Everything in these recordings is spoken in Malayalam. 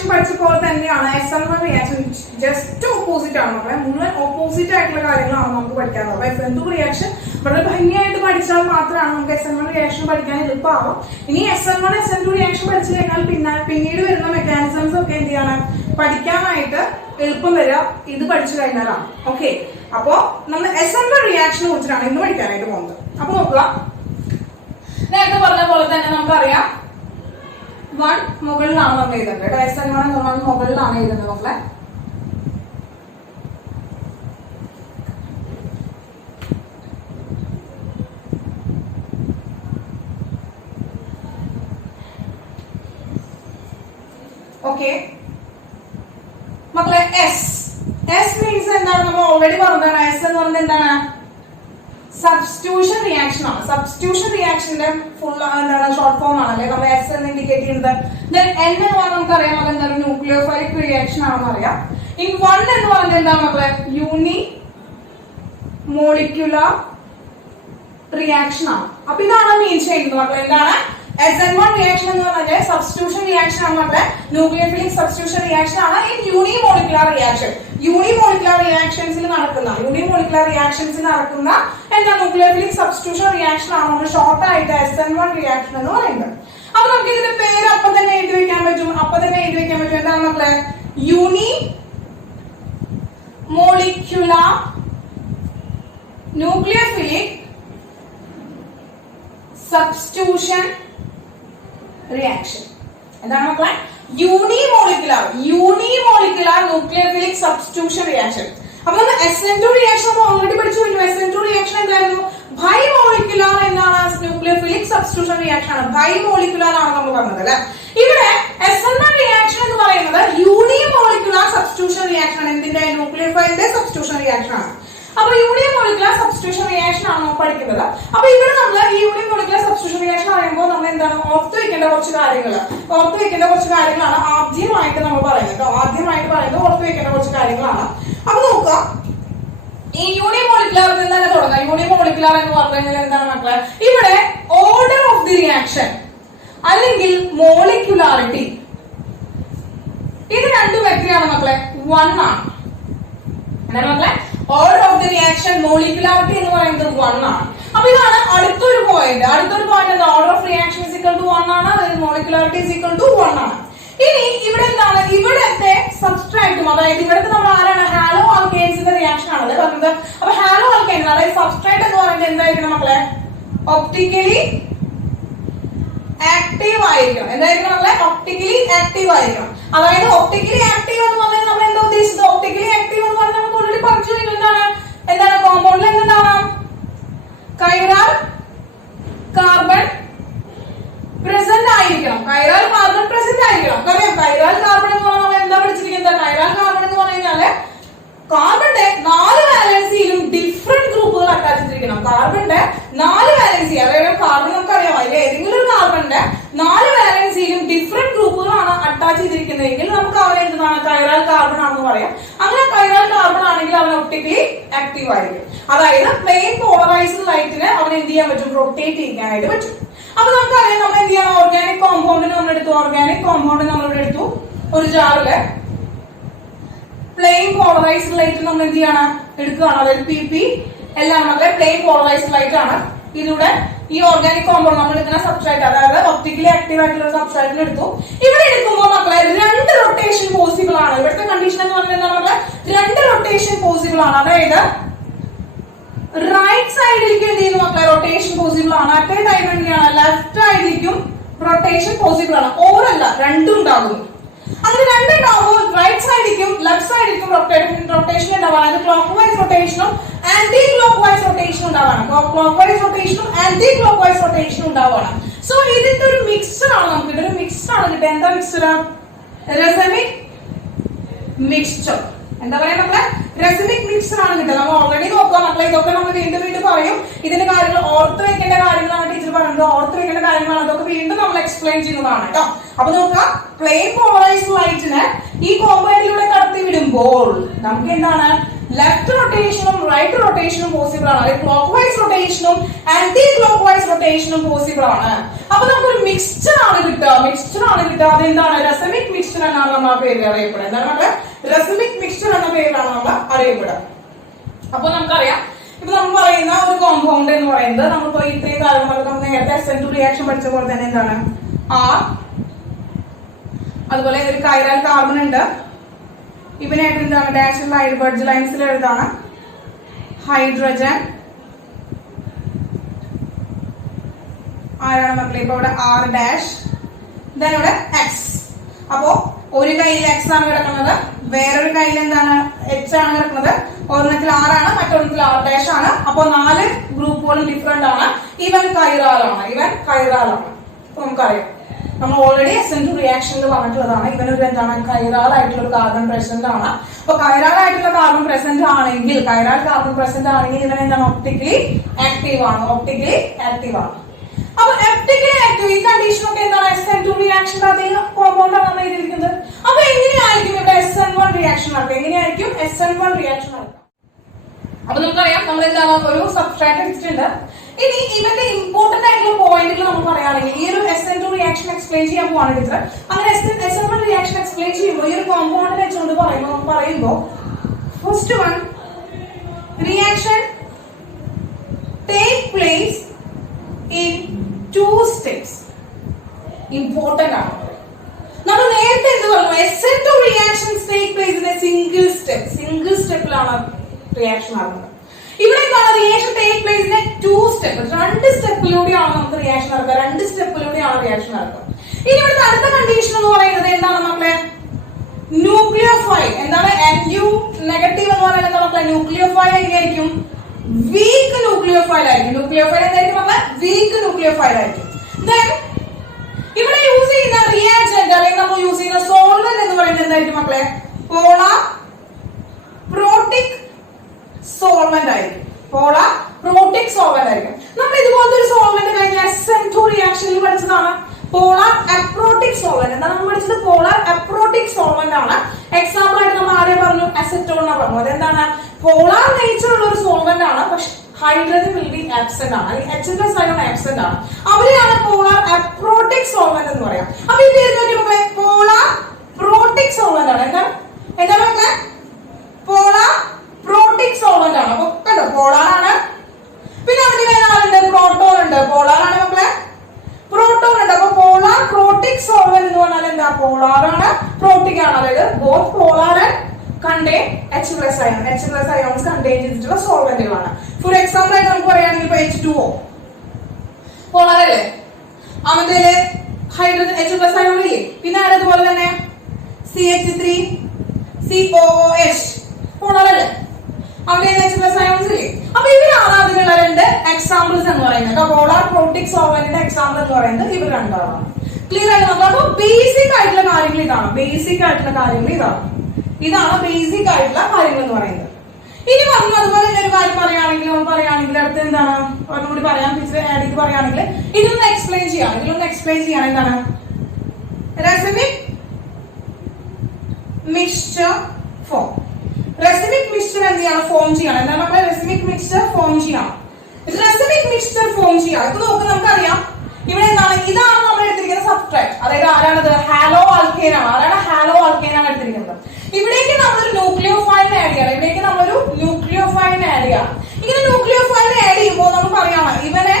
റിയാക്ഷൻ പഠിച്ചപ്പോൾ തന്നെയാണ് SN1 റിയാക്ഷൻ ജസ്റ്റ് ഓപ്പോസിറ്റ് ആണ് മക്കളെ. മുഴുവൻ ഓപ്പോസിറ്റ് ആയിട്ടുള്ള കാര്യങ്ങളാണ് നമുക്ക് പഠിക്കാനുള്ളത്. അപ്പൊ SN2 റിയാക്ഷൻ വളരെ ഭംഗിയായിട്ട് പഠിച്ചാൽ മാത്രമാണ് നമുക്ക് SN1 റിയാക്ഷൻ പഠിക്കാൻ എളുപ്പമാവും. ഇനി SN1 SN2 റിയാക്ഷൻ പഠിച്ചു കഴിഞ്ഞാൽ പിന്നീട് വരുന്ന മെക്കാനിസംസ് ഒക്കെ എന്ത് ചെയ്യണം, പഠിക്കാനായിട്ട് എളുപ്പം വരിക ഇത് പഠിച്ചു കഴിഞ്ഞാലാണ്. ഓക്കെ, അപ്പോ നമ്മൾ SN1 റിയാക്ഷനെ കുറിച്ചിട്ടാണ് ഇന്ന് പഠിക്കാനായിട്ട് പോകുന്നത്. അപ്പൊ നോക്കുക, നേരത്തെ പറഞ്ഞ പോലെ തന്നെ നമുക്കറിയാം 1 മുകളിലാണ് നമ്മൾ എഴുതുന്നത് കേട്ടോ. SN1 എന്ന് പറഞ്ഞാൽ മുകളിലാണ് എഴുതുന്നത് മക്കളെ. ഓക്കെ മക്കളെ, S മീൻസ് എന്താണ്, നമ്മൾ ഓൾറെഡി പറഞ്ഞതാണ്. S എന്ന് പറയുന്നത് എന്താണ്, സബ്സ്റ്റിറ്റ്യൂഷൻ റിയാക്ഷൻ ആണ്. സബ്സ്റ്റിറ്റ്യൂഷൻ റിയാക്ഷന്റെ ഫുൾ എന്താണ്, ഷോർട്ട് ഫോം ആണല്ലേ നമ്മൾ S എന്ന് ഇൻഡിക്കേറ്റ് ചെയ്യുന്നത്. N എന്ന് പറഞ്ഞാൽ നമുക്കറിയാം അത് എന്താണ്, ന്യൂക്ലിയോഫൈലിക് റിയാക്ഷൻ ആണെന്ന് അറിയാം. ഇനി 1 എന്ന് പറഞ്ഞാൽ എന്താണ് മക്കളെ, യൂണി മോളിക്യുലർ റിയാക്ഷൻ ആണ്. അപ്പൊ ഇതാണ് മീൻ ചെയ്യുന്നത് മക്കളെ. എന്താണ് SN1 റിയാക്ഷൻ എന്ന് പറഞ്ഞാൽ സബ്സ്റ്റിറ്റ്യൂഷൻ റിയാക്ഷൻ ആണ് മക്കളെ. ന്യൂക്ലിയോഫിലിക് സബ്സ്റ്റിറ്റ്യൂഷൻ റിയാക്ഷൻ ആണ് ഈ യൂണി മോളിക്യുലർ റിയാക്ഷൻ. യൂണി മോളിക്യുലർ റിയാക്ഷൻസിൽ നടക്കുന്ന എന്താ ന്യൂക്ലിയോഫിലിക് സബ്സ്റ്റിറ്റ്യൂഷൻ റിയാക്ഷൻ ആണ് നമ്മൾ ഷോർട്ട് ആയിട്ട് SN1 റിയാക്ഷൻ എന്ന് പറയുന്നത്. അപ്പൊ നമുക്ക് ഇതിന്റെ പേര് അപ്പൊ തന്നെ എഴുതി വെക്കാൻ പറ്റും. എന്താണ് മക്കളെ, യൂണി മോളിക്യുലർ ന്യൂക്ലിയോഫിലിക് സബ്സ്റ്റിറ്റ്യൂഷൻ റിയാക്ഷൻ. എന്താണ് മക്കളെ, യൂണി മോളിക്യുലർ ന്യൂക്ലിയോഫിലിക് സബ്സ്റ്റിറ്റ്യൂഷൻ റിയാക്ഷൻ. അപ്പൊ നമ്മൾ SN2 റിയാക്ഷൻ ഓൾറെഡി പഠിച്ചു കഴിഞ്ഞു. SN2 റിയാക്ഷൻ എന്തായിരുന്നു, ബൈമോളിക്യുലർ എന്നാണ് ന്യൂക്ലിയോഫിലിക് സബ്സ്റ്റിറ്റ്യൂഷൻ റിയാക്ഷൻ ആണ്. ബൈമോളിക്യുലർ ആണ് നമ്മൾ പറഞ്ഞത് അല്ലെ. ഇവിടെ SN1 റിയാക്ഷൻ എന്ന് പറയുന്നത് യൂണി മോളിക്യുലർ സബ്സ്റ്റിറ്റ്യൂഷൻ റിയാക്ഷൻ ആണ്. എന്തിന്റെ, ന്യൂക്ലിയോഫൈലിന്റെ സബ്സ്റ്റിറ്റ്യൂഷൻ റിയാക്ഷൻ ആണ്. അപ്പൊ യൂണിയൻ മോളിക്യുലർ സബ്സ്റ്റിറ്റ്യൂഷൻ റിയാക്ഷൻ ആണ് നമ്മൾ പഠിക്കുന്നത്. അപ്പൊ ഇവിടെ നമ്മൾ ഈ യൂണിയൻ മോളിക്യുലർ സബ്സ്റ്റിറ്റ്യൂഷൻ റിയാക്ഷൻ പറയുമ്പോൾ നമ്മൾ എന്താണ് ഓർത്ത് വെക്കേണ്ട കുറച്ച് കാര്യങ്ങളാണ് ആദ്യമായിട്ട് നമ്മൾ പറയുന്നത്. ഓർത്ത് വെക്കേണ്ട കുറച്ച് കാര്യങ്ങളാണ്. അപ്പൊ നോക്കുക, ഈ യൂണിയൻ മോളിക്യുലർ എന്താണ് തുടങ്ങുക. യൂണിയൻ മോളിക്യുലർ എന്ന് പറഞ്ഞു കഴിഞ്ഞാൽ എന്താണ് മക്കളെ, ഇവിടെ ഓർഡർ ഓഫ് ദി റിയാക്ഷൻ അല്ലെങ്കിൽ മോളിക്യുലാരിറ്റി ഇത് രണ്ടും എത്രയാണ് മക്കളെ, 1 ആണ്. എന്താണ് മക്കളെ, ഓർഡർ ഓഫ് ദി റിയാക്ഷൻ മോളിക്യുലാരിറ്റി എന്ന് പറയുന്നത് 1 ആണ്. അപ്പൊ ഇതാണ് അടുത്തൊരു point. Order of reaction is equal to 1 ആണ്, അതായത് മോളിക്യുലാരിറ്റി is equal to 1 ആണ്. ഇനി ഇവിടെ എന്താണ്, ഇവിടത്തെ സബ്സ്ട്രാക്റ്റും, അതായത് ഇവിടുത്തെ നമ്മൾ ആരാണ്, ഹാലോ ആൽക്കെയ്ൻസിന്റെ റിയാക്ഷൻ ആണല്ലേ പറഞ്ഞത്. അപ്പൊ ഹാലോ ആൽക്കെയ്ൻ അതായത് സബ്സ്ട്രാക്ട് എന്ന് പറയുന്നത് എന്തായിരിക്കണം മക്കളെ, ഒപ്റ്റിക്കലി ആക്റ്റീവ് ആയിരിക്കണം. എന്തായിരിക്കണം മക്കളെ, ഒപ്റ്റിക്കലി ആക്റ്റീവ് ആയിരിക്കണം. അതായത് ഒപ്റ്റിക്കലി ആക്റ്റീവ് എന്ന് പറഞ്ഞാൽ നമ്മൾ എന്താ ഉദ്ദേശിച്ചത്, ഒപ്റ്റിക്കലി ആക്റ്റീവ് എന്ന് പറഞ്ഞാൽ നമുക്ക് ഓൾറെഡി പറഞ്ഞു കഴിഞ്ഞു. എന്താണ് കോമ്പൗണ്ടിൽ എന്തുണ്ടാവണം, കൈറാൽ കാർബൺ പ്രസന്റ് ആയിരിക്കണം. കൈറാൽ കാർബൺ എന്ന് പറഞ്ഞാൽ നമ്മൾ എന്താ പഠിച്ചിരിക്കുന്നത്, കൈറാൽ കാർബൺ എന്ന് പറഞ്ഞു കഴിഞ്ഞാല് കാർബണിന്റെ 4 വാലൻസിയിലും ഡിഫറെന്റ് ഗ്രൂപ്പുകൾ അറ്റാച്ച് ചെയ്തിരിക്കണം. കാർബണിന്റെ 4 വാലൻസി, അതായത് കാർബൺ നമുക്കറിയാം അതിൽ ഏതെങ്കിലും ഒരു കാർബണിന്റെ 4 വാലൻസിയിലും ഡിഫറെന്റ് ഗ്രൂപ്പുകളാണ് അറ്റാച്ച് ചെയ്തിരിക്കുന്നതെങ്കിൽ നമുക്ക് അവനെ എന്താണ്, കൈറാൽ കാർബൺ ആണെന്ന് പറയാം. അങ്ങനെ കൈറാൽ കാർബൺ ആണെങ്കിൽ അവൻ ഒപ്റ്റിക്കലി ആക്റ്റീവ് ആയിരിക്കും. അതായത് പ്ലെയിൻ പോളറൈസ്ഡ് ലൈറ്റിനെ അവൻ എന്ത് ചെയ്യാൻ പറ്റും, റൊട്ടേറ്റ് ചെയ്യാനായിട്ട് പറ്റും. അപ്പൊ നമുക്കറിയാം നമ്മൾ എന്ത് ചെയ്യണം, ഓർഗാനിക് കോമ്പൗണ്ട് നമ്മൾ എടുത്തു ഒരു ജാറില് പ്ലെയിൻ പോളറൈസ്ഡ് ലൈറ്റ് നമ്മൾ എന്ത് ചെയ്യണം, എടുക്കുകയാണ്. അതായത് PP എല്ലാം നമുക്ക് പ്ലെയിൻ പോളറൈസ്ഡ് ലൈറ്റ് ആണ്. ഇതിലൂടെ ഈ ഓർഗാനിക് കോമ്പൗണ്ട് നമ്മൾ എടുക്കുന്ന സബ്സ്ട്രാക്ട്, അതായത് ഒപ്റ്റിക്കലി ആക്റ്റീവ് ആയിട്ടുള്ള സബ്സ്ട്രാക്റ്റിൽ എടുത്തു. ഇവിടെ എടുക്കുമ്പോൾ മക്കളെ 2 റൊട്ടേഷൻ പോസിബിൾ ആണ്. ഇവിടുത്തെ കണ്ടീഷൻ എന്ന് പറഞ്ഞാൽ മക്കളെ 2 റൊട്ടേഷൻ പോസിബിൾ ആണ്. അതായത് റൈറ്റ് സൈഡിലേക്ക് എന്ത് ചെയ്യുന്നു മക്കളെ, റൊട്ടേഷൻ പോസിബിൾ ആണ്. അറ്റ് എ ടൈം എന്താണ്, ലെഫ്റ്റ് സൈഡിലേക്കും റൊട്ടേഷൻ പോസിബിൾ ആണ്. ഓരല്ല, രണ്ടും ഉണ്ടാകുന്നു. അങ്ങനെ 2 ഉണ്ടാകുമ്പോൾ റൈറ്റ് സൈഡിലേക്കും ലെഫ്റ്റ് സൈഡിലേക്കും റൊട്ടേഷൻ ഉണ്ടാവാണ്. ക്ലോക്ക് വൈസ് റൊട്ടേഷനും ആന്റി ക്ലോക്ക് വൈസ് റൊട്ടേഷനും ഉണ്ടാവാണ്. ക്ലോക്ക് വൈസ് റൊട്ടേഷനും ആന്റി ക്ലോക്ക് വൈസ് റൊട്ടേഷനും ഉണ്ടാവാണ്. സോ ഇതിന്റെ ഒരു മിക്സ്ചർ ആണ് നമുക്ക് കിട്ടുക. കിട്ടുക എന്താ മിക്സ്ചർ, റെസമിക് മിക്സ്ചർ. എന്താ പറയാ മക്കളെ, റെസിമിക് മിക്സ്ചർ ആണ് കിട്ടുക. നമ്മൾ ഓൾറെഡി നോക്കാം മക്കളെ, ഇതൊക്കെ നമ്മൾ വീണ്ടും പറയും. ഇതിന്റെ കാര്യങ്ങൾ ഓർത്ത് വെക്കേണ്ട കാര്യങ്ങളാണ് ടീച്ചർ പറയുന്നത്. ഓർത്ത് വെക്കേണ്ട കാര്യങ്ങളാണ്, അതൊക്കെ വീണ്ടും നമ്മൾ എക്സ്പ്ലെയിൻ ചെയ്യുന്നതാണ് കേട്ടോ. അപ്പൊ നോക്കാം, പ്ലെയിൻ പോളറൈസ്ഡ് ലൈറ്റിന് ഈ കോമ്പൗണ്ടിലൂടെ കടത്തി വിടുമ്പോൾ നമുക്ക് എന്താണ്, ലെഫ്റ്റ് റൊട്ടേഷനും റൈറ്റ് റൊട്ടേഷനും പോസിബിൾ ആണ്, അല്ലെങ്കിൽ ക്ലോക്ക് വൈസ് റൊട്ടേഷനും ആന്റി ക്ലോക്ക് വൈസ് റൊട്ടേഷനും പോസിബിൾ ആണ്. അപ്പൊ നമുക്കൊരു മിക്സ്ചർ ആണ് കിട്ടുക. അതെന്താണ്? റെസമിക് മിക്സ്ചർ എന്നാണ് നമ്മൾ ആ പേരിൽ അറിയപ്പെടുക. എന്താണ് നമ്മുടെ റെസമിക് മിക്സ്ചർ എന്ന പേരിലാണ് നമ്മൾ അറിയപ്പെടുക. അപ്പൊ നമുക്കറിയാം, ഇപ്പൊ നമ്മൾ പറയുന്ന ഒരു കോമ്പൗണ്ട് എന്ന് പറയുന്നത് നമ്മളിപ്പോ ഇത്രയും കാലം നമ്മൾ നേരത്തെ SN2 റിയാക്ഷൻ പഠിച്ച പോലെ തന്നെ എന്താണ് R, അതുപോലെ ഒരു കൈറൽ കാർബൺ ഉണ്ട്, ഇവനായിട്ട് എന്താണ് ഡാഷ് ബഡ്ജ് ലൈൻസിൽ എഴുതാണ് ഹൈഡ്രജൻ. ആരാണ് മക്കളെ ഇപ്പൊ ഇവിടെ R ഡാഷ്, then ഇവിടെ X. അപ്പോ ഒരു കയ്യിൽ X ആണ് കിടക്കുന്നത്, വേറൊരു കയ്യിൽ എന്താണ് H ആണ് കിടക്കുന്നത്. ഒരെണ്ണത്തിൽ R ആണ്, മറ്റൊരെണ്ണത്തിൽ R ഡാഷ് ആണ്. അപ്പൊ 4 ഗ്രൂപ്പുകളും ഡിഫറെന്റ് ആണ്. ഇവൻ കൈറാലാണ്. അപ്പൊ നമുക്കറിയാം, നമ്മൾ ഓൾറെഡി SN2 റിയാക്ഷനിൽ പറഞ്ഞിട്ടുള്ളതാണ്, ഇവനൊരു എന്താണ് കൈറാൾ ആയിട്ടുള്ള ഒരു കാർബൺ പ്രസന്റ് ആണ്. അപ്പൊ കൈറാൾ ആയിട്ടുള്ള കാർബൺ പ്രസന്റ് ആണെങ്കിൽ ഇവൻ എന്താണ് ഒപ്റ്റിക്കലി ആക്റ്റീവ് ആണ്. അപ്പൊ ഒപ്റ്റിക്കലി ആക്റ്റീവ് ഈ കണ്ടീഷൻ ഒക്കെ എന്താണ് SN2 റിയാക്ഷൻ അതേ കോമ്പൗണ്ട് ആണ് നമ്മൾ എഴുതിയിരിക്കുന്നത്. അപ്പൊ എങ്ങനെയായിരിക്കും ഇവിടെ SN1 റിയാക്ഷൻ നടക്കുക? അപ്പൊ നമുക്കറിയാം, നമ്മൾ എന്താണ് ഒരു സബ്സ്ട്രാറ്റ് എടുത്തിട്ടുണ്ട്. ഇനി ഇവന്റെ ഇമ്പോർട്ടന്റ് ആയിട്ടുള്ള പോയിന്റുകൾ നമ്മൾ പറയുകയാണെങ്കിൽ, ഈ ഒരു SN2 റിയാക്ഷൻ എക്സ്പ്ലെയിൻ ചെയ്യാൻ പോവാണ് ടീച്ചർ. അങ്ങനെ SN1 റിയാക്ഷൻ എക്സ്പ്ലെയിൻ ചെയ്യുമ്പോൾ ഈ ഒരു കോമ്പൗണ്ടിനെ വെച്ചുകൊണ്ട് പറയുമ്പോൾ first one, reaction take place in 2 steps. Important ആണ്. നമ്മൾ നേരത്തെ എന്ത് പറഞ്ഞു? SN2 reactions take place in a single സ്റ്റെപ്പിലാണ് റിയാക്ഷൻ നടക്കുന്നത്. ഇവിടെ എന്താണ് reaction take place in 2 step, 2 സ്റ്റെപ്പിലൂടെയാണ് നമുക്ക് റിയാക്ഷൻ നടക്കുക. ഇനി ഇവിടുത്തെ അടുത്ത കണ്ടീഷൻ എന്ന് പറയുന്നത് എന്താണ് മക്കളെ? ന്യൂക്ലിയോഫൈൽ. എന്താണ് NU നെഗറ്റീവ് എന്ന് പറയുന്നത് മക്കളെ? ന്യൂക്ലിയോഫൈൽ എങ്ങനെയായിരിക്കും? വീക്ക് ന്യൂക്ലിയോഫൈൽ ആയിരിക്കും. വീക്ക് ന്യൂക്ലിയോഫൈൽ ആയിരിക്കും. ഇവിടെ യൂസ് ചെയ്യുന്ന റിയാജന്റ് അല്ലെങ്കിൽ നമ്മൾ യൂസ് ചെയ്യുന്ന സോൾവെന്റ് എന്ന് പറയുന്നത് എന്തായിരിക്കും മക്കളെ? പോളാർ പ്രോട്ടിക് സോൾവെന്റ് ആയിരിക്കും. നമ്മൾ ഇതുപോലത്തെ ഒരു സോൾവെന്റ് കഴിഞ്ഞ SN2 റിയാക്ഷനിൽ പഠിച്ചതാണ്, പോളാർ അപ്രോട്ടിക് സോൾവെന്റ്. എന്താണ് നമ്മൾ പഠിച്ചത്? പോളാർ അപ്രോട്ടിക് സോൾവെന്റ് ആണ്. എക്സാമ്പിൾ ആയിട്ട് നമ്മൾ ആരെ പറഞ്ഞു? അസറ്റോൺ പറഞ്ഞു. അതെന്താണ്? പോളാർ നേച്ചർ ഉള്ള ഒരു സോൾവെന്റ് ആണ്, പക്ഷെ ഹൈഡ്രജൻ വിൽ ബി ആബ്സെന്റ് ആണ്, അല്ലെങ്കിൽ H+ അയോൺ ആബ്സെന്റ് ആണ്. അവരെയാണ് പോളാർ അപ്രോട്ടിക് സോൾവെന്റ് എന്ന് പറയാം. അപ്പൊ ഈ പേര് നോക്കിയപ്പോൾ പോളാർ പ്രോട്ടിക് സോൾവെന്റ് ആണ്. എന്താണ് മക്കളെ? പോളാർ പ്രോട്ടിക് സോൾവെന്റ് ആണ്. അപ്പൊ കണ്ടോ, പോളാർ ആണ്. പിന്നെ അതിന് ആളുണ്ട്, പ്രോട്ടോൺ ഉണ്ട്. പോളാർ ആണ് മക്കളെ, പ്രോട്ടോൺ ഉണ്ട്. അപ്പൊ പോളാർ പ്രോട്ടിക് സോൾവെന്റ് എന്ന് പറഞ്ഞാൽ എന്താ? പോളാർ ആണ്, പ്രോട്ടിക് ആണ്. അതായത് both polar and contain H+ ions contain ചെയ്തിട്ടുള്ള സോൾവെന്റുകളാണ്. ഫോർ എക്സാമ്പിൾ ആയിട്ട് നമുക്ക് പറയുകയാണെങ്കിൽ ഇപ്പൊ H2O പോളാർ അല്ലേ, അവന്റെ ഹൈഡ്രജൻ H+ ion ഇല്ലേ. പിന്നെ അതുപോലെ തന്നെ CH3 COOH പോളാർ അല്ലേ, അവിടെ H+ ions ഇല്ലേ. അപ്പൊ ഇവരാണ് അതിനുള്ള 2 എക്സാമ്പിൾസ് എന്ന് പറയുന്നത്. പോളാർ പ്രോട്ടിക് സോൾവെന്റിന്റെ എക്സാമ്പിൾ എന്ന് പറയുന്നത് ഇവർ രണ്ടാണ്. ക്ലിയർ ആയിട്ട് നോക്കാം. അപ്പൊ ബേസിക് ആയിട്ടുള്ള കാര്യങ്ങൾ ഇതാണ്. ഇതാണ് ബേസിക് ആയിട്ടുള്ള കാര്യങ്ങൾ എന്ന് പറയുന്നത്. ഇനി പറഞ്ഞു അതുപോലെ തന്നെ ഒരു കാര്യം പറയുകയാണെങ്കിൽ അടുത്ത് എന്താണ് ഒന്നുകൂടി പറയാം, ടീച്ചർ ആഡ് ചെയ്ത് പറയുകയാണെങ്കിൽ ഇതിലൊന്ന് എക്സ്പ്ലെയിൻ ചെയ്യാം. എന്താണ് racemic mixture form? Racemic mixture എന്ത് ചെയ്യണം? ഫോം ചെയ്യണം. എന്താണ് നമ്മളെ റെസിമിക് മിക്സ്ചർ ഫോം ചെയ്യണം. ഇപ്പൊ നോക്ക്, നമുക്കറിയാം ഇവിടെ എന്താണ്, ഇതാണ് നമ്മൾ എടുത്തിരിക്കുന്ന സബ്സ്ട്രാറ്റ്. അതായത് ആരാണത്? ഹാലോ ആൽക്കേൻ ആണ് എടുത്തിരിക്കുന്നത്. ഇവിടേക്ക് നമ്മളൊരു ന്യൂക്ലിയോഫൈലിനെ ആഡ് ചെയ്യണം. ഇങ്ങനെ ന്യൂക്ലിയോഫൈലിനെ ആഡ് ചെയ്യുമ്പോൾ നമുക്ക് അറിയാമോ ഇവനെ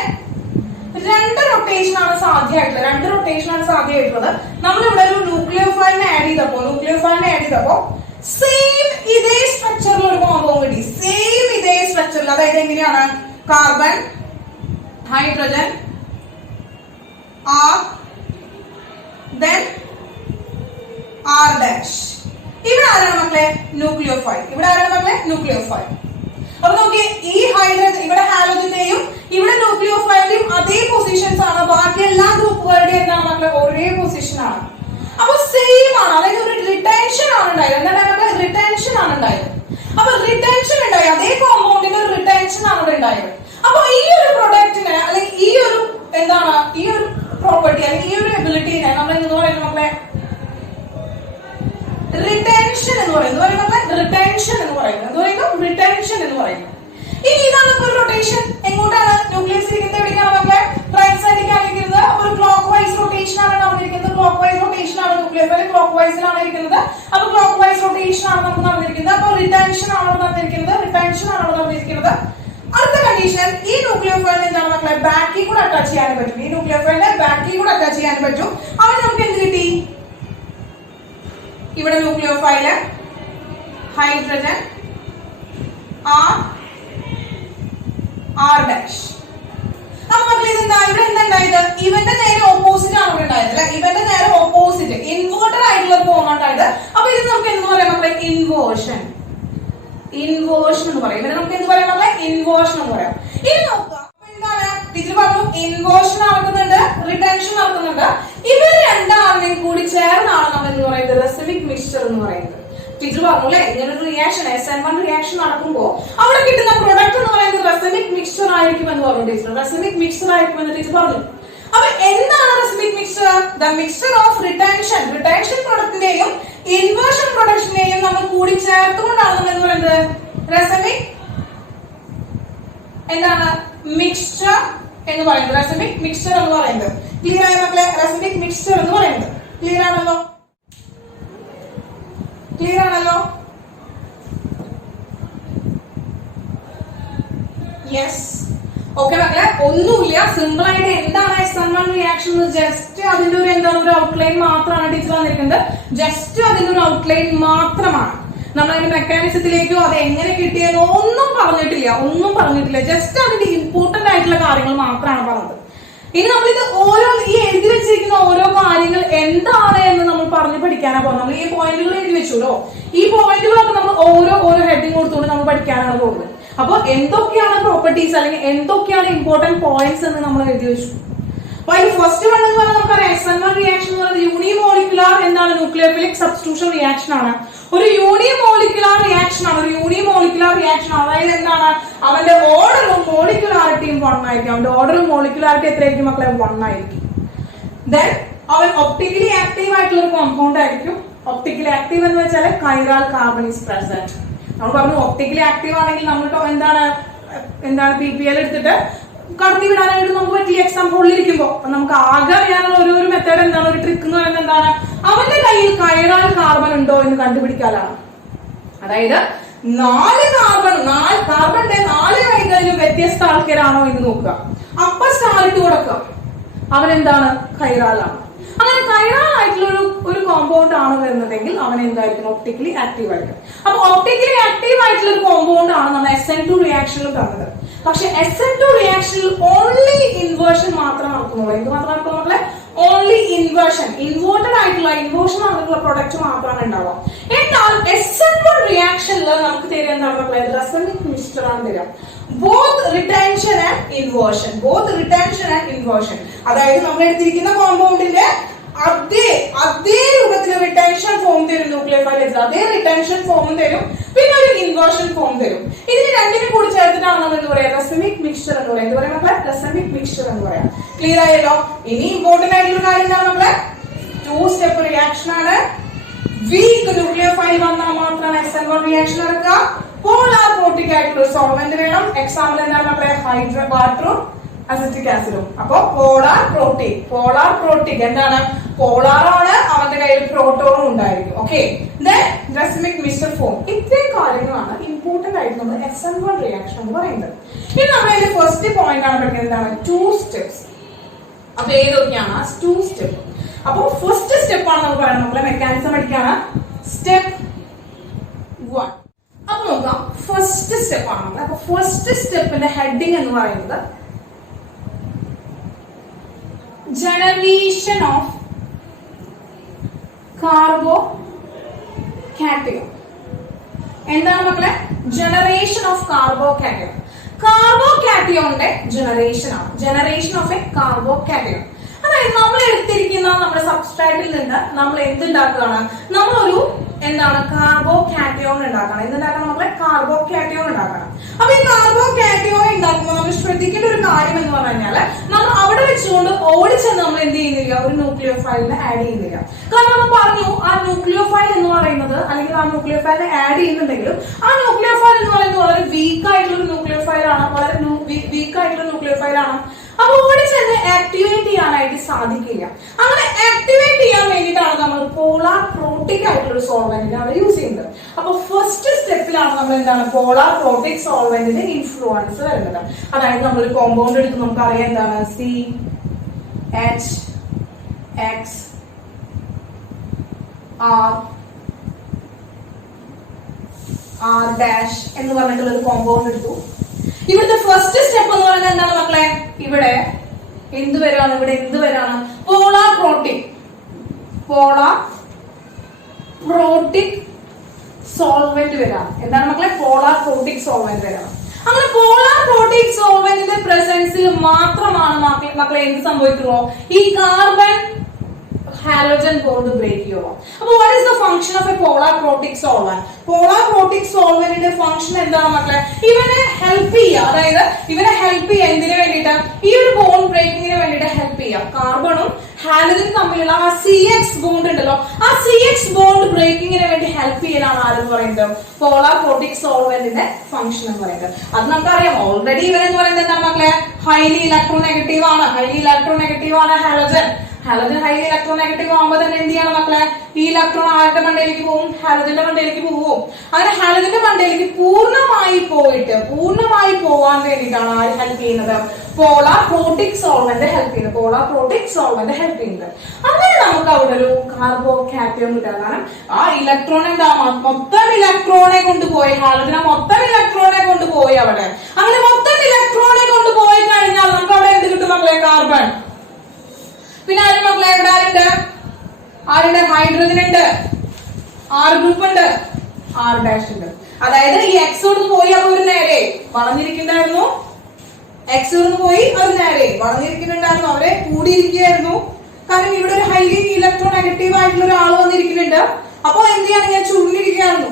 2 റൊട്ടേഷൻ ആണ് സാധ്യമായിട്ടുള്ളത്. നമ്മളിവിടെ ഒരു ന്യൂക്ലിയോഫൈലിനെ ആഡ് ചെയ്തപ്പോ സെയിം ഇതേ സ്ട്രക്ചറിൽ ഒരു കോമ്പൗണ്ട് കിട്ടി. അതായത് എങ്ങനെയാണ്? Carbon, hydrogen, R, then R dash. ഇവിടെ ആരാണ് മക്കളെ? ന്യൂക്ലിയോഫൈൽ. അപ്പൊ നോക്കിയേ, ഈ ഹൈഡ്രജൻ ഇവിടെ ഹാലോജന്റെയും ഇവിടെ ന്യൂക്ലിയോഫൈലിന്റെയും അതേ പൊസിഷൻസ് ആണ്. ബാക്കി എല്ലാ ഗ്രൂപ്പുകളുടെയും എന്താണ് മക്കളെ? ഒരേ പൊസിഷൻ ആണ്. അപ്പൊ സെയിം ആണ്. അതായത് ഒരു റിട്ടൻഷൻ ആണ് ഉണ്ടായത്. എന്താണ് റിട്ടൻഷൻ ആണ് ഉണ്ടായത്. അപ്പൊ റിട്ടൻഷൻ ഉണ്ടായി, അതേ കോമ്പൗണ്ടിന് ഒരു റിട്ടൻഷൻ ആണ് ഉണ്ടായത്. അപ്പൊ ഈ ഒരു പ്രൊഡക്റ്റിന് അല്ലെങ്കിൽ ഈ ഒരു എന്താണ് ഈ ഒരു പ്രോപ്പർട്ടി അല്ലെങ്കിൽ ഈ ഒരു എബിലിറ്റിനെ നമ്മൾ എന്ന് പറയുന്നത് നമ്മളെ റിട്ടൻഷൻ എന്ന് പറയുന്നത് റിട്ടൻഷൻ എന്ന് പറയുന്നത് എന്ത് പറയുന്നു? റിട്ടൻഷൻ എന്ന് പറയുന്നത്. ഇനി ഇതാണ് ഒരു റൊട്ടേഷൻ. എങ്ങോട്ടാണ് ന്യൂക്ലിയസ് ഇരിക്കുന്നത്? എവിടേക്കാണ് മക്കളെ? റൈറ്റ് സൈഡിലേക്കാണ് ഇരിക്കുന്നത്. അപ്പൊ ഒരു ക്ലോക്ക് വൈസ് റൊട്ടേഷൻ ആണ് നടന്നിരിക്കുന്നത്. ക്ലോക്ക് വൈസ് റൊട്ടേഷൻ ആണ് ന്യൂക്ലിയസ് ക്ലോക്ക് വൈസിലാണ് ഇരിക്കുന്നത്. അപ്പൊ ക്ലോക്ക് വൈസ് റൊട്ടേഷൻ ആണ് നമുക്ക് നടന്നിരിക്കുന്നത്. അപ്പൊ റിട്ടൻഷൻ ആണ് നടന്നിരിക്കുന്നത്. റിട്ടൻഷൻ ആണ് നടന്നിരിക്കുന്നത്. അടുത്ത കണ്ടീഷൻ, ഈ ന്യൂക്ലിയോഫൈലിനെ എന്താണ് മക്കളെ? ബാക്കിൽ കൂടെ അറ്റാച്ച് ചെയ്യാൻ പറ്റും. ഈ ന്യൂക്ലിയോഫൈലിനെ ബാക്കിൽ കൂടെ അറ്റാച്ച് ചെയ്യാൻ പറ്റും. അവിടെ നമുക്ക് എന്ത് കിട്ടി? ഇവിടെ ന്യൂക്ലിയോഫൈല് ഹൈഡ്രജൻ R ഡാഷ്. അപ്പൊ മക്കളെ ഇതെന്താ? ഇവിടെ എന്തുണ്ടായത്? ഇവന്റെ നേരെ ഓപ്പോസിറ്റ് ആണ് ഇവിടെ ഉണ്ടായത് അല്ലെ? ഇവന്റെ നേരെ ഓപ്പോസിറ്റ് ഇൻവേർട്ടഡ് ആയിട്ടുള്ള ഫോം ആണ് ഉണ്ടായത്. അപ്പൊ ഇത് നമുക്ക് എന്ത് പറയാം മക്കളെ? ഇൻവേർഷൻ. ഇൻവേർഷൻ എന്ന് പറയും. ഇവിടെ നമുക്ക് എന്ത് പറയാം മക്കളെ? ഇൻവേർഷൻ എന്ന് പറയാം. ഇനി നോക്കുക, എന്താണ് ടീച്ചർ പറഞ്ഞു? ഇൻവേർഷൻ നടക്കുന്നുണ്ട്, റിട്ടൻഷൻ നടക്കുന്നുണ്ട്. ഇവർ രണ്ടാളിനെയും കൂടി ചേർന്നാണ് നമ്മൾ എന്ന് പറയുന്നത് റെസിമിക് മിക്സ്ചർ എന്ന് പറയുന്നത്. ടീച്ചർ പറഞ്ഞു അല്ലെ, ഇങ്ങനൊരു റിയാക്ഷൻ SN1 റിയാക്ഷൻ നടക്കുമ്പോൾ അവിടെ കിട്ടുന്ന പ്രൊഡക്റ്റ് എന്ന് പറയുന്നത് റെസിമിക് മിക്സ്ചർ ആയിരിക്കും എന്ന് പറഞ്ഞു ടീച്ചർ. റെസിമിക് മിക്സ്ചർ ആയിരിക്കും എന്ന് ടീച്ചർ പറഞ്ഞു. അപ്പൊ എന്താണ് racemic mixture? The mixture of retention പ്രൊഡക്റ്റിന്റെയും ഇൻവേർഷൻ പ്രൊഡക്റ്റിന്റെയും നമ്മൾ കൂടി ചേർത്തുകൊണ്ടാണ് നമ്മൾ എന്ന് പറയുന്നത് റെസിമിക് എന്താണ് മിക്സ്ചർ എന്ന് പറയുന്നത്. റെസിമിക് മിക്സ്ചർ എന്ന് പറയുന്നത്. ക്ലിയർ ആയ മക്കളെ? റെസിമിക് മിക്സ്ചർ എന്ന് പറയുന്നത് ക്ലിയർ ആണല്ലോ? ക്ലിയർ ആണല്ലോ? യെസ്. ഓക്കെ മക്കളെ, ഒന്നുമില്ല, സിമ്പിൾ ആയിട്ട് എന്താണ് SN1 റിയാക്ഷൻ? ജസ്റ്റ് അതിന്റെ ഒരു എന്താണ് ഒരു ഔട്ട്ലൈൻ മാത്രമാണ് ടീച്ചർ വന്നിരിക്കുന്നത്. ജസ്റ്റ് അതിന്റെ ഒരു ഔട്ട്ലൈൻ മാത്രമാണ്. നമ്മൾ അതിന്റെ മെക്കാനിസത്തിലേക്കോ അത് എങ്ങനെ കിട്ടിയെന്നോ ഒന്നും പറഞ്ഞിട്ടില്ല. ജസ്റ്റ് അതിന്റെ ഇമ്പോർട്ടന്റ് ആയിട്ടുള്ള കാര്യങ്ങൾ മാത്രമാണ് പറഞ്ഞത്. ഇനി നമ്മളിത് ഈ എഴുതി വെച്ചിരിക്കുന്ന ഓരോ കാര്യങ്ങൾ എന്താണ് എന്ന് നമ്മൾ പറഞ്ഞു പഠിക്കാനാണ് പോകുന്നത്. നമ്മൾ ഈ പോയിന്റുകൾ എഴുതി വെച്ചല്ലോ, ഈ പോയിന്റുകളൊക്കെ നമ്മൾ ഓരോ ഹെഡിങ് കൊടുത്തുകൊണ്ട് നമ്മൾ പഠിക്കാനാണ് പോകുന്നത്. അപ്പൊ എന്തൊക്കെയാണ് പ്രോപ്പർട്ടീസ് അല്ലെങ്കിൽ എന്തൊക്കെയാണ് ഇമ്പോർട്ടന്റ് പോയിന്റ്സ് എന്ന് നമ്മൾ എഴുതി വെച്ചു. അപ്പൊ ഈ ഫസ്റ്റ് വൺ എന്ന് പറഞ്ഞാൽ നമുക്കറിയാം SN1 റിയാക്ഷൻ എന്ന് പറയുന്നത് യൂണിമോളിക്കുലാർ എന്താണ് ന്യൂക്ലിയോഫിലിക് സബ്സ്റ്റിറ്റ്യൂഷൻ റിയാക്ഷൻ ആണ്. ഒരു യൂണിമോളിക്കുലാർ റിയാക്ഷൻ ആണ്. അതായത് എന്താണ്? അവന്റെ ഓർഡറും മോളിക്കുലാരിറ്റിയും 1 ആയിരിക്കും. അവന്റെ ഓർഡറും മോളിക്കുലാരിറ്റി എത്രയായിരിക്കും മക്കളെ? 1 ആയിരിക്കും. ദെൻ അവൻ ഒപ്റ്റിക്കലി ആക്റ്റീവ് ആയിട്ടുള്ള ഒരു കോമ്പൗണ്ട് ആയിരിക്കും. ഒപ്റ്റിക്കലി ആക്റ്റീവ് എന്ന് വെച്ചാൽ കൈറാൽ കാർബൺ ഈസ് പ്രസന്റ്. നമ്മൾ പറഞ്ഞു ഒപ്റ്റിക്കലി ആക്റ്റീവ് ആണെങ്കിൽ നമ്മൾ എന്താണ് PPL എടുത്തിട്ട് കടത്തി വിടാനായിട്ട് നമുക്ക് പറ്റില്ല. എക്സാം ഹോളിൽ ഇരിക്കുമ്പോ നമുക്ക് ആകെ അറിയാനുള്ള ഒരു മെത്തേഡ് എന്താണ്? ഒരു ട്രിക്ക് എന്ന് പറയുന്നത് എന്താണ്? അവന്റെ കയ്യിൽ കൈറാൽ കാർബൺ ഉണ്ടോ എന്ന് കണ്ടുപിടിക്കാനാണ്. അതായത് 4 കാർബണിന്റെ 4 കൈകളിലും വ്യത്യസ്ത ആൾക്കാരാണോ എന്ന് നോക്കുക. അപ്പൊ സ്റ്റാർ ഇട്ട് കൊടുക്കുക. അവൻ എന്താണ്? കൈറാലാണ്. അങ്ങനെ കൈറാൽ ആയിട്ടുള്ള ഒരു കോമ്പൗണ്ട് ആണ് വരുന്നതെങ്കിൽ അവൻ എന്തായിരിക്കും? ഒപ്റ്റിക്കലി ആക്റ്റീവ് ആയിരിക്കും. അപ്പൊ ഒപ്റ്റിക്കലി ആക്റ്റീവ് ആയിട്ടുള്ള ഒരു കോമ്പൗണ്ട് ആണ് നമ്മൾ SN2 റിയാക്ഷനിൽ പറഞ്ഞത്. പക്ഷെ SN2 റിയാക്ഷനിൽ ഓൺലി ഇൻവേർഷൻ മാത്രം നടക്കുന്നുള്ളൂ. എന്ത് മാത്രം നടക്കുന്നുള്ളൂ? Only inversion. ഇൻവേർട്ടഡ് ആയിട്ടുള്ള ഇൻവേർഷൻ ആയിട്ടുള്ള പ്രൊഡക്റ്റ് മാത്രമാണ് ഉണ്ടാവുക. എന്നാൽ SN1 റിയാക്ഷനിൽ നമുക്ക് തരിക എന്താണ്? റെസിമിക് മിക്സ്ചർ ആണ് തരിക. Both retention and inversion. അതായത് നമ്മൾ എടുത്തിരിക്കുന്ന കോമ്പൗണ്ടിന്റെ അതേ രൂപത്തിൽ റിട്ടൻഷൻ ഫോം തരും. ന്യൂക്ലിയോഫൈൽ അതേ റിട്ടൻഷൻ ഫോമും തരും, പിന്നെ ഒരു ഇൻവേർഷൻ ഫോം തരും. ഇതിന് രണ്ടിനും കൂടി ചേർത്തിട്ടാണ് നമ്മൾ എന്ത് പറയാ? റെസിമിക് മിക്സ്ചർ എന്ന് പറയാം. എന്ത് പറയാം മക്കളെ? റെസിമിക് മിക്സ്ചർ എന്ന് പറയാം. ക്ലിയർ ആയല്ലോ? ഇനി ഇമ്പോർട്ടന്റ് ആയിട്ടുള്ള കാര്യം എന്താണ് മക്കളെ? 2 സ്റ്റെപ്പ് റിയാക്ഷൻ ആണ്. വീക്ക് ന്യൂക്ലിയോഫൈൽ വന്നാൽ മാത്രമാണ് SN1 റിയാക്ഷൻ നടക്കുക. പോളാർ പ്രോട്ടിക് ആയിട്ടുള്ള സോൾവെന്റ് വേണം. എക്സാമ്പിൾ എന്താണ് മക്കളെ? വാട്ടറും അസിറ്റിക് ആസിഡും. അപ്പൊ പോളാർ പ്രോട്ടിക് എന്താണ്? പോളാർ ആണ്, അവന്റെ കയ്യിൽ പ്രോട്ടോണും ഉണ്ടായിരിക്കും. Okay, racemic mixture form. ഇത്രയും കാര്യങ്ങളാണ് ഇമ്പോർട്ടന്റ് ആയിട്ട് നമ്മൾ SN1 റിയാക്ഷൻ എന്ന് പറയുന്നത്. ഇനി നമ്മൾ ഇതിന്റെ ഫസ്റ്റ് പോയിന്റ് ആണ് പഠിക്കുന്നത് എന്താണ്? 2 സ്റ്റെപ്സ്. അപ്പൊ ഏതൊക്കെയാണ് 2 സ്റ്റെപ്പ്? അപ്പൊ ഫസ്റ്റ് സ്റ്റെപ്പ് ആണ് നമുക്ക് പറയുന്നത് മക്കളെ മെക്കാനിസം പഠിക്കാണ്. സ്റ്റെപ്പ് 1. അപ്പൊ നോക്കാം, ഫസ്റ്റ് സ്റ്റെപ്പ് ആണ്. അപ്പൊ ഫസ്റ്റ് സ്റ്റെപ്പിന്റെ ഹെഡിങ് എന്ന് പറയുന്നത് generation of carbocation. എന്താണ് മക്കളെ? Generation of carbocation. കാർബോകാറ്റയോണിന്റെ ജനറേഷൻ ആണ്. Generation of a carbocation. അതായത് നമ്മൾ എടുത്തിരിക്കുന്ന നമ്മുടെ സബ്സ്ട്രാറ്റിൽ നിന്ന് നമ്മൾ എന്തുണ്ടാക്കുകയാണ്? നമ്മളൊരു എന്താണ് കാർബോ കാറ്റയോൺ ഉണ്ടാക്കണം. എന്തുണ്ടാക്കണം മക്കളെ? കാർബോ കാറ്റയോൺ ഉണ്ടാക്കണം. അപ്പൊ ഈ കാർബോ കാറ്റയോൺ ഉണ്ടാക്കുമ്പോൾ നമ്മൾ ശ്രദ്ധിക്കേണ്ട ഒരു കാര്യം എന്ന് പറഞ്ഞു കഴിഞ്ഞാല് നമ്മൾ അവിടെ വെച്ചുകൊണ്ട് ഓടിച്ചെന്ന് നമ്മൾ എന്ത് ചെയ്യുന്നില്ല, ഒരു ന്യൂക്ലിയോഫൈലിനെ ആഡ് ചെയ്യുന്നില്ല. കാരണം നമ്മൾ പറഞ്ഞു ആ ന്യൂക്ലിയോഫൈൽ എന്ന് പറയുന്നത് അല്ലെങ്കിൽ ആ ന്യൂക്ലിയോഫൈലിനെ ആഡ് ചെയ്യുന്നുണ്ടെങ്കിലും ആ ന്യൂക്ലിയോഫൈൽ എന്ന് പറയുന്നത് വളരെ വീക്ക് ആയിട്ടുള്ള ന്യൂക്ലിയോഫൈൽ ആണ്, വളരെ വീക്ക് ആയിട്ടുള്ള ന്യൂക്ലിയോഫൈൽ ആണ്. അപ്പൊ ഓടിച്ചെന്ന് ആക്ടിവേറ്റ് ചെയ്യാനായിട്ട് സാധിക്കില്ല. അങ്ങനെ ആക്ടിവേറ്റ് ചെയ്യാൻ വേണ്ടിയിട്ടാണ് നമ്മൾ പോളാർ പ്രോട്ടിക് ആയിട്ടുള്ള ഒരു സോൾവെന്റിനാണ് യൂസ് ചെയ്യുന്നത്. അപ്പൊ ഫസ്റ്റ് സ്റ്റെപ്പിലാണ് നമ്മൾ എന്താണ് പോളാർ പ്രോട്ടിക് സോൾവെന്റിന്റെ ഇൻഫ്ലുവൻസ് വരുന്നത്. അതായത് നമ്മളൊരു കോമ്പൗണ്ട് എടുത്ത് നമുക്ക് അറിയാം എന്താണ് CHR എന്ന് പറഞ്ഞിട്ടുള്ള ഒരു കോമ്പൗണ്ട് എടുത്തു. ഇവിടുത്തെ ഫസ്റ്റ് സ്റ്റെപ്പ് എന്ന് പറയുന്നത് എന്താണ് മക്കളെ? ഇവിടെ എന്ത് വരാണ്? ഇവിടെ എന്ത് വരാണ്? പോളാർ പ്രോട്ടിക് സോൾവെന്റ് വരാണ്. എന്താണ് മക്കളെ? പോളാർ പ്രോട്ടിക് സോൾവെന്റ് വരാണ്. അങ്ങനെ പോളാർ പ്രോട്ടിക് സോൾവെന്റിന്റെ പ്രസൻസിൽ മാത്രമാണ് മക്കളെ എന്ത് സംഭവിക്കുമോ ഈ കാർബൺ ഹാലോജൻ ബോണ്ട് ബ്രേക്ക് ചെയ്യുക. അപ്പൊ what is the function of a polar protic solvent? Polar protic സോൾവെന്റിന്റെ ഫംഗ്ഷൻ എന്താണ് മക്കളെ? ഇവനെ ഹെൽപ്പ് ചെയ്യുക. അതായത് ഇവനെ ഹെൽപ്പ് ചെയ്യുക എന്തിനു വേണ്ടിയിട്ട്? ഈ ഒരു ബോണ്ട് ബ്രേക്കിങ്ങിന് വേണ്ടിയിട്ട് ഹെൽപ്പ് ചെയ്യുക. കാർബണും ഹാലോജനും തമ്മിലുള്ള ആ CX ബോണ്ട് ഉണ്ടല്ലോ, ആ CX ബോണ്ട് ബ്രേക്കിങ്ങിന് വേണ്ടി ഹെൽപ്പ് ചെയ്യലാണ് ആരെന്ന് പറയുന്നത് പോളാർ പ്രോട്ടിക് സോൾവെന്റിന്റെ ഫംഗ്ഷൻ എന്ന് പറയുന്നത്. അത് നമുക്കറിയാം ഓൾറെഡി. ഇവൻ എന്ന് പറയുന്നത് എന്താണ് മക്കളെ? ഹൈലി ഇലക്ട്രോനെഗറ്റീവ് ആണ് ഹാലോജൻ. ഹാലോജൻ ഹൈലി ഇലക്ട്രോനെഗറ്റീവ് ആകുമ്പോൾ തന്നെ എന്ത് ചെയ്യണം മക്കളെ? ഈ ഇലക്ട്രോൺ ആരുടെ മണ്ടയിലേക്ക് പോകും? ഹാലോജന്റെ മണ്ടയിലേക്ക് പോകും. അങ്ങനെ ഹാലോജന്റെ മണ്ടയിലേക്ക് പൂർണ്ണമായി പോവാൻ വേണ്ടിയിട്ടാണ് ആര് ഹെൽപ്പ് ചെയ്യുന്നത്? പോളാർ പ്രോട്ടിക് സോൾവെന്റ് ഹെൽപ്പ് ചെയ്യുന്നത്. അങ്ങനെ നമുക്ക് അവിടെ ഒരു കാർബോ കാറ്റയോൺ കിട്ടാം. കാരണം ആ ഇലക്ട്രോൺ എന്താ മൊത്തം ഇലക്ട്രോണെ കൊണ്ടുപോയി, ഹാലോജനെ മൊത്തം ഇലക്ട്രോണെ കൊണ്ടുപോയി അവിടെ. അങ്ങനെ മൊത്തം ഇലക്ട്രോണെ കൊണ്ടുപോയി കഴിഞ്ഞാൽ നമുക്ക് അവിടെ എന്ത് കിട്ടും മക്കളെ? കാർബൺ. പിന്നെ ആരും മക്കളെ എവിടെ ആരുണ്ട്? ഹൈഡ്രജൻ ഉണ്ട്, R ഗ്രൂപ്പ് ഉണ്ട്, R ഡാഷ് ഉണ്ട്. അതായത് ഈ എക്സ് കൊണ്ട് പോയി അപ്പൊ ഒരു നേരെ വളഞ്ഞിരിക്കുന്നുണ്ടായിരുന്നു, എക്സ് കൊണ്ട് പോയി അത് നേരെ വളഞ്ഞിരിക്കുന്നുണ്ടായിരുന്നു, അവരെ കൂടിയിരിക്കുകയായിരുന്നു. കാരണം ഇവിടെ ഒരു ഹൈലി ഇലക്ട്രോ നെഗറ്റീവ് ആയിട്ടുള്ള ഒരാൾ വന്നിരിക്കുന്നുണ്ട്. അപ്പൊ എന്ത് ചെയ്യാണ്? ഞാൻ ചുരുങ്ങിയിരിക്കുകയായിരുന്നു.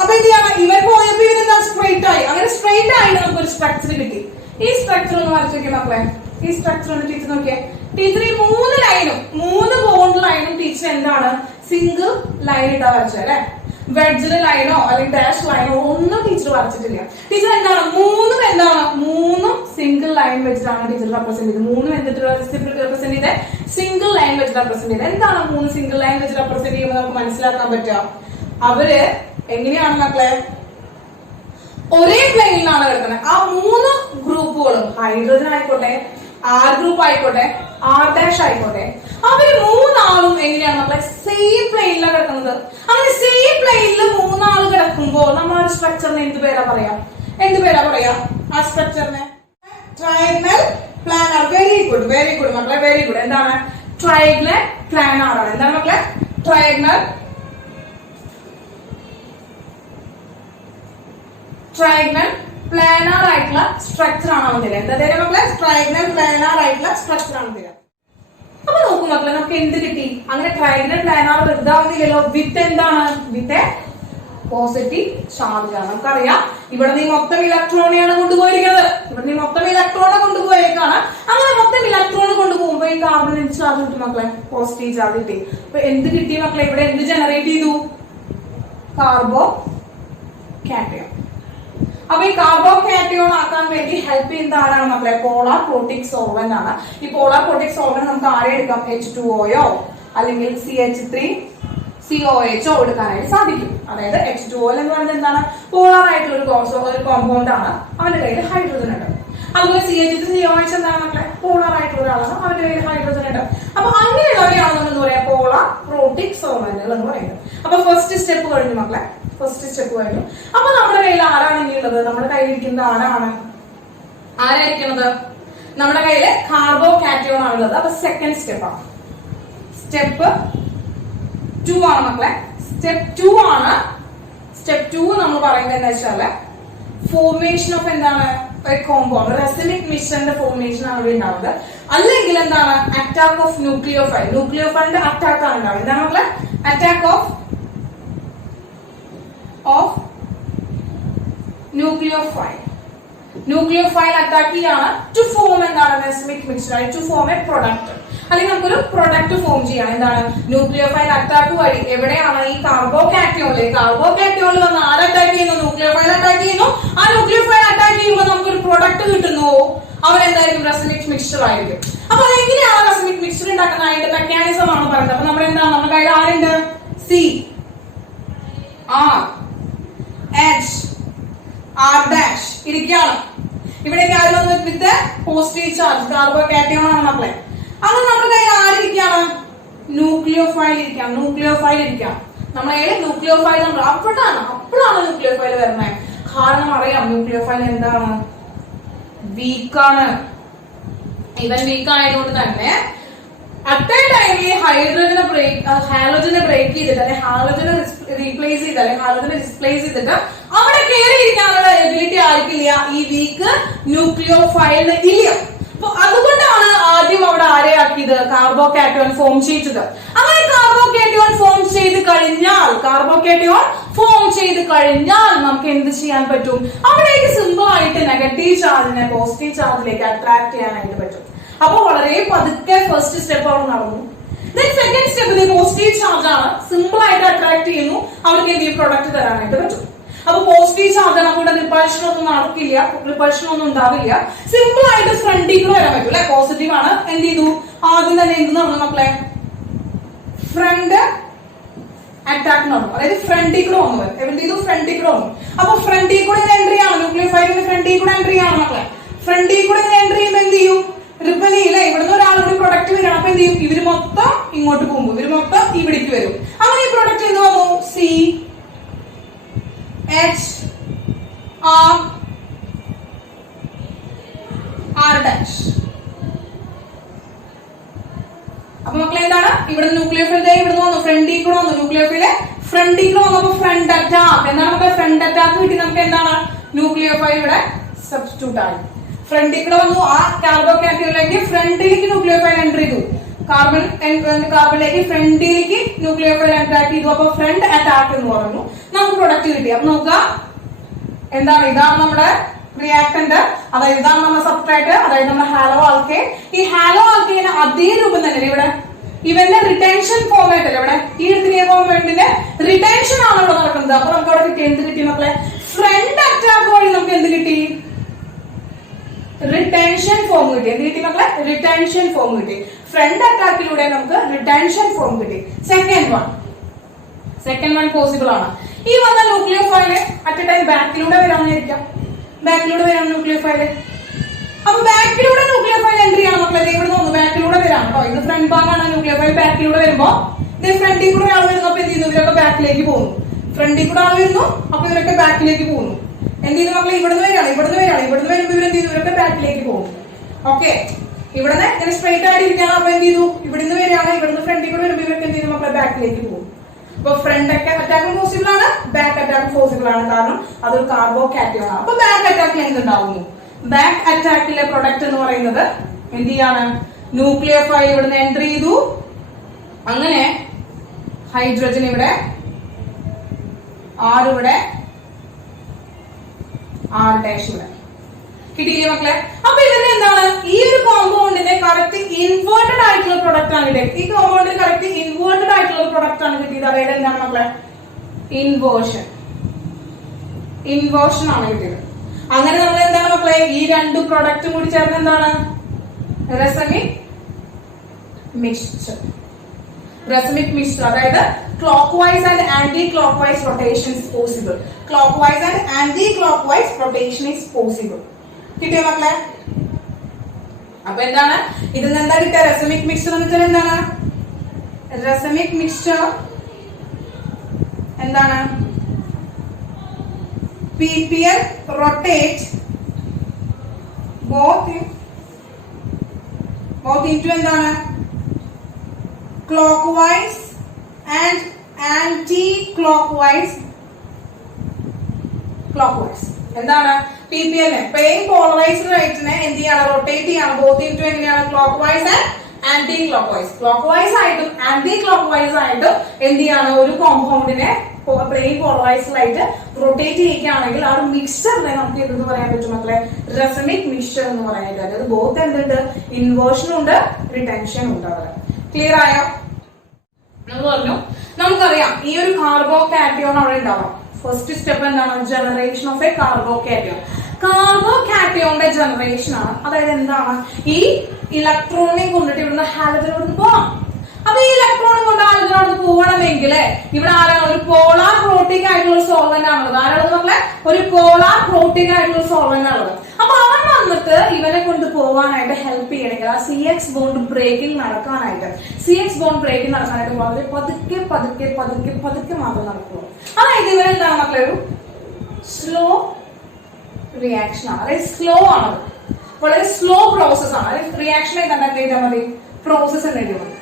അപ്പൊ എന്ത് ചെയ്യാണ്? ഇവർ പോയപ്പോ ഇവരെന്താ സ്ട്രെയിറ്റ് ആയി. അങ്ങനെ സ്ട്രെയിറ്റ് ആയി നമുക്ക് ഒരു സ്ട്രക്ചർ കിട്ടി. ഈ സ്ട്രക്ചർ ഒന്ന് വരച്ചു നോക്കിയ മക്കളെ. ഈ സ്ട്രക്ചർ ഒന്ന് ടീച്ചർ നോക്കിയേ. ടീച്ചർ ഈ 3 ബോണ്ട് ലൈനും ടീച്ചർ എന്താണ് സിംഗിൾ ലൈൻ ഇട്ടാ വരച്ചത് അല്ലെ? വെഡ്ജ് ലൈനോ അല്ലെങ്കിൽ ഡാഷ് ലൈനോ ഒന്നും ടീച്ചർ വരച്ചിട്ടില്ല. ടീച്ചർ എന്താണ് 3 സിംഗിൾ ലൈൻ വെച്ചിട്ടാണ് ടീച്ചർ റെപ്രസെന്റ് ചെയ്തത്. 3 എന്തിട്ട് റെപ്രസെന്റ് ചെയ്തത്? സിംഗിൾ ലൈൻ വെച്ച് റെപ്രസെന്റ് ചെയ്തത്. എന്താണ് 3 സിംഗിൾ ലൈൻ വെച്ച് റെപ്രസെന്റ് ചെയ്യുമ്പോൾ നമുക്ക് മനസ്സിലാക്കാൻ പറ്റുക? അവര് എങ്ങനെയാണ് മക്കളെ? ഒരേ പ്ലെയിനിലാണ് കിടക്കുന്നത്. ആ 3 ഗ്രൂപ്പുകളും ഹൈഡ്രജൻ ആയിക്കോട്ടെ, R ഗ്രൂപ്പ് ആയിക്കോട്ടെ, R ഡാഷ് ആയിക്കോട്ടെ, അവര് 3 ആളും എങ്ങനെയാണ് നമ്മളെ സെയിം പ്ലെയിനിലാണ് കിടക്കുന്നത്. അങ്ങനെ സെയിം പ്ലെയിനിൽ 3 ആള് കിടക്കുമ്പോൾ നമ്മൾ ആ സ്ട്രക്ചറിന് എന്ത് പേരാ പറയാ? ആ സ്ട്രക്ചറിന് ട്രയാഗണൽ പ്ലാനർ. വെരി ഗുഡ് മക്കളെ, വെരി ഗുഡ്. എന്താണ്? ട്രയാഗണൽ പ്ലാനർ ആണ്. എന്താണ് മക്കളെ? ട്രയാഗണൽ പ്ലാനർ ആയിട്ടുള്ള സ്ട്രക്ചർ ആണ് അവൻ തരാം. എന്താ തരാം മക്കളെ? ട്രയാഗണൽ പ്ലാനർ ആയിട്ടുള്ള സ്ട്രക്ചർ ആണ് തരാം. അപ്പൊ നോക്കും മക്കളെ, നമുക്ക് എന്ത് കിട്ടി? അങ്ങനെ ട്രയാഗണൽ പ്ലാനർ വലുതാവുന്നില്ലല്ലോ. വിത്ത് എന്താണ്? വിത്ത് പോസിറ്റീവ് ചാർജ് ആണ്. നമുക്കറിയാം ഇവിടെ നീ മൊത്തം ഇലക്ട്രോണെയാണ് കൊണ്ടുപോയിരിക്കുന്നത്. അങ്ങനെ മൊത്തം ഇലക്ട്രോൺ കൊണ്ടുപോകുമ്പോ ഈ കാർബൺ എന്ത് ചാർജ് കിട്ടി മക്കളെ? പോസിറ്റീവ് ചാർജ് കിട്ടി. അപ്പൊ എന്ത് കിട്ടി മക്കളെ? ഇവിടെ എന്ത് ജനറേറ്റ് ചെയ്തു? Carbo cation. അപ്പൊ ഈ കാർബോ കാറ്റയോൺ ആക്കാൻ വേണ്ടി ഹെൽപ്പ് ചെയ്യുന്ന ആരാണ് മക്കളെ? പോളാർ പ്രോട്ടിക് സോൾവെന്റ് ആണ്. ഈ പോളാർ പ്രോട്ടിക് സോൾവെന്റ് നമുക്ക് ആരെ എടുക്കാം? H2O അല്ലെങ്കിൽ CH3COH എടുക്കാനായിട്ട് സാധിക്കും. അതായത് H2O എന്ന് പറയുന്നത് എന്താണ്? പോളാർ ആയിട്ടുള്ള ഒരു കോമ്പൗണ്ട് ആണ്. അവന്റെ കയ്യിൽ ഹൈഡ്രജൻ ഉണ്ട്. അതുപോലെ CH3COH എന്താണ് മക്കളെ? പോളാർ ആയിട്ടുള്ള ഒരാളാണ്, അവന്റെ കയ്യിൽ ഹൈഡ്രജൻ ഉണ്ട്. അപ്പൊ അങ്ങനെയുള്ളവരെയാണ് നമ്മൾ എന്താ പറയാ? പോളാർ പ്രോട്ടിക് സോൾവെന്റുകൾ എന്ന് പറയുന്നത്. അപ്പൊ ഫസ്റ്റ് സ്റ്റെപ്പ് കഴിഞ്ഞു മക്കളെ. അപ്പൊ നമ്മുടെ കയ്യിൽ ആരാണ് ഇനിയുള്ളത്? നമ്മുടെ കയ്യിലിരിക്കുന്നത് ആരായിരിക്കുന്നത്? നമ്മുടെ കയ്യില് കാർബോ കാറ്റയോൺ ആണുള്ളത്. അപ്പൊ സെക്കൻഡ് സ്റ്റെപ്പാണ്. സ്റ്റെപ്പ് 2 ആണ് മക്കളെ. സ്റ്റെപ്പ് 2 നമ്മൾ പറയുന്നത് എന്താ വെച്ചാല് ഫോർമേഷൻ ഓഫ് എന്താണ്? കോമ്പൗണ്ട് റെസിനിക് മിശ്രന്റെ ഫോർമേഷൻ ആണ് ഇവിടെ ഉണ്ടാവുന്നത്. അല്ലെങ്കിൽ എന്താണ്? അറ്റാക്ക് ഓഫ് ന്യൂക്ലിയോഫൈലിന്റെ അറ്റാക്ക് ആണ് ഉണ്ടാവുന്നത്. എന്താണ് മക്കളെ? Attack of of nucleophile. Nucleophile attack ചെയ്യാണ് ടു ഫോം എന്താണ് racemic mixture, to form a product, അല്ലെങ്കിൽ നമുക്കൊരു പ്രൊഡക്റ്റ് ഫോം ചെയ്യണം. എന്താണ് ന്യൂക്ലിയോഫൈൽ അറ്റാക്ക് വഴി എവിടെയാണ് ഈ കാർബോകാറ്റയോണിൽ വന്ന് ആര് അറ്റാക്ക് ചെയ്യുന്നു? ന്യൂക്ലിയോഫൈൽ അറ്റാക്ക് ചെയ്യുന്നു. ആ ന്യൂക്ലിയോഫൈൽ അറ്റാക്ക് ചെയ്യുമ്പോൾ നമുക്കൊരു പ്രൊഡക്റ്റ് കിട്ടുന്നു. അവരെന്തായിരിക്കും? റെസമിക് മിക്സ്ചർ ആയിരിക്കും. അപ്പൊ അതെങ്ങനെയാണ് റെസമിക് മിക്സ്ചർ ഉണ്ടാക്കുന്നത്? അതിന്റെ മെക്കാനിസം ആണ് പറയുന്നത്. അപ്പൊ നമ്മൾ എന്താണ്, നമ്മുടെ കയ്യിൽ ആരുണ്ട്? C R H R dash ഇരിക്കുകയാണ്. ഇവിടേക്ക് ആര് വന്നു? വിത്ത് പോസിറ്റീവ് ചാർജ് കാർബോകാറ്റയോൺ ആണ് മക്കളെ. അത് നമ്മുടെ കയ്യിൽ ആരിയ്ക്കാണ്? ന്യൂക്ലിയോഫൈൽ ഇരിക്കാം. ന്യൂക്ലിയോഫൈൽ ഇരിക്കാം. നമ്മളെ ന്യൂക്ലിയോഫൈൽ അപ്പോഴാണ് ന്യൂക്ലിയോഫൈൽ വരുന്നത്. കാരണം അറിയാം ന്യൂക്ലിയോഫൈൽ എന്താണ്? വീക്കാണ്. ഇവൻ വീക്ക് ആയതുകൊണ്ട് തന്നെ അറ്റ് എ ടൈമിൽ ഹാലോജനെ ബ്രേക്ക് ചെയ്തിട്ട് അല്ലെങ്കിൽ ഹാലോജനെ റീപ്ലേസ് ചെയ്ത് അല്ലെങ്കിൽ ഹാലോജനെ ഡിസ്പ്ലേസ് ചെയ്തിട്ട് അവിടെ കയറിയിരിക്കാനുള്ള എബിലിറ്റി ആർക്കില്ല? ഈ വീക്ക് ന്യൂക്ലിയോഫൈലിന് ഇല്ല. അപ്പൊ അതുകൊണ്ടാണ് ആദ്യം അവിടെ ആരെയാക്കിയത്? കാർബോകാറ്റയോൺ ഫോം ചെയ്തത്. അങ്ങനെ കാർബോകാറ്റയോൺ ഫോം ചെയ്ത് കഴിഞ്ഞാൽ നമുക്ക് എന്ത് ചെയ്യാൻ പറ്റും? അവിടേക്ക് സിമ്പിൾ ആയിട്ട് നെഗറ്റീവ് ചാർജിനെ പോസിറ്റീവ് ചാർജിലേക്ക് അട്രാക്ട് ചെയ്യാനായിട്ട് പറ്റും. അപ്പൊ വളരെ പതുക്കെ ഫസ്റ്റ് സ്റ്റെപ്പ് അവിടെ നടന്നു. സെക്കൻഡ് സ്റ്റെപ്പിൽ പോസിറ്റീവ് ചാർജ് ആണ്, സിമ്പിൾ ആയിട്ട് അട്രാക്ട് ചെയ്യുന്നു. അവർക്ക് എന്ത് പ്രൊഡക്റ്റ് തരാനായിട്ട് പറ്റും. അപ്പൊ പോസിറ്റീവ് ചാർജ് ആണ്, അവിടെ റിപ്പൾഷൻ ഒന്നും നടക്കില്ല, റിപ്പൾഷൻ ഒന്നും ഉണ്ടാവില്ല. സിമ്പിൾ ആയിട്ട് ഫ്രണ്ടിൽ കൂടെ വരാൻ പറ്റും അല്ലെ? പോസിറ്റീവ് ആണ്. എന്ത് ചെയ്തു? ആദ്യം തന്നെ എന്ത് നടന്നു മക്കളെ? ഫ്രണ്ട് അറ്റാക്ക് നടന്നു. അതായത് ഫ്രണ്ടിൽ കൂടെ വന്നു. എന്ത് ചെയ്തു? ഫ്രണ്ടിൽ കൂടെ വന്നു. അപ്പൊ ഫ്രണ്ടിൽ കൂടെ എൻട്രി ആണ് ന്യൂക്ലിയോഫൈലിന്. ഫ്രണ്ടിൽ കൂടെ എൻട്രി ആണ് മക്കളെ. ഫ്രണ്ടിൽ കൂടെ എൻട്രി ചെയ്യുമ്പോൾ എന്ത് ചെയ്യും? റിപ്പൽ ചെയ്യില്ല. ഇവിടുന്ന് ഒരാളുടെ പ്രൊഡക്റ്റ് വരും. അപ്പൊ എന്ത് ചെയ്യും? ഇവര് മൊത്തം ഇങ്ങോട്ട് പോകുമ്പോ ഇവര് മൊത്തം ഇവിടേക്ക് വരും. അങ്ങനെ ഈ പ്രൊഡക്റ്റ് എന്ത് വന്നു? C H R dash. അപ്പൊ മക്കളെ എന്താണ്? ഇവിടെ ന്യൂക്ലിയോഫൈൽ ഇവിടുന്ന് വന്നു, ഫ്രണ്ടിൽ കൂടെ വന്നു. ന്യൂക്ലിയോഫൈല് ഫ്രണ്ടിൽ കൂടെ വന്നപ്പോ ഫ്രണ്ട് അറ്റാക്ക്. എന്താണ് നമുക്ക്? ഫ്രണ്ട് അറ്റാക്ക് കിട്ടി. നമുക്ക് എന്താണ്? ന്യൂക്ലിയോഫൈൽ ഇവിടെ സബ്സ്റ്റിറ്റ്യൂട്ട് ആയി. ഫ്രണ്ടിൽ കൂടെ വന്നു. ആ കാർബോകാറ്റയോണിലേക്ക് ഫ്രണ്ടിലേക്ക് ന്യൂക്ലിയോഫൈൽ എൻട്രി ചെയ്തു. കാർബണിലേക്ക് ഫ്രണ്ടിലേക്ക് ന്യൂക്ലിയോഫൈൽ അറ്റാക്ക് ചെയ്തു. അപ്പൊ ഫ്രണ്ട് അറ്റാക്ക് എന്ന് പറഞ്ഞു. നമുക്ക് പ്രൊഡക്റ്റ് കിട്ടി. അപ്പൊ നോക്കുക എന്താണ്? ഇതാണ് നമ്മുടെ റിയാക്ടന്റ്, അതായത് ഇതാണ് നമ്മുടെ സബ്സ്ട്രേറ്റ്, അതായത് നമ്മുടെ ഹാലോ ആൽക്കേൻ. ഈ ഹാലോ ആൽക്കേന് അതേ രൂപം തന്നെ ഇവിടെ ഇവന്റെ റിട്ടൻഷൻ ഫോർമാറ്റ് അല്ലേ? ഇവിടെ ഈ എടുത്തിരിക്കുന്ന ഫോർമാറ്റിന്റെ റിട്ടൻഷൻ ആണ് ഇവിടെ നടക്കുന്നത്. അപ്പൊ നമുക്ക് അവിടെ കിട്ടി എന്ത് കിട്ടി മക്കളെ? ഫ്രണ്ട് അറ്റാക്ക് വഴി നമുക്ക് എന്ത് കിട്ടി? റിട്ടൻഷൻ ഫോം കിട്ടി. എന്ത് കിട്ടി മക്കളെ? റിട്ടൻഷൻ ഫോം കിട്ടി. ഫ്രണ്ട് അറ്റാക്കിലൂടെ നമുക്ക് റിട്ടൻഷൻ ഫോം കിട്ടി. സെക്കൻഡ് വൺ പോസിബിൾ ആണ്. ഈ വന്ന ന്യൂക്ലിയോഫൈല് അറ്റ് എ ടൈം ബാക്കിലൂടെ വരാമെന്നിരിക്കാം. ബാക്കിലൂടെ വരാം ന്യൂക്ലിയോഫൈല്. അപ്പൊ ബാക്കിലൂടെ ന്യൂക്ലിയോഫൈൽ എൻട്രി ആണ് മക്കളെ. ഇവിടെ നിന്ന് ബാക്കിലൂടെ വരാം കേട്ടോ. ഇത് ഫ്രണ്ട് ഭാഗമാണ്. ന്യൂക്ലിയോഫൈൽ ബാക്കിലൂടെ വരുമ്പോ ഫ്രണ്ടിൽ കൂടെ ആൾ വരുന്നു. അപ്പൊ എന്ത് ചെയ്യുന്നു? ഇവരൊക്കെ ബാക്കിലേക്ക് പോകുന്നു. ഫ്രണ്ടിൽ കൂടെ ആൾ വരുന്നു. അപ്പൊ ഇവരൊക്കെ ബാക്കിലേക്ക് പോകുന്നു. എന്ത് ചെയ്യുന്നു മക്കളെ? ഇവിടുന്ന് വരുമ്പോ ഇവരെന്ത് ചെയ്തു? ഇവരൊക്കെ ബാക്കിലേക്ക് പോകും. ഓക്കെ, ഇവിടുന്ന് ഇങ്ങനെ സ്ട്രൈറ്റ് ആയിട്ട് ഇരിക്കുകയാണ്. അപ്പൊ എന്ത് ചെയ്തു? ഇവിടുന്ന് വരികയാണ്. ഇവിടുന്ന് ഫ്രണ്ടിൽ കൂടെ വരുമ്പോ ഇവർക്ക് എന്ത് ചെയ്തു മക്കളെ? ബാക്കിലേക്ക് പോകും. അപ്പൊ ഫ്രണ്ട് അറ്റാക്കും പോസിബിൾ ആണ്, ബാക്ക് അറ്റാക്കും പോസിബിൾ ആണ്. കാരണം അതൊരു കാർബോകാറ്റയോൺ ആണ്. അപ്പൊ ബാക്ക് അറ്റാക്കിൽ എന്തുണ്ടാവുന്നു? ബാക്ക് അറ്റാക്കിലെ പ്രൊഡക്റ്റ് എന്ന് പറയുന്നത് എന്ത് ചെയ്യാണ്? ന്യൂക്ലിയോഫൈൽ ഇവിടുന്ന് എൻട്രി ചെയ്തു. അങ്ങനെ ഹൈഡ്രജൻ ഇവിടെ, ആർ ഇവിടെ, ആർ ഡാഷ് ഇവിടെ കിട്ടിയില്ലേ മക്കളെ? അപ്പൊ ഇതിന്റെ എന്താണ്? ഈ ഒരു കോമ്പൗണ്ടിന്റെ കറക്റ്റ് ഇൻവേർട്ടഡ് ആയിട്ടുള്ള പ്രൊഡക്റ്റ് ആണ് കിട്ടിയത്. ഈ കോമ്പൗണ്ടിന് കറക്റ്റ് ഇൻവേർട്ടഡ് ആയിട്ടുള്ള പ്രൊഡക്റ്റ് ആണ് കിട്ടിയത്. അതായത് എന്താണ് മക്കളെ? ഇൻവേർഷൻ ആണ് കിട്ടിയത്. അങ്ങനെ നമ്മൾ എന്താണ് മക്കളെ? ഈ രണ്ട് പ്രൊഡക്റ്റും കൂടി ചേർന്ന് എന്താണ്? Racemic mixture. അതായത് clockwise and anti-clockwise rotation is possible. Clockwise and anti-clockwise rotation is possible. കിട്ടിയോ മക്കളെ? അപ്പൊ എന്താണ് ഇതിൽ നിന്ന് എന്താ കിട്ടുക? റെസമിക് മിക്സ്ചർ എന്ന് വെച്ചാൽ എന്താണ്? റെസമിക് മിക്സ്ചർ എന്താണ്? PPL rotate both into എന്താണ്? clockwise and anti-clockwise. എന്താണ്? PPL പ്ലെയിൻ പോളറൈസ്ഡ് ലൈറ്റിനെ എന്ത് ചെയ്യാണ്? റൊട്ടേറ്റ് ചെയ്യാണ്. ബോത്ത് ഇൻടു എങ്ങനെയാണ്? Clockwise and anti clockwise. Clockwise ആയിട്ടും ആന്റി ക്ലോക്ക്വൈസ് ആയിട്ടും എന്ത് ചെയ്യാണ്? ഒരു കോമ്പൗണ്ടിനെ പ്ലെയിൻ പോളറൈസ്ഡ് റൊട്ടേറ്റ് ചെയ്യുകയാണെങ്കിൽ ആ ഒരു മിക്സ്ചറിനെ നമുക്ക് എന്തെന്ന് പറയാൻ പറ്റും മക്കളെ, റെസമിക് മിക്സ്ചർ എന്ന് പറയാനായിട്ട്. അതായത് ബോത്ത് എന്തുണ്ട്, ഇൻവേർഷനും ഉണ്ട് റിട്ടൻഷനും ഉണ്ട്. അവിടെ ക്ലിയർ ആയോ? നമ്മൾ പറഞ്ഞു, നമുക്കറിയാം ഈ ഒരു കാർബോകാറ്റയോൺ അവിടെ ഉണ്ടാവാം. ഫസ്റ്റ് സ്റ്റെപ്പ് എന്താണ്, ജനറേഷൻ ഓഫ് എ കാർബോകാറ്റയോൺ. കാർബോകാറ്റയോണിന്റെ ജനറേഷൻ ആണ്. അതായത് എന്താണ്, ഈ ഇലക്ട്രോണിനെ കൊണ്ടിട്ട് ഇവിടുന്ന് ഹാലജനോട് പോവാം. അപ്പൊ ഈ ഇലക്ട്രോണും കൊണ്ട് ഹാലജനോട് പോകണമെങ്കിൽ ഇവിടെ ആരാണ്, ഒരു പോളാർ പ്രോട്ടിക് ആയിട്ടുള്ള സോൾവെന്റ് ആണുള്ളത്. ആരാണത് മക്കളെ, ഒരു പോളാർ പ്രോട്ടിക് ആയിട്ടുള്ള സോൾവെന്റ് ആണുള്ളത്. അപ്പൊ അവൻ വന്നിട്ട് ഇവനെ കൊണ്ട് പോകാനായിട്ട് ഹെൽപ്പ് ചെയ്യണമെങ്കിൽ ആ CX ബോണ്ട് ബ്രേക്കിംഗ് നടക്കാനായിട്ട് വളരെ പതുക്കെ പതുക്കെ പതുക്കെ പതുക്കെ മാത്രം നടക്കുക. അതായത് ഇവരെന്താണ് മക്കളെ, ഒരു സ്ലോ റിയാക്ഷൻ ആണ്. അതായത് സ്ലോ ആണ്, വളരെ സ്ലോ പ്രോസസ് ആണ്. അതായത് റിയാക്ഷൻ കണ്ടക്ട് ചെയ്താൽ മതി, പ്രോസസ് എന്ന് എഴുതി മതി.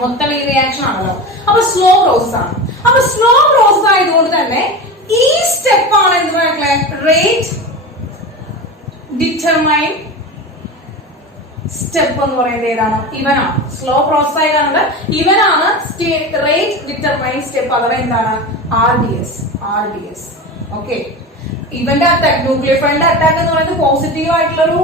മൊത്തം ഈ റിയാക്ഷൻ ആണല്ലോ. അപ്പൊ സ്ലോ പ്രോസസ് ആണ്. അപ്പൊ സ്ലോ പ്രോസസ് ആയതുകൊണ്ട് തന്നെ ഈ സ്റ്റെപ്പാണ് എന്ത് മക്കളെ, റേറ്റ് ഡിറ്റർമൈൻ സ്റ്റെപ്പ് എന്ന് പറയുന്നത്. ഏതാണ്, ഇവനാണ്. സ്ലോ പ്രോസസ് ആയതാണ് ഇവനാണ് റേറ്റ് ഡിറ്റർമൈൻ സ്റ്റെപ്പ്. അഥവാ എന്താണ്, RDS. ഓക്കെ, ഇവന്റെ അറ്റാക്ക്, ന്യൂക്ലിയോഫൈലിന്റെ അറ്റാക്ക് എന്ന് പറയുന്നത് പോസിറ്റീവ് ആയിട്ടുള്ളൊരു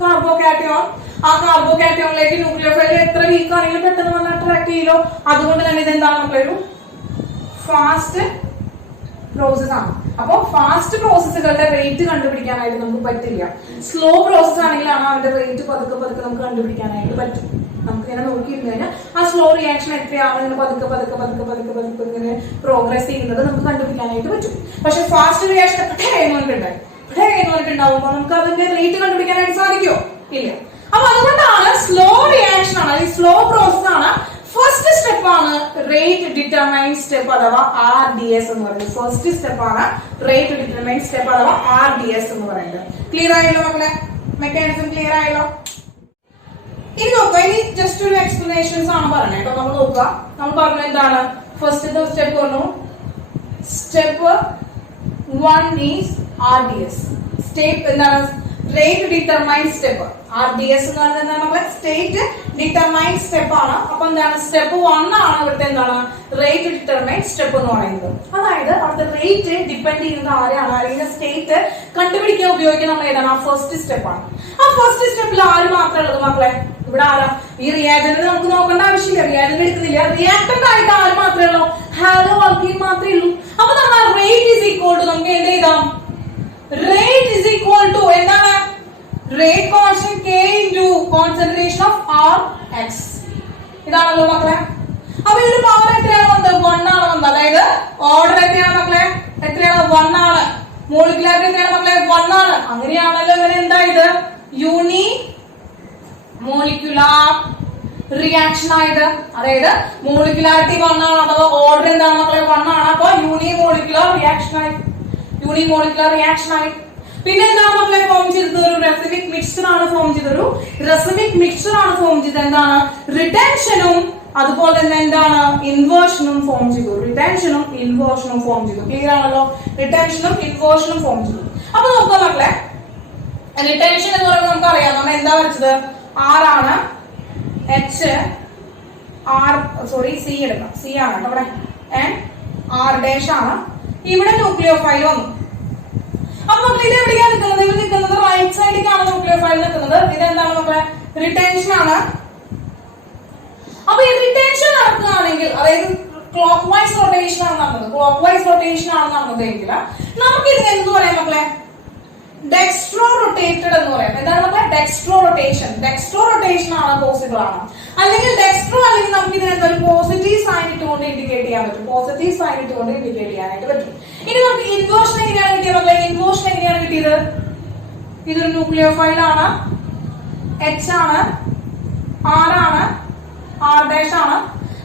കാർബോകാറ്റയോൺ. ആ കാർബോകാറ്റയോണിലേക്ക് ന്യൂക്ലിയോഫൈൽ എത്ര വീക്ക് ആണെങ്കിലും പെട്ടെന്ന് വന്ന് അട്രാക്ട് ചെയ്യലോ. അതുകൊണ്ട് തന്നെ ഇതെന്താണ് നമ്മളൊരു ഫാസ്റ്റ് പ്രോസസ് ആണ്. അപ്പൊ ഫാസ്റ്റ് പ്രോസസ്സുകളുടെ റേറ്റ് കണ്ടുപിടിക്കാനായിട്ട് നമുക്ക് പറ്റില്ല. സ്ലോ പ്രോസസ് ആണെങ്കിലാണ് അവന്റെ റേറ്റ് പതുക്കെ പതുക്കെ നമുക്ക് കണ്ടുപിടിക്കാനായിട്ട് പറ്റും. നമുക്ക് ഇങ്ങനെ നോക്കിയിരുന്നു കഴിഞ്ഞാൽ ആ സ്ലോ റിയാക്ഷൻ എത്രയാണ് ഇങ്ങനെ പതുക്കെ പതുക്കെ പതുക്കെ പതുക്കെ പതുക്കെ ഇങ്ങനെ പ്രോഗ്രസ് ചെയ്യുന്നത് നമുക്ക് കണ്ടുപിടിക്കാനായിട്ട് പറ്റും. പക്ഷെ ഫാസ്റ്റ് റിയാക്ഷൻ ഉണ്ടാവുമ്പോൾ നമുക്ക് അതിന്റെ റേറ്റ് കണ്ടുപിടിക്കാനായിട്ട് സാധിക്കുമോ? ഇല്ല. അപ്പൊ അതുകൊണ്ടാണ് സ്ലോ റിയാക്ഷൻ ആണ്, അല്ലെങ്കിൽ സ്ലോ പ്രോസസ് ആണ്. ഫസ്റ്റ് സ്റ്റെപ്പ് ആണ് റേറ്റ് ഡിറ്റർമൈൻ സ്റ്റെപ്പ് അഥവാ RDS എന്ന് പറയുന്നത്. ഫസ്റ്റ് സ്റ്റെപ്പ് ആണ് റേറ്റ് ഡിറ്റർമൈൻ സ്റ്റെപ്പ് അഥവാ RDS എന്ന് പറയുന്നത്. ക്ലിയർ ആയല്ലോ മക്കളെ? മെക്കാനിസം ക്ലിയർ ആയല്ലോ? ഇനി നോക്കുക, ഇനി ജസ്റ്റ് ഒരു എക്സ്പ്ലനേഷൻസ് ആണ് പറഞ്ഞത് കേട്ടോ. നമ്മൾ നോക്കുക, നമ്മൾ പറഞ്ഞു എന്താണ് ഫസ്റ്റ് സ്റ്റെപ്പ് പറഞ്ഞു, സ്റ്റെപ്പ് 1 ഈസ് RDS. സ്റ്റെപ്പ് എന്താണ്, റേറ്റ് ഡിറ്റർമൈൻ സ്റ്റെപ്പ്. RDS എന്ന് പറയുന്നത് എന്താണ് മക്കളെ, സ്റ്റേറ്റ് ഡിറ്റർമൈൻ സ്റ്റെപ്പ് ആണ്. അപ്പൊ എന്താണ്, സ്റ്റെപ്പ് 1 ആണ് ഇവിടുത്തെ എന്താണ് റേറ്റ് ഡിറ്റർമൈൻ സ്റ്റെപ്പ് എന്ന് പറയുന്നത്. അതായത് അവിടുത്തെ റേറ്റ് ഡിപ്പെൻഡ് ചെയ്യുന്നത് ആരെയാണ്, അല്ലെങ്കിൽ സ്റ്റേറ്റ് കണ്ടുപിടിക്കാൻ ഉപയോഗിക്കുന്ന നമ്മൾ ഏതാണ്, ആ ഫസ്റ്റ് സ്റ്റെപ്പ് ആണ്. ആ ഫസ്റ്റ് സ്റ്റെപ്പിൽ ആര് മാത്രമേ ഉള്ളത് മക്കളെ, ഇവിടെ ആരാ, ഈ റിയാജന്റ് നമുക്ക് നോക്കേണ്ട ആവശ്യമില്ല, റിയാജന്റ് എടുക്കുന്നില്ല. റിയാക്ടന്റ് ആയിട്ട് ആര് മാത്രമേ ഉള്ളൂ, ഹാലോ ആൽക്കീൻ മാത്രമേ ഉള്ളൂ. അപ്പൊ നമ്മൾ റേറ്റ് ഈസ് ഈക്വൽ ടു നമുക്ക് എന്ത് ചെയ്താം, റേറ്റ് ഈസ് ഈക്വൽ ടു എന്താണ്, rate constant K into concentration of Rx. ഇതാണല്ലോ മക്കളെ. അപ്പൊ ഇതിന്റെ പവർ എത്രയാണ് വന്നത്, 1 ആണ് വന്നത്. അതായത് ഓർഡർ എത്രയാണ് മക്കളെ, എത്രയാണ്, 1 ആണ്. മോളിക്കുലാരിറ്റി എത്രയാണ് മക്കളെ, 1 ആണ്. അങ്ങനെയാണല്ലോ ഇങ്ങനെ എന്തായത്, യൂണി മോളിക്കുലാർ റിയാക്ഷൻ ആയത്. അതായത് മോളിക്കുലാരിറ്റി 1 ആണ്, അഥവാ ഓർഡർ എന്താണ് മക്കളെ, 1 ആണ്. അപ്പൊ യൂണി മോളിക്കുലാർ റിയാക്ഷൻ ആയി. പിന്നെ എന്താണ് മക്കളെ ഫോം ചെയ്തത്, ഒരു റെസിമിക് മിക്സ്ചർ ആണ് ഫോം ചെയ്തത്. എന്താണ്, റിട്ടൻഷനും അതുപോലെ തന്നെ എന്താണ്, ഇൻവേർഷനും ഫോം ചെയ്തു. ക്ലിയർ ആണല്ലോ, റിട്ടൻഷനും ഇൻവേർഷനും ഫോം ചെയ്തു. അപ്പൊ നോക്കാം മക്കളെ, റിട്ടൻഷൻ എന്ന് പറയുന്നത് നമുക്കറിയാം, നമ്മൾ എന്താ വരച്ചത്, R ആണ്, C എടുക്കാം, C ആണ് ഇവിടെ, R ഡാഷ് ആണ്. ഇവിടെ ന്യൂക്ലിയോഫൈൽ വന്നു. അപ്പൊ മക്കളെ ഇത് എവിടെയാണ് നിൽക്കുന്നത്, റൈറ്റ് സൈഡിലേക്കാണ് ന്യൂക്ലിയോഫൈൽ നിൽക്കുന്നത്. ഇതെന്താണ് മക്കളെ, റിട്ടൻഷൻ ആണ്. അപ്പൊ ഈ റിട്ടൻഷൻ നടക്കുകയാണെങ്കിൽ, അതായത് ക്ലോക്ക് വൈസ് റൊട്ടേഷൻ ആണ് നടന്നതെങ്കിൽ നമുക്ക് ഇതിന് എന്ത് പറയാം മക്കളെ, ഡെക്സ്ട്രോ റൊട്ടേറ്റഡ് എന്ന് പറയാം. എന്താണ് മക്കളെ, ഡെക്സ്ട്രോ റൊട്ടേഷൻ ആണ്, പോസിബിൾ ആണ്. അല്ലെങ്കിൽ ഡെക്സ്ട്രോ, അല്ലെങ്കിൽ നമുക്ക് ഇതിനെന്താ ഒരു പോസിറ്റീവ് സൈൻ ഇട്ടുകൊണ്ട് ഇൻഡിക്കേറ്റ് ചെയ്യാനായിട്ട് പറ്റും. ഇനി നമുക്ക് ഇൻവേർഷൻ എങ്ങനെയാണ് കിട്ടിയത് മക്കളെ, ഇതൊരു ന്യൂക്ലിയോഫൈൽ ആണ്, H ആണ്, R ആണ്, R ഡാഷ് ആണ്.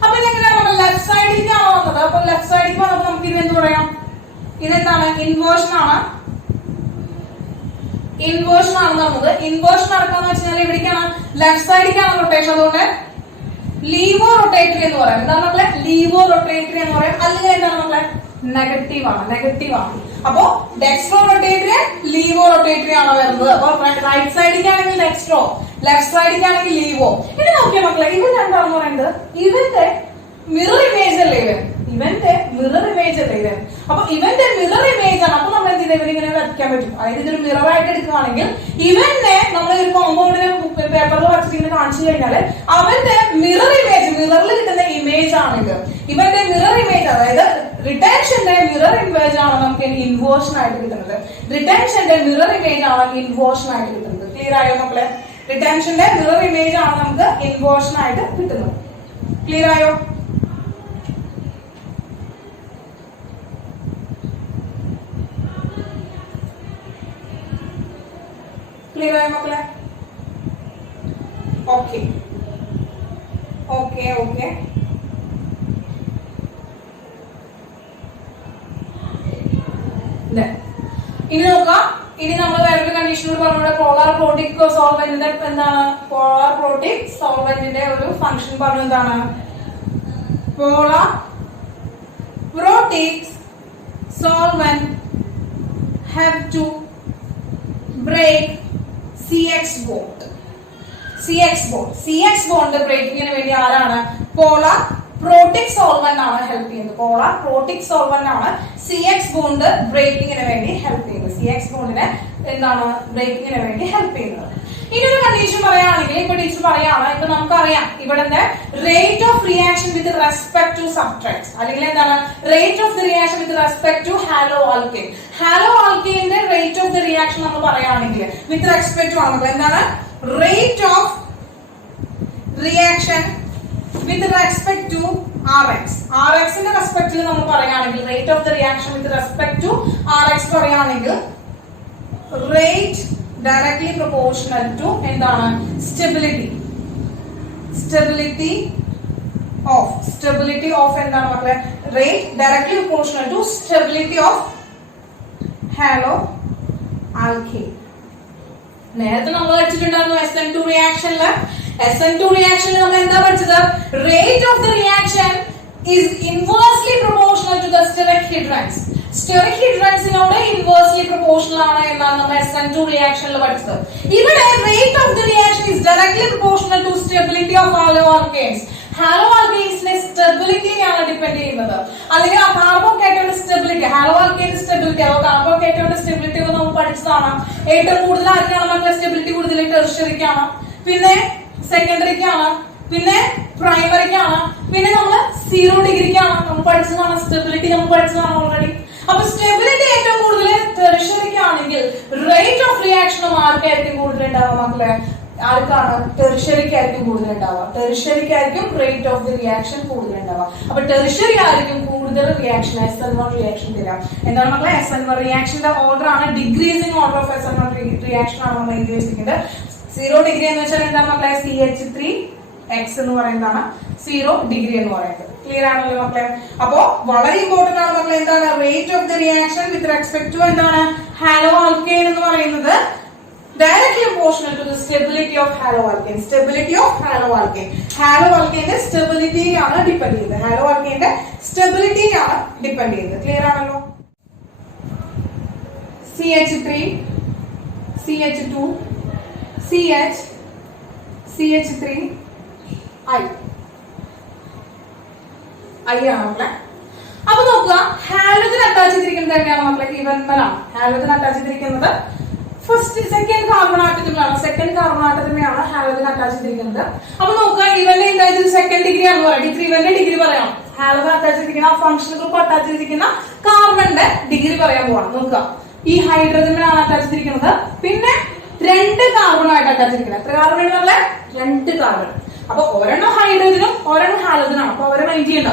അപ്പൊ ഇതെങ്ങനെയാണ് ലെഫ്റ്റ് സൈഡിലേക്കാണ് വന്നത്. അപ്പൊ ലെഫ്റ്റ് സൈഡിലേക്ക് വന്നപ്പോൾ നമുക്ക് ഇത് എന്ത് പറയാം, ഇതെന്താണ്, ഇൻവേർഷൻ ആണ് നടന്നത്. ഇൻവേർഷൻ നടക്കാന്ന് വെച്ചാൽ എവിടേക്കാണ്, ലെഫ്റ്റ് സൈഡിലേക്കാണ് റൊട്ടേഷൻ. അതുകൊണ്ട് ലീവോ റൊട്ടേറ്ററി എന്ന് പറയാം. എന്താണ് മക്കളെ, ലീവോ റൊട്ടേറ്ററി എന്ന് പറയാം. അല്ലെങ്കിൽ എന്താണ് മക്കളെ, നെഗറ്റീവ് ആണ്. അപ്പോ ഡെക്സ്ട്രോ റൊട്ടേറ്ററി, ലീവോ റൊട്ടേറ്ററി ആണ് വരുന്നത്. അപ്പൊ റൈറ്റ് സൈഡിലേക്കാണെങ്കിൽ ഡെക്സ്ട്രോ, ലെഫ്റ്റ് സൈഡിലേക്കാണെങ്കിൽ ലീവോ. ഇനി നോക്കിയാൽ മക്കളെ, ഇവർ രണ്ടാണെന്ന് പറയുന്നത് ഇവരുടെ മിറർ ഇമേജ് അല്ലേ, ഇവന്റെ മിറർ ഇമേജ് അല്ലേ ഇത്. അപ്പൊ ഇവന്റെ മിറർ ഇമേജ് ആണ്. അപ്പൊ നമ്മൾ എന്ത് ചെയ്ത് ഇവരിങ്ങനെ വരയ്ക്കാൻ പറ്റും. അതായത് ഇതൊരു മിറർ ആയിട്ട് എടുക്കുകയാണെങ്കിൽ ഇവന്റെ നമ്മൾ ഒരു കോമ്പൗണ്ടിനെ പേപ്പറിൽ വരച്ചിട്ട് ഇങ്ങനെ കാണിച്ചു കഴിഞ്ഞാല് അവന്റെ മിറർ ഇമേജ്, മിററിൽ കിട്ടുന്ന ഇമേജ് ആണിത്. ഇവന്റെ മിറർ ഇമേജ്, അതായത് റിട്ടൻഷന്റെ മിറർ ഇമേജ് ആണ് നമുക്ക് ഇൻവേർഷൻ ആയിട്ട് കിട്ടുന്നത്. റിട്ടൻഷന്റെ മിറർ ഇമേജ് ആണ് ഇൻവേർഷൻ ആയിട്ട് കിട്ടുന്നത്. ക്ലിയർ ആയോ നമ്മളെ? റിട്ടൻഷന്റെ മിറർ ഇമേജ് ആണ് നമുക്ക് ഇൻവേർഷൻ ആയിട്ട് കിട്ടുന്നത്. ക്ലിയർ ആയോ? ക്ലിയർ ആയോ മക്കളെ? Okay okay okay. ഇനി നോക്കാം. ഇനി നമ്മൾ വേറൊരു കണ്ടീഷനോട് പറഞ്ഞ പോളാർ പ്രോട്ടിക് സോൾവെന്റിന്റെ എന്താണ്? പോളാർ പ്രോട്ടിക് സോൾവെന്റിന്റെ ഒരു ഫംഗ്ഷൻ പറഞ്ഞു. എന്താണ്? Polar protic solvent have to break CX bond. CX bond ബ്രേക്കിങ്ങിന് വേണ്ടി ആരാണ്? പോളാർ പ്രോട്ടിക് സോൾവെന്റ് ആണ് ഹെൽപ്പ് ചെയ്യുന്നത്. പോളാർ പ്രോട്ടിക് സോൾവെന്റ് ആണ് CX ബോണ്ട് ബ്രേക്കിങ്ങിന് വേണ്ടി ഹെൽപ്പ് ചെയ്യുന്നത്. CX ബോണ്ടിനെ എന്താണ് ബ്രേക്കിങ്ങിന് വേണ്ടി ഹെൽപ്പ് ചെയ്യുന്നത്. ഇനി ഒരു കണ്ടീഷൻ പറയുകയാണെങ്കിൽ ഇപ്പൊ ടീച്ചർ പറയാണ്, ഇപ്പൊ നമുക്കറിയാം ഇവിടുത്തെ rate of reaction with respect to substrate, അല്ലെങ്കിൽ എന്താണ് rate of the reaction with respect to haloalkane. ഹാലോ ആൽക്കെയിന്റെ റേറ്റ് ഓഫ് ദി റിയാക്ഷൻ നമ്മൾ പറയുകയാണെങ്കിൽ വിത്ത് റെസ്പെക്ട് ടു ആണ് എന്താണ്? Rate of reaction with respect to Rx. Rx ന്റെ റെസ്പെക്റ്റിൽ നമ്മൾ പറയുകയാണെങ്കിൽ rate of the reaction with respect to Rx പറയുകയാണെങ്കിൽ റേറ്റ് ഡയറക്ട്ലി പ്രൊപോർഷണൽ ടു എന്താണ്? സ്റ്റെബിലിറ്റി ഓഫ് എന്താണ് മക്കളെ? Rate directly proportional to stability of haloalkane. നേരത്തെ നമ്മൾ പഠിച്ചിട്ടുണ്ടായിരുന്നു SN2 റിയാക്ഷനില്. SN2 റിയാക്ഷനിൽ നമ്മൾ എന്താ പഠിച്ചത്? Rate of the reaction is inversely proportional to the steric hindrance. Steric ഹിഡ്രൻസിനോട് ഇൻവേഴ്സ്ലി പ്രൊപോർഷണൽ ആണ് എന്നാണ് നമ്മൾ SN2 റിയാക്ഷനിൽ പഠിച്ചത്. ഇവിടെ rate of the reaction is directly proportional to stability of haloalkanes. ഹാലോ ആൽക്കെയിൻസിന്റെ സ്റ്റെബിലിറ്റിയാണ് ഡിപെൻഡ് ചെയ്യുന്നത്. അല്ലെങ്കിൽ ആ കാർബോകേറ്റോന്റെ സ്റ്റെബിലിറ്റി, ഹാലോ ആൽക്കെയിന്റെ സ്റ്റെബിലിറ്റി, അതോ കാർബോകേറ്റോന്റെ സ്റ്റെബിലിറ്റി ഒക്കെ നമ്മൾ പഠിച്ചതാണ്. ഏറ്റവും കൂടുതൽ ആർക്കാണ് മക്കളെ സ്റ്റെബിലിറ്റി കൂടുതൽ? ടെർഷ്യറിക്കാണ്, പിന്നെ സെക്കൻഡറിക്കാണ്, പിന്നെ പ്രൈമറിക്കാണ്, പിന്നെ നമ്മൾ 0 ഡിഗ്രിക്കാണ്. നമ്മൾ പഠിച്ചതാണ് സ്റ്റെബിലിറ്റി, നമ്മൾ പഠിച്ചതാണ് ഓൾറെഡി. അപ്പൊ സ്റ്റെബിലിറ്റി ഏറ്റവും കൂടുതൽ ടെർഷ്യറിക്കാണെങ്കിൽ റേറ്റ് ഓഫ് റിയാക്ഷനും ആർക്കായിരിക്കും കൂടുതൽ ഉണ്ടാവുക മക്കളെ? ആർക്കാണ്? ടെർഷ്യറിക്കായിരിക്കും കൂടുതൽ ഉണ്ടാവുക. ടെർഷ്യറിക്കായിരിക്കും റേറ്റ് ഓഫ് ദി റിയാക്ഷൻ കൂടുതൽ ഉണ്ടാവുക. അപ്പൊ ടെർഷ്യറി ആയിരിക്കും കൂടുതൽ റിയാക്ഷൻ SN1 റിയാക്ഷൻ തരാം. എന്താണ് മക്കളെ? SN1 റിയാക്ഷന്റെ ഓർഡർ ആണ് decreasing order of SN1 reaction ആണ് നമ്മൾ എഴുതി വെച്ചിരിക്കുന്നത്. 0 ഡിഗ്രി എന്ന് വെച്ചാൽ എന്താണ് മക്കളെ? CH3X എന്ന് പറയുന്നതാണ് 0 ഡിഗ്രി എന്ന് പറയുന്നത്. ക്ലിയർ ആണല്ലോ മക്കളെ? അപ്പോ വളരെ ഇമ്പോർട്ടന്റ് ആണ് മക്കളെ. എന്താണ്? Rate of the reaction with respect to എന്താണ്? ഹാലോ ആൽക്കെയിൻ എന്ന് പറയുന്നത് directly proportional to the stability of haloalkane. Stability of haloalkane. Haloalkane stability ആണ് ഡിപെൻഡ് ചെയ്യുന്നത്. Haloalkane stability ആണ് ഡിപെൻഡ് ചെയ്യുന്നത്. ക്ലിയർ ആണല്ലോ? CH3 CH2 CH CH3 I ആണ് മക്കളെ. അപ്പൊ നോക്കുക, ഹാലോജൻ അറ്റാച്ച് ചെയ്തിരിക്കുന്നത് എങ്ങനെയാണ് മക്കളെ? ഇവന്മലാണ് ഹാലോജൻ അറ്റാച്ച് ചെയ്തിരിക്കുന്നത്. സെക്കൻഡ് കാർബൺ ആറ്റത്തിലാണ് ഹാലോജൻ അറ്റാച്ച് ചെയ്തിരിക്കുന്നത്. അപ്പൊ നോക്കുക, ഇവന്റെ എന്തായാലും സെക്കൻഡ് ഡിഗ്രി ആണെന്ന് പറയാം. ഇവന്റെ ഡിഗ്രി പറയാം. ഹാലോജൻ അറ്റാച്ച് ചെയ്തിരിക്കുന്ന ഫംഗ്ഷൻ ഗ്രൂപ്പ് അറ്റാച്ച് ചെയ്തിരിക്കുന്ന കാർബണിന്റെ ഡിഗ്രി പറയാൻ പോവാണ്. നോക്കുക, ഈ ഹൈഡ്രജനിലാണ് അറ്റാച്ച് ചെയ്തിരിക്കുന്നത്. പിന്നെ 2 കാർബണായിട്ട് അറ്റാച്ച് ചെയ്തിരിക്കുന്നത്. എത്ര കാർബൺ ഉള്ള? 2 കാർബൺ. അപ്പൊ ഒരെണ്ണം ഹൈഡ്രജനും ഒരെണ്ണം ഹാലോജനാണ്. അപ്പൊ അവരെ മൈൻഡ് ചെയ്യണ്ട.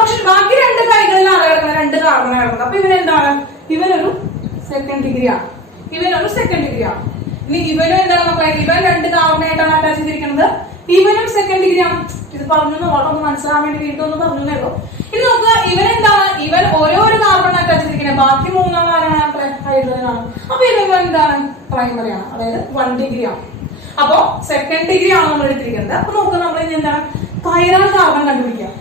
പക്ഷെ ബാക്കി 2 കൈകളിലാണ് കിടക്കുന്നത്, 2 കാർബണാണ് കിടക്കുന്നത്. അപ്പൊ ഇവനെന്താണ്? ഇവനൊരു സെക്കൻഡ് ഡിഗ്രിയാണ്. ഇനി ഇവനും എന്താണ് മക്കളെ? ഇവൻ 2 കാർബണായിട്ടാണ് അറ്റാച്ച് ചെയ്തിരിക്കുന്നത്. ഇവനും സെക്കൻഡ് ഡിഗ്രിയാണ്. ഇത് പറഞ്ഞു ഓട്ടൊന്ന് മനസ്സിലാൻ വേണ്ടി വീണ്ടും ഒന്ന് പറഞ്ഞല്ലോ. ഇനി നോക്കുക, ഇവനെന്താണ്? ഇവൻ ഓരോരോ കാർബൺ അറ്റാച്ച് ചെയ്തിരിക്കുന്നത്. ബാക്കി 3 ആരാണ്? ഹൈഡ്രജനാണ്. അപ്പൊ ഇവൻ എന്താണ്? പ്രൈമറിയാണ്, അതായത് 1 ഡിഗ്രിയാണ്. അപ്പൊ സെക്കൻഡ് ഡിഗ്രി ആണ് നമ്മൾ എടുത്തിരിക്കുന്നത്. അപ്പൊ നോക്കുക, നമ്മൾ ഇനി എന്താണ്? കൈറാൽ കാർബൺ കണ്ടുപിടിക്കാം.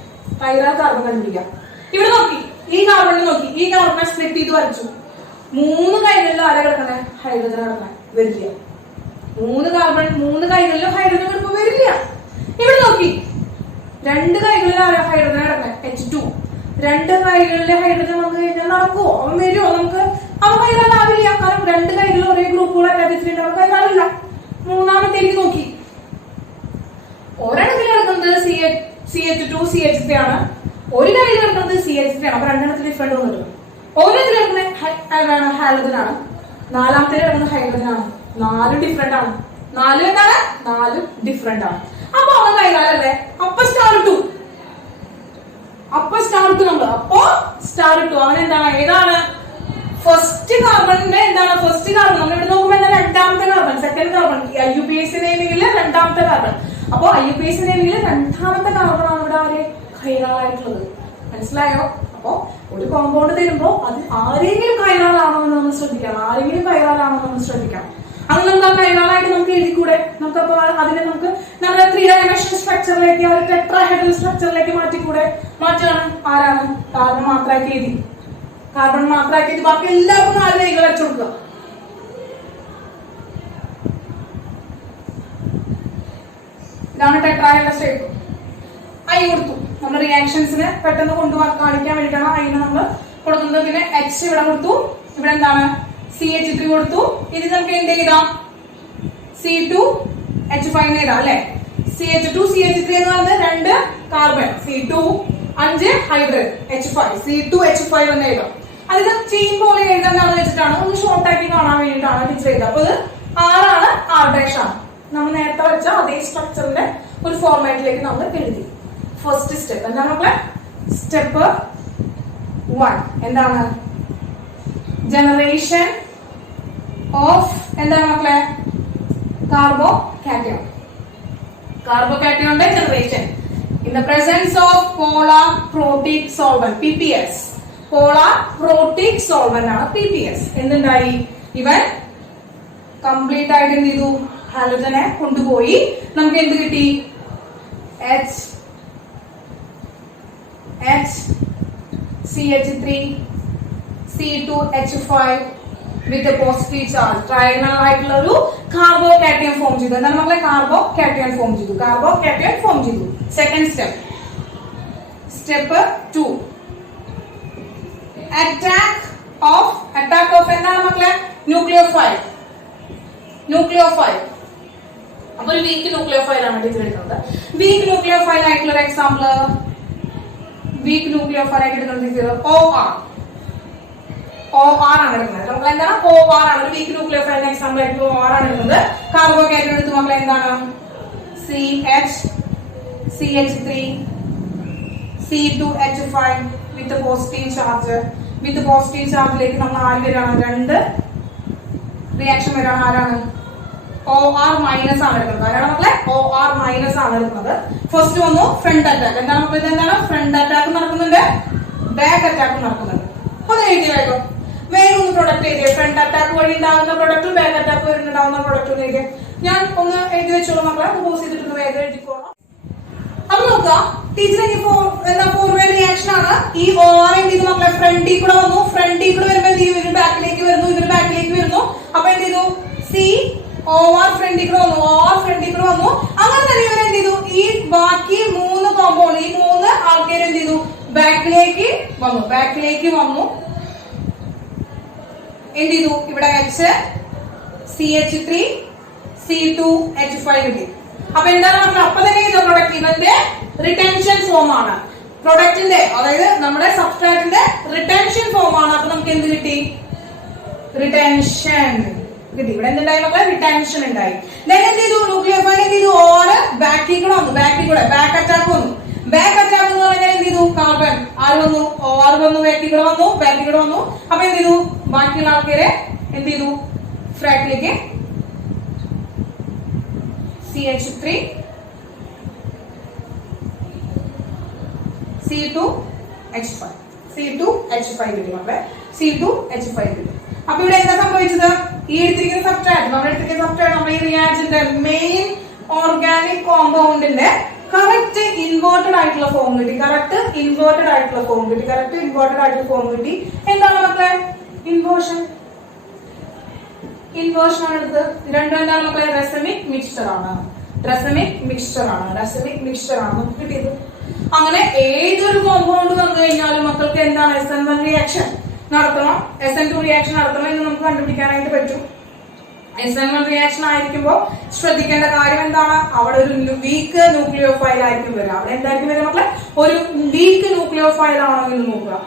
ഇവിടെ നോക്കി, ഈ കാർബണിൽ നോക്കി, ഈ കാർബണെ സ്പ്ലിറ്റ് ചെയ്ത് വരച്ചു. 3 കൈകളിലും ആരാ കിടക്കണേ? ഹൈഡ്രജൻ കിടക്കണേ. വരില്ല. 3 കൈകളിലും ഹൈഡ്രജൻ കിടക്കുമ്പോൾ വരില്ല. ഇവിടെ നോക്കി, 2 കൈകളിലും ആരാ ഹൈഡ്രജൻ കിടക്കണേ? H2. രണ്ട് കൈകളിലെ ഹൈഡ്രജൻ വന്നു കഴിഞ്ഞാൽ നടക്കുമോ? അവൻ വരുമോ? നമുക്ക് അവൻ കൈകാലാവില്ല. കാരണം രണ്ട് കൈകളിൽ ഒരേ ഗ്രൂപ്പുകൾ അറ്റാച്ചിട്ടുണ്ട്, അവൻ കൈകാലില്ല. മൂന്നാമത്തേക്ക് നോക്കി, ഒരെണ്ണത്തിൽ കിടക്കുന്നത് CH2 CH3 ആണ്, ഒരു കയ്യിൽ കിടക്കുന്നത് CH3 ആണ്. അപ്പൊ രണ്ടെണ്ണത്തിൽ ഡിഫറെന്റ് വന്നിട്ടുണ്ട്. ഓരോത്തിൽ കിടക്കുന്ന ഹാലജൻ ആണ്, നാലാമത്തേൽ കിടക്കുന്ന ഹൈഡ്രജൻ ആണ്. നാലും ഡിഫറെന്റ് ആണ്. നാലും എന്താണ്? നാലും ഡിഫറെന്റ് ആണ്. അപ്പൊ അവൻ കൈകാലല്ലേ? അപ്പൊ സ്റ്റാർ ഇട്ടു. നമ്മൾ അപ്പോ സ്റ്റാർ ഇട്ടു. അവൻ എന്താണ്? ഏതാണ്? ഫസ്റ്റ് കാർബണിന്റെ എന്താണ്? ഫസ്റ്റ് കാർബൺ നമ്മൾ ഇവിടെ നോക്കുമ്പോ എന്താണ്? രണ്ടാമത്തെ കാർബൺ, സെക്കൻഡ് കാർബൺ. IUPAC നെയിമിങ്ങില് രണ്ടാമത്തെ കാർബൺ. അപ്പൊ IUPAC നെയിമിങ്ങില് രണ്ടാമത്തെ കാർബൺ ആണ് ഇവിടെ ആര്? കൈകാലായിട്ടുള്ളത്. മനസ്സിലായോ? അപ്പൊ ഒരു കോമ്പൗണ്ട് തരുമ്പോ അത് ആരെങ്കിലും കൈകാലാണോ എന്ന് നമ്മൾ ശ്രദ്ധിക്കാം. അത് നമുക്ക് ആ കൈകാലായിട്ട് നമുക്ക് എഴുതിക്കൂടെ? നമുക്കപ്പോ അതിനെ നമുക്ക് നമ്മുടെ 3 ഡയമെൻഷൻ സ്ട്രക്ചറിലേക്ക്, ഒരു ടെട്രാഹെഡ്രൽ സ്ട്രക്ചറിലേക്ക് മാറ്റിക്കൂടെ? മാറ്റാണ്. ആരാണ്? കാർബൺ മാത്രമാക്കി എഴുതി. ബാക്കി എല്ലാവർക്കും 4 കൈകൾ വെച്ചു കൊടുക്കുക. ഇതാണ് ടെട്രാഹെഡ്രൽ ഷേപ്പ്. ഐ കൊടുത്തു. നമ്മൾ റിയാക്ഷൻസിനെ പെട്ടെന്ന് കാണിക്കാൻ വേണ്ടിയിട്ടാണ് അതിന് നമ്മൾ കൊടുക്കുന്നത്. പിന്നെ H ഇവിടെ കൊടുത്തു. ഇവിടെ എന്താണ്? CH3 കൊടുത്തു. ഇനി നമുക്ക് എന്ത് ചെയ്താം? C2H5 എഴുതാം അല്ലെ? CH2 CH3 എന്ന് പറയുന്നത് 2 carbon, C2 5 hydrogen, H5 C2H5 എന്ന് എഴുതാം. അതിന് ചെയിൻ പോലെ എഴുതാനാണ് വെച്ചിട്ടാണ്, ഒന്ന് ഷോർട്ട് ആക്കി കാണാൻ വേണ്ടിയിട്ടാണ് ടീച്ചർ എഴുതുക. അപ്പൊ ഇത് R ആണ്, R' ആണ്. നമ്മൾ നേരത്തെ വെച്ച അതേ സ്ട്രക്ചറിന്റെ ഒരു ഫോർമാറ്റിലേക്ക് നമ്മൾ എഴുതി. ഫസ്റ്റ് സ്റ്റെപ്പ് എന്താണ് മക്കളെ? സ്റ്റെപ്പ് 1 എന്താണ്? ജനറേഷൻ ഓഫ് എന്താണ് മക്കളെ? കാർബോകാറ്റയോന്റെ generation in the presence of polar protic solvent, PPS. Polar protic solvent ആണ് PPS. എന്തുണ്ടായി? ഇവൻ കംപ്ലീറ്റ് ആയിട്ട് എന്ത് ചെയ്തു? ഹാലജനെ കൊണ്ടുപോയി. നമുക്ക് എന്ത് കിട്ടി? CH3 C2H5 വിത്ത് പോസിറ്റീവ് ചാർജ് ട്രയാഗണൽ ആയിട്ടുള്ള ഒരു കാർബോകാറ്റയോൺ ഫോം ചെയ്തു. എന്താണ് മക്കളെ? കാർബോകാറ്റയോൺ ഫോം ചെയ്തു. സെക്കൻഡ് സ്റ്റെപ്പ് 2 അറ്റാക്ക് ഓഫ് എന്താണ് മക്കളെ? ന്യൂക്ലിയോഫൈൽ. അപ്പൊ ഒരു വീക്ക് ന്യൂക്ലിയോഫൈൽ ആണ് ടീച്ചർ എടുക്കുന്നത്. വീക്ക് ന്യൂക്ലിയോഫൈൽ ആയിട്ടുള്ള ഒരു എക്സാമ്പിൾ OR ആണ് എടുക്കുന്നത്. നമ്മൾ എന്താണ്? OR ആണ്. ഒരു വീക്ക് ന്യൂക്ലിയോഫൈലിന്റെ എക്സാമ്പിൾ ആയിട്ട് OR ആണ് എടുക്കുന്നത്. കാർബോകാറ്റയോൺ എടുത്ത് മക്കളെ എന്താണ്? CH3 C2H5 വിത്ത് പോസിറ്റീവ് ചാർജിലേക്ക് നമ്മൾ ആര് വരാണ്? 2 റിയാക്ഷൻ വരാണ്. ആരാണ്? OR മൈനസ് ആണ് എടുക്കുന്നത്. ആരാണ് മക്കളെ? OR മൈനസ് ആണ് എടുക്കുന്നത്. ഫസ്റ്റ് വന്നു ഫ്രണ്ട് അറ്റാക്ക്. എന്താണ് മക്കളെ? ഇതെന്താണ്? ഫ്രണ്ട് അറ്റാക്ക് നടക്കുന്നുണ്ട്, ബാക്ക് അറ്റാക്ക് നടക്കുന്നുണ്ട്. ഒന്ന് എഴുതി വേഗം ഒന്ന് പ്രൊഡക്റ്റ് എഴുതിയ. ഫ്രണ്ട് അറ്റാക്ക് വഴി ഉണ്ടാകുന്ന പ്രൊഡക്റ്റും ബാക്ക് അറ്റാക്ക് വഴി ഉണ്ടാകുന്ന പ്രൊഡക്റ്റും എഴുതിയ. ഞാൻ ഒന്ന് എഴുതി വെച്ചോളൂ മക്കളെ. പോസ് ചെയ്തിട്ട് വേഗം എഴുതിക്കോളാം. അപ്പൊ നോക്കുക, ടീച്ചർ ഫോർവേ റിയാക്ഷൻ ആണ്. ഈ OR എന്ത് ചെയ്തു മക്കളെ? ഫ്രണ്ടിൽ കൂടെ വരുമ്പോ എന്ത് ചെയ്യും? ഇവര് ബാക്കിലേക്ക് വരുന്നു. അപ്പൊ എന്ത് ചെയ്തു? OR ഫ്രണ്ടിൽ കൂടെ വന്നു. അങ്ങനെ തന്നെ ഇവർ എന്ത് ചെയ്തു? ഈ ബാക്കി 3 കോമ്പൗണ്ട്, ഈ 3 ആൾക്കാർ എന്ത് ചെയ്തു? ബാക്കിലേക്ക് വന്നു. എന്ത് ചെയ്തു? ഇവിടെ CH3 C2H5 കിട്ടി. അപ്പൊ എന്താണ് നമ്മൾ അപ്പൊ തന്നെ ചെയ്ത പ്രൊഡക്റ്റ്? ഇവന്റെ റിട്ടൻഷൻ ഫോം ആണ്. പ്രൊഡക്റ്റിന്റെ, അതായത് നമ്മുടെ സബ്സ്ട്രാറ്റിന്റെ റിട്ടൻഷൻ ഫോം ആണ്. അപ്പൊ നമുക്ക് എന്ത് കിട്ടി? റിട്ടൻഷൻ കിട്ടി. ഇവിടെ എന്തുണ്ടായി മക്കളെ? റിട്ടൻഷൻ ഉണ്ടായി. എന്ത് ചെയ്തു? ന്യൂക്ലിയോഫൈൽ എന്ത് ചെയ്തു? OR ബാക്ക് അറ്റാക്ക് വന്നു. ബാക്ക് അറ്റാക്ക് എന്ന് പറഞ്ഞാൽ എന്ത് ചെയ്തു? കാർബൺ ആര് വന്നു? OR വന്നു, ബാക്കിൽ കൂടെ വന്നു. അപ്പൊ എന്ത് ചെയ്തു? ബാക്കിയുള്ള ആൾക്കാരെ എന്ത് ചെയ്തു? ഫ്രാറ്റിലേക്ക് CH3 C2H5 കിട്ടി മക്കളെ. C2H5 കിട്ടി. അപ്പൊ ഇവിടെ എന്താ സംഭവിച്ചത്? ഈ എടുത്തിരിക്കുന്ന സബ്സ്ട്രാറ്റ്, നമ്മുടെ ഈ റിയാക്ടന്റിന്റെ മെയിൻ ഓർഗാനിക് കോമ്പൗണ്ടിന്റെ കറക്റ്റ് ഇൻവേർട്ടഡ് ആയിട്ടുള്ള ഫോം കിട്ടി. എന്താണ് മക്കളെ? ഇൻവേർഷൻ ആണ് എടുത്തത്. രണ്ടും എന്താണ് മക്കളെ? റെസമിക് മിക്സ്ചർ ആണ് നമുക്ക് കിട്ടിയത്. അങ്ങനെ ഏതൊരു കോമ്പൗണ്ട് കോമ്പൗണ്ട് വന്നു കഴിഞ്ഞാൽ മക്കൾക്ക് എന്താണ് SN1 റിയാക്ഷൻ നടത്തണം, SN2 റിയാക്ഷൻ നടത്തണം എന്ന് നമുക്ക് കണ്ടുപിടിക്കാനായിട്ട് പറ്റും. SN1 റിയാക്ഷൻ ആയിരിക്കുമ്പോൾ ശ്രദ്ധിക്കേണ്ട കാര്യം എന്താണ്? അവിടെ ഒരു വീക്ക് ന്യൂക്ലിയോഫൈൽ ആയിരിക്കും വരിക. അവിടെ എന്തായിരിക്കും വരിക മക്കളെ? ഒരു വീക്ക് ന്യൂക്ലിയോഫൈൽ ആണോ എന്ന് നോക്കുക.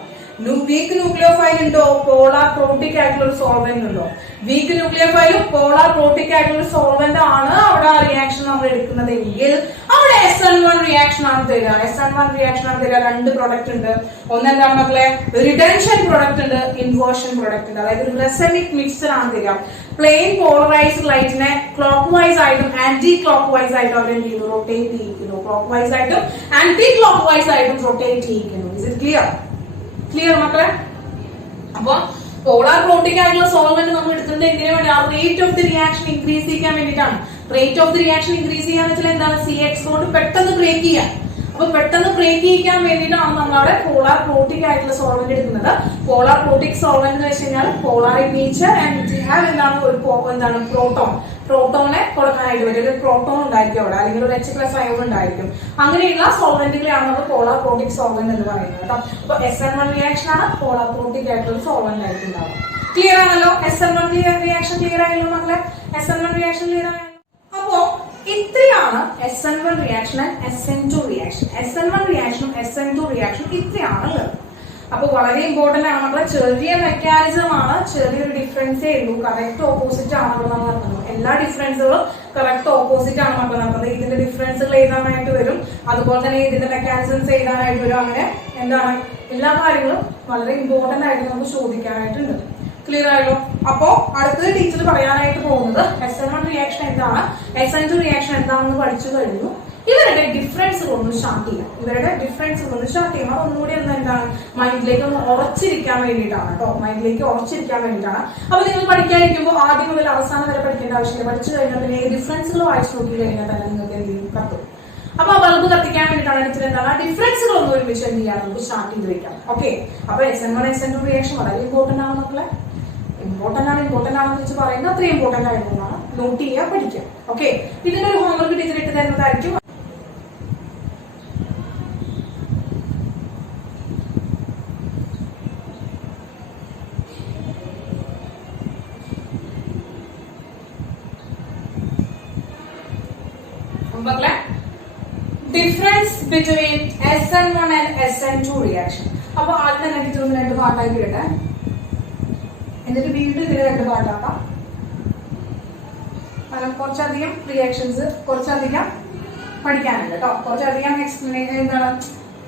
വീക്ക് ന്യൂക്ലിയോഫൈൽ ഉണ്ടോ? പോളാർ പ്രോട്ടിക് ആയിട്ടുള്ള ഒരു സോൾവെന്റ് ഉണ്ടോ? വീക്ക് ന്യൂക്ലിയോഫൈലും പോളാർ പ്രോട്ടിക് ആയിട്ടുള്ള ഒരു സോൾവെന്റ് ആണ് അവിടെ ആ റിയാക്ഷൻ നമ്മൾ എടുക്കുന്നത് എങ്കിൽ അവിടെ SN1 റിയാക്ഷൻ ആണ് തരിക. SN1 റിയാക്ഷൻ ആണ് തരിക. രണ്ട് പ്രൊഡക്റ്റ് ഉണ്ട്. ഒന്നെന്താണ് മക്കളെ? റിഡൻഷൻ പ്രൊഡക്റ്റ് ഉണ്ട്, ഇൻവേർഷൻ പ്രൊഡക്റ്റ് ഉണ്ട്. അതായത് ഒരു റെസമിക് മിക്സ്ചർ ആണ് തരിക. പ്ലെയിൻ പോളറൈസ്ഡ് ലൈറ്റിനെ ക്ലോക്ക് വൈസ് ആയിട്ടും ആന്റി ക്ലോക്ക് വൈസ് ആയിട്ടും അവർ എന്ത് ചെയ്യുന്നു? റൊട്ടേറ്റ് ചെയ്യിക്കുന്നു. ക്ലോക്ക് വൈസ് ആയിട്ടും ആന്റി ക്ലോക്ക് വൈസ് ആയിട്ടും റൊട്ടേറ്റ് ചെയ്യിക്കുന്നു. Is it clear? ക്ലിയർ മക്കളെ? അപ്പൊ പോളാർ പ്രോട്ടിക് ആയിട്ടുള്ള സോൾവെന്റ് നമ്മൾ എടുക്കുന്നത് എന്തിനു വേണ്ടി? ആ rate of the reaction increase ചെയ്യാൻ വേണ്ടിയിട്ടാണ്. Rate of the reaction increase ചെയ്യാന്ന് വെച്ചാൽ എന്താണ്? CX കൊണ്ട് പെട്ടെന്ന് ബ്രേക്ക് ചെയ്യാം. അപ്പൊ പെട്ടെന്ന് ബ്രേക്ക് ചെയ്യിക്കാൻ വേണ്ടിയിട്ടാണ് നമ്മളവിടെ പോളാർ പ്രോട്ടിക് ആയിട്ടുള്ള സോൾവെന്റ് എടുക്കുന്നത്. പോളാർ പ്രോട്ടിക് സോൾവെന്റ് എന്ന് വെച്ച് കഴിഞ്ഞാൽ polar in nature and have എന്താണ് ഒരു പ്രോട്ടോണെ കൊടുക്കാനായിട്ട് പറ്റും. ഒരു പ്രോട്ടോൺ ഉണ്ടായിരിക്കും അവിടെ, അല്ലെങ്കിൽ ഒരു H+ അയോൺ ഉണ്ടായിരിക്കും. അങ്ങനെയുള്ള സോൾവെന്റുകളെയാണ് നമ്മൾ പോളാർ പ്രോട്ടിക് സോൾവെന്റ് എന്ന് പറയുന്നത് കേട്ടോ. അപ്പൊ SN1 റിയാക്ഷൻ ആണ് പോളാർ പ്രോട്ടിക് ആയിട്ടുള്ള സോൾവെന്റ് ആയിട്ട് ഉണ്ടാവും. ക്ലിയർ ആണല്ലോ? SN1 റിയാക്ഷൻ ക്ലിയർ ആയല്ലോ മക്കളെ? SN1 റിയാക്ഷൻ ക്ലിയർ ആയല്ലോ. അപ്പോ ഇത്രയാണ് SN1 reaction and SN2 reaction. SN1 റിയാക്ഷനും SN2 റിയാക്ഷനും ഇത്രയാണ്. അപ്പൊ വളരെ ഇമ്പോർട്ടന്റ് ആണ് മക്കളെ. ചെറിയ മെക്കാനിസം ആണ്, ചെറിയൊരു ഡിഫറൻസേ ഉള്ളൂ. കറക്റ്റ് ഓപ്പോസിറ്റ് ആണ് നമ്മൾ നടത്തുന്നത്. എല്ലാ ഡിഫറൻസുകളും കറക്റ്റ് ഓപ്പോസിറ്റ് ആണ് മക്കൾ നടത്തുന്നത്. ഇതിന്റെ ഡിഫറൻസുകൾ എഴുതാനായിട്ട് വരും, അതുപോലെ തന്നെ ഇതിന്റെ മെക്കാനിസംസ് എഴുതാനായിട്ട് വരും. അങ്ങനെ എന്താണ് എല്ലാ കാര്യങ്ങളും വളരെ ഇമ്പോർട്ടന്റ് ആയിട്ട് നമുക്ക് ചോദിക്കാനായിട്ടുണ്ട്. ക്ലിയർ ആയല്ലോ? അപ്പോ അടുത്തത് ടീച്ചർ പറയാനായിട്ട് പോകുന്നത് SN1 റിയാക്ഷൻ എന്താണ്, SN2 റിയാക്ഷൻ എന്താണെന്ന് പഠിച്ചു കഴിഞ്ഞു. ഇവരുടെ ഡിഫറൻസ് ഒന്ന് സ്റ്റാർട്ട് ചെയ്യാം. അതൊന്നുകൂടി എന്താണ് മൈൻഡിലേക്ക് ഒന്ന് ഉറച്ചിരിക്കാൻ വേണ്ടിയിട്ടാണ് കേട്ടോ. മൈൻഡിലേക്ക് ഉറച്ചിരിക്കാൻ വേണ്ടിയിട്ടാണ്. അപ്പൊ നിങ്ങൾ പഠിക്കാതിരിക്കുമ്പോൾ ആദ്യം മുതൽ അവസാനം വരെ പഠിക്കേണ്ട ആവശ്യമില്ല. പഠിച്ചു കഴിഞ്ഞാൽ പിന്നെ ഡിഫറൻസുകൾ വായിച്ചു നോക്കി കഴിഞ്ഞാൽ തന്നെ നിങ്ങൾക്ക് എന്ത് ചെയ്യും? കത്തും. അപ്പൊ ആ ബൾബ് കത്തിക്കാൻ വേണ്ടിയിട്ടാണ് ടീച്ചർ എന്താണ് ആ ഡിഫറൻസുകൾ ഒന്നും ഒരുമിച്ച് എന്ത് ചെയ്യാൻ നമുക്ക് സ്റ്റാർട്ട് ചെയ്ത് വെക്കാം. ഓക്കെ, അപ്പൊ SN1 SN2 റിയാക്ഷൻ വളരെ ഇമ്പോർട്ടന്റ് ആണ് മക്കളെ. ഇമ്പോർട്ടന്റ് ആണെന്ന് വെച്ച് പറയുന്നത് അത്രയും ഇമ്പോർട്ടന്റ് ആയിരുന്നതാണ്. നോട്ട് ചെയ്യുക, പഠിക്കുക. ഓക്കെ, ഇതിന്റെ ഒരു ഹോംവർക്ക് ടീച്ചർ ഇട്ട് തരുന്നതായിരിക്കും. Difference between SN1 and SN2 reaction. അപ്പൊ ആദ്യം തന്നെ ടീച്ചർ ഒന്ന് രണ്ട് പാട്ടാക്കി ഇടട്ടെ, എന്നിട്ട് വീണ്ടും ഇതിൽ രണ്ട് പാട്ടാക്കാം. കാരണം കുറച്ചധികം റിയാക്ഷൻസ്, കുറച്ചധികം പഠിക്കാനുണ്ട് കേട്ടോ. കുറച്ചധികം എക്സ്പ്ലെയിൻ എന്താണ്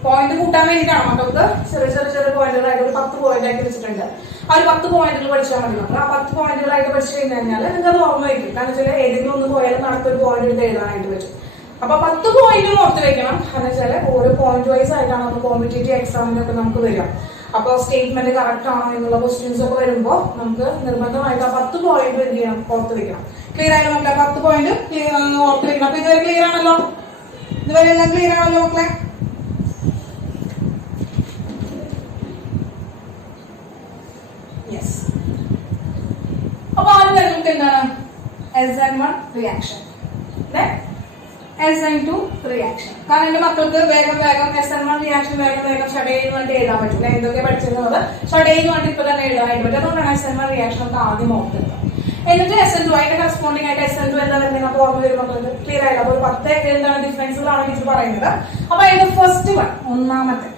പോയിന്റ് കൂട്ടാൻ വേണ്ടിയിട്ടാണ് മക്കൾക്ക് ചെറിയ പോയിന്റുകളായിട്ട് ഒരു 10 പോയിന്റ് ആക്കി വെച്ചിട്ടുണ്ട്. ആ ഒരു 10 പോയിന്റുകൾ പഠിച്ചാൽ മതി മക്കൾ. ആ 10 പോയിന്റുകളായിട്ട് പഠിച്ചു കഴിഞ്ഞാൽ നിങ്ങൾക്ക് അത് ഓർമ്മ വയ്ക്കും. കാരണം വെച്ചാൽ ഏതെങ്കിലും ഒന്ന് പോയാലും നടക്കൊരു പോയിന്റ് എടുത്ത് എഴുതാനായിട്ട് പറ്റും. അപ്പൊ 10 പോയിന്റും ഓർത്ത് വെക്കണം. കാരണം വെച്ചാൽ ഓരോ പോയിന്റ് വൈസ് ആയിട്ടാണ് നമ്മൾ കോമ്പറ്റേറ്റീവ് എക്സാമിനൊക്കെ നമുക്ക് വരിക. അപ്പൊ സ്റ്റേറ്റ്മെന്റ് കറക്റ്റ് ആണോ എന്നുള്ള ക്വസ്റ്റ്യൻസ് ഒക്കെ വരുമ്പോൾ നമുക്ക് നിർബന്ധമായിട്ട് ആ 10 പോയിന്റ് എന്ത് ചെയ്യണം? ഓർത്ത് വെക്കണം. ക്ലിയർ ആയാലും മക്കളെ? 10 പോയിന്റ് ഓർത്ത് വെക്കണം. അപ്പൊ ഇതുവരെ ക്ലിയർ ആണല്ലോ? ഇതുവരെ എല്ലാം ക്ലിയർ ആണല്ലോ മക്കളെ? യെസ്. അപ്പൊ ആദ്യം നമുക്ക് എന്താണ് SN1 റിയാക്ഷൻ, SN2 റിയാക്ഷൻ. കാരണം എന്റെ മക്കൾക്ക് വേഗം SN1 റിയാക്ഷൻ വേഗം ഷഡേന്ന് വേണ്ടി എഴുതാൻ പറ്റില്ല. എന്തൊക്കെ പഠിച്ചിരുന്നത് ഷഡേന്ന് വേണ്ടി ഇപ്പൊ തന്നെ എഴുതാനായിട്ട് പറ്റും. അതുകൊണ്ടാണ് SN1 റിയാക്ഷൻ നമുക്ക് ആദ്യം ഓർക്കുന്നത്. എന്നിട്ട് SN2 അതിന്റെ കറസ്പോണ്ടിങ് ആയിട്ട് SN2 എന്താ വരുന്നത് നമുക്ക് ഓർമ്മ വരും മക്കൾക്ക്. ക്ലിയർ ആയില്ല? അപ്പൊ ഒരു 10 എന്താണ് ഡിഫറൻസുകളാണ് ടീച്ചർ പറയുന്നത്. അപ്പൊ അതിന്റെ ഫസ്റ്റ് വൺ, ഒന്നാമത്തെ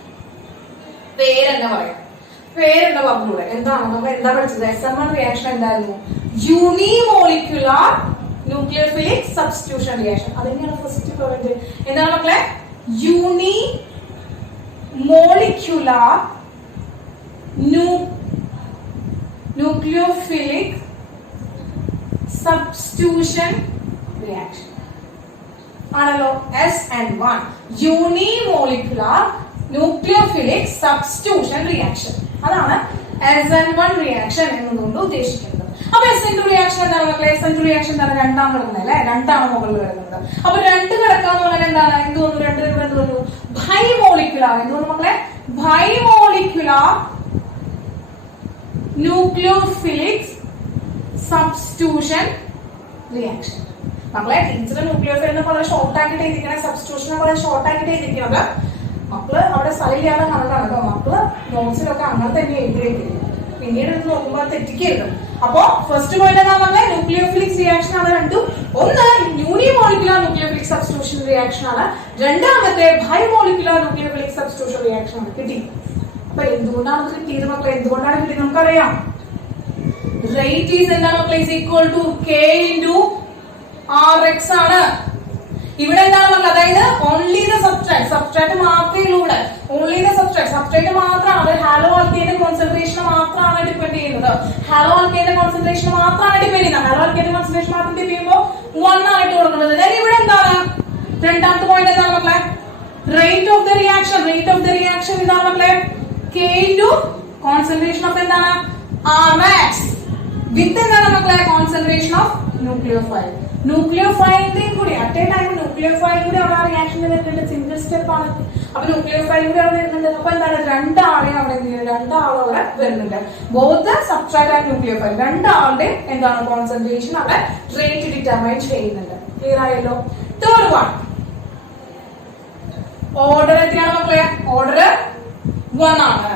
പേരെന്താ പറയാം? പേരെന്താ പറഞ്ഞൂടെ? എന്താണ് നമ്മൾ എന്താ പഠിച്ചത്? SN1 റിയാക്ഷൻ എന്തായിരുന്നു? യൂണിമോളിക്യുലാർ ന്യൂക്ലിയോഫിലിക് സബ്സ്റ്റിറ്റ്യൂഷൻ റിയാക്ഷൻ. അതിനെയാണ് ഫസ്റ്റ് പോയിന്റ്. എന്താണ് മക്കളെ? യൂണിമോളിക്യുലാർ ന്യൂക്ലിയോഫിലിക് സബ്സ്റ്റിറ്റ്യൂഷൻ റിയാക്ഷൻ ആണല്ലോ SN1. യൂണിമോളിക്യുലാർ ന്യൂക്ലിയോഫിലിക് സബ്സ്റ്റിറ്റ്യൂഷൻ റിയാക്ഷൻ, അതാണ് SN1 റിയാക്ഷൻ എന്നതുകൊണ്ട് ഉദ്ദേശിക്കുന്നത്. അപ്പൊ SN2 റിയാക്ഷൻ എന്താണ് മക്കളെ? SN2 റിയാക്ഷൻ എന്താണ്? രണ്ടാണ് കിടക്കുന്നത് അല്ലെ? രണ്ടാണ് മുകളിൽ കിടക്കുന്നത്. അപ്പൊ രണ്ട് കിടക്കാന്ന് പറഞ്ഞാൽ എന്താണ്? എന്ത് തോന്നുന്നു? രണ്ട് എന്ത് തോന്നുന്നു? ബൈമോളിക്യുലാർ. എന്ത് തോന്നുന്നു മക്കളെ? ബൈമോളിക്യുലാർ ന്യൂക്ലിയോഫിലിക് സബ്സ്റ്റിറ്റ്യൂഷൻ റിയാക്ഷൻ. നമ്മളെ ടീച്ചർ ന്യൂക്ലിയോഫിൽ വളരെ ഷോർട്ട് ആക്കിയിട്ട് എഴുതിക്കണം, സബ്സ്റ്റിറ്റ്യൂഷനെ വളരെ ഷോർട്ട് ആക്കിയിട്ട് എഴുതിക്കുന്നത്. മക്കള് അവിടെ സ്ഥലമില്ലാതെ കണക്കാണ് കേട്ടോ. മക്കള് നോട്ട്സിലൊക്കെ അങ്ങനെ തന്നെ എഴുതിയിരിക്കുന്നത്, പിന്നീട് ഇത് നോക്കുമ്പോൾ തെറ്റിക്കരുത്. അപ്പോ ഫസ്റ്റ് പോയിന്റ് എന്താ പറഞ്ഞാൽ ന്യൂക്ലിയോഫിലിക് റിയാക്ഷൻ ആണ് രണ്ടും. ഒന്ന് യൂണിമോളിക്കുലർ ന്യൂക്ലിയോഫിലിക് സബ്സ്റ്റിറ്റ്യൂഷൻ റിയാക്ഷൻ ആണ്, രണ്ടാമത്തെ ബൈമോളിക്കുലർ ന്യൂക്ലിയോഫിലിക് സബ്സ്റ്റിറ്റ്യൂഷൻ റിയാക്ഷൻ ആണ്. കിട്ടി? അപ്പൊ എന്തുകൊണ്ടാണ് ഇത് കിട്ടിയത് മക്കളെ? എന്തുകൊണ്ടാണ് കിട്ടിയത് നമുക്കറിയാം. റേറ്റ് ഈസ് എന്താണ് മക്കളെ? Is equal to K into R X ആണ്. ഇവിടെ എന്താണ് മക്കളെ? അതായത് ഓൺലി ദ സബ്സ്ട്രാക്ട്, സബ്സ്ട്രാക്ട് മാത്രമേ ഉള്ളൂ ഇവിടെ. ഓൺലി ദ സബ്സ്ട്രാക്ട്, സബ്സ്ട്രാക്ട് മാത്രമാണ്. അത് ഹാലോ ആൽക്കേന്റെ കോൺസെൻട്രേഷൻ മാത്രമാണ് ഡിപെൻഡ് ചെയ്യുന്നത്. ഹാലോ ആൽക്കേന്റെ കോൺസെൻട്രേഷൻ മാത്രമാണ് ഡിപെൻഡ് ചെയ്യുന്നത്. ഹാലോ ആൽക്കേന്റെ കോൺസെൻട്രേഷൻ മാത്രം ഡിപെൻഡ് ചെയ്യുമ്പോൾ 1 ആയിട്ട് കൊടുക്കുന്നത്. ഇവിടെ എന്താണ് രണ്ടാമത്തെ പോയിന്റ്? എന്താണ് മക്കളെ? Rate of the reaction. Rate of the reaction എന്താണ് മക്കളെ? കെ ഇൻറ്റു കോൺസെൻട്രേഷൻ ഓഫ് എന്താണ്? Rx വിത്ത് എന്താണ് മക്കളെ? Concentration of nucleophile. ന്യൂക്ലിയോഫൈലിന്റെയും കൂടി അറ്റ് എ ടൈം ന്യൂക്ലിയോഫൈൽ കൂടി അവിടെ റിയാക്ഷനിൽ വരുന്നുണ്ട്. സിംഗിൾ സ്റ്റെപ്പ് ആണ്. അപ്പൊ ന്യൂക്ലിയോഫൈൽ കൂടി അവിടെ വരുന്നുണ്ട്. അപ്പൊ എന്താണ്? രണ്ടാളെ അവിടെ രണ്ടാളും അവിടെ വരുന്നുണ്ട്. ബോത്ത് സബ്സ്ട്രാക്ട് ആൻഡ് ന്യൂക്ലിയോഫൈൽ രണ്ടാളുടെ എന്താണ് കോൺസെൻട്രേഷൻ അവിടെ റേറ്റ് ഡിറ്റർമൈൻ ചെയ്യുന്നുണ്ട്. ക്ലിയർ ആയല്ലോ? തേർഡ് വൺ, ഓർഡർ എത്രയാണ് മക്കളെ? ഓർഡർ 1 ആണ്.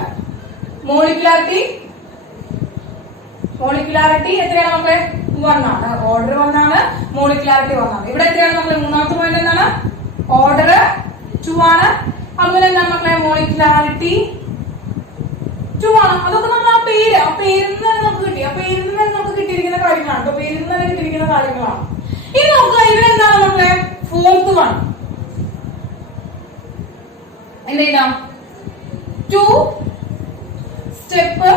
മോളിക്കുലാരിറ്റി എത്രയാണ് മക്കളെ? 1 ആണ്. ഓർഡർ 1 ആണ്, മോളിക്കുലാരിറ്റി 1 ആണ്. ഇവിടെ എത്രയാണ് മക്കളെ? മൂന്നാമത്തെ പോയിന്റ് എന്താണ്? ഓർഡർ 2 ആണ്. അതുപോലെ എന്താണ് മക്കളെ? മോളിക്കുലാരിറ്റി 2 ആണ്. അതൊക്കെ നമ്മൾ ആ പേരിൽ നിന്ന് തന്നെ നമുക്ക് കിട്ടി. ആ പേരിൽ നിന്ന് നമുക്ക് കിട്ടിയിരിക്കുന്ന കാര്യങ്ങളാണ് കേട്ടോ. പേരിൽ നിന്ന് തന്നെ കിട്ടിയിരിക്കുന്ന കാര്യങ്ങളാണ്. ഇനി നോക്കുക, ഇവിടെ എന്താണ് മക്കളെ? ഫോർത്ത് വൺ എന്തെയ്താം? 2 സ്റ്റെപ്പ്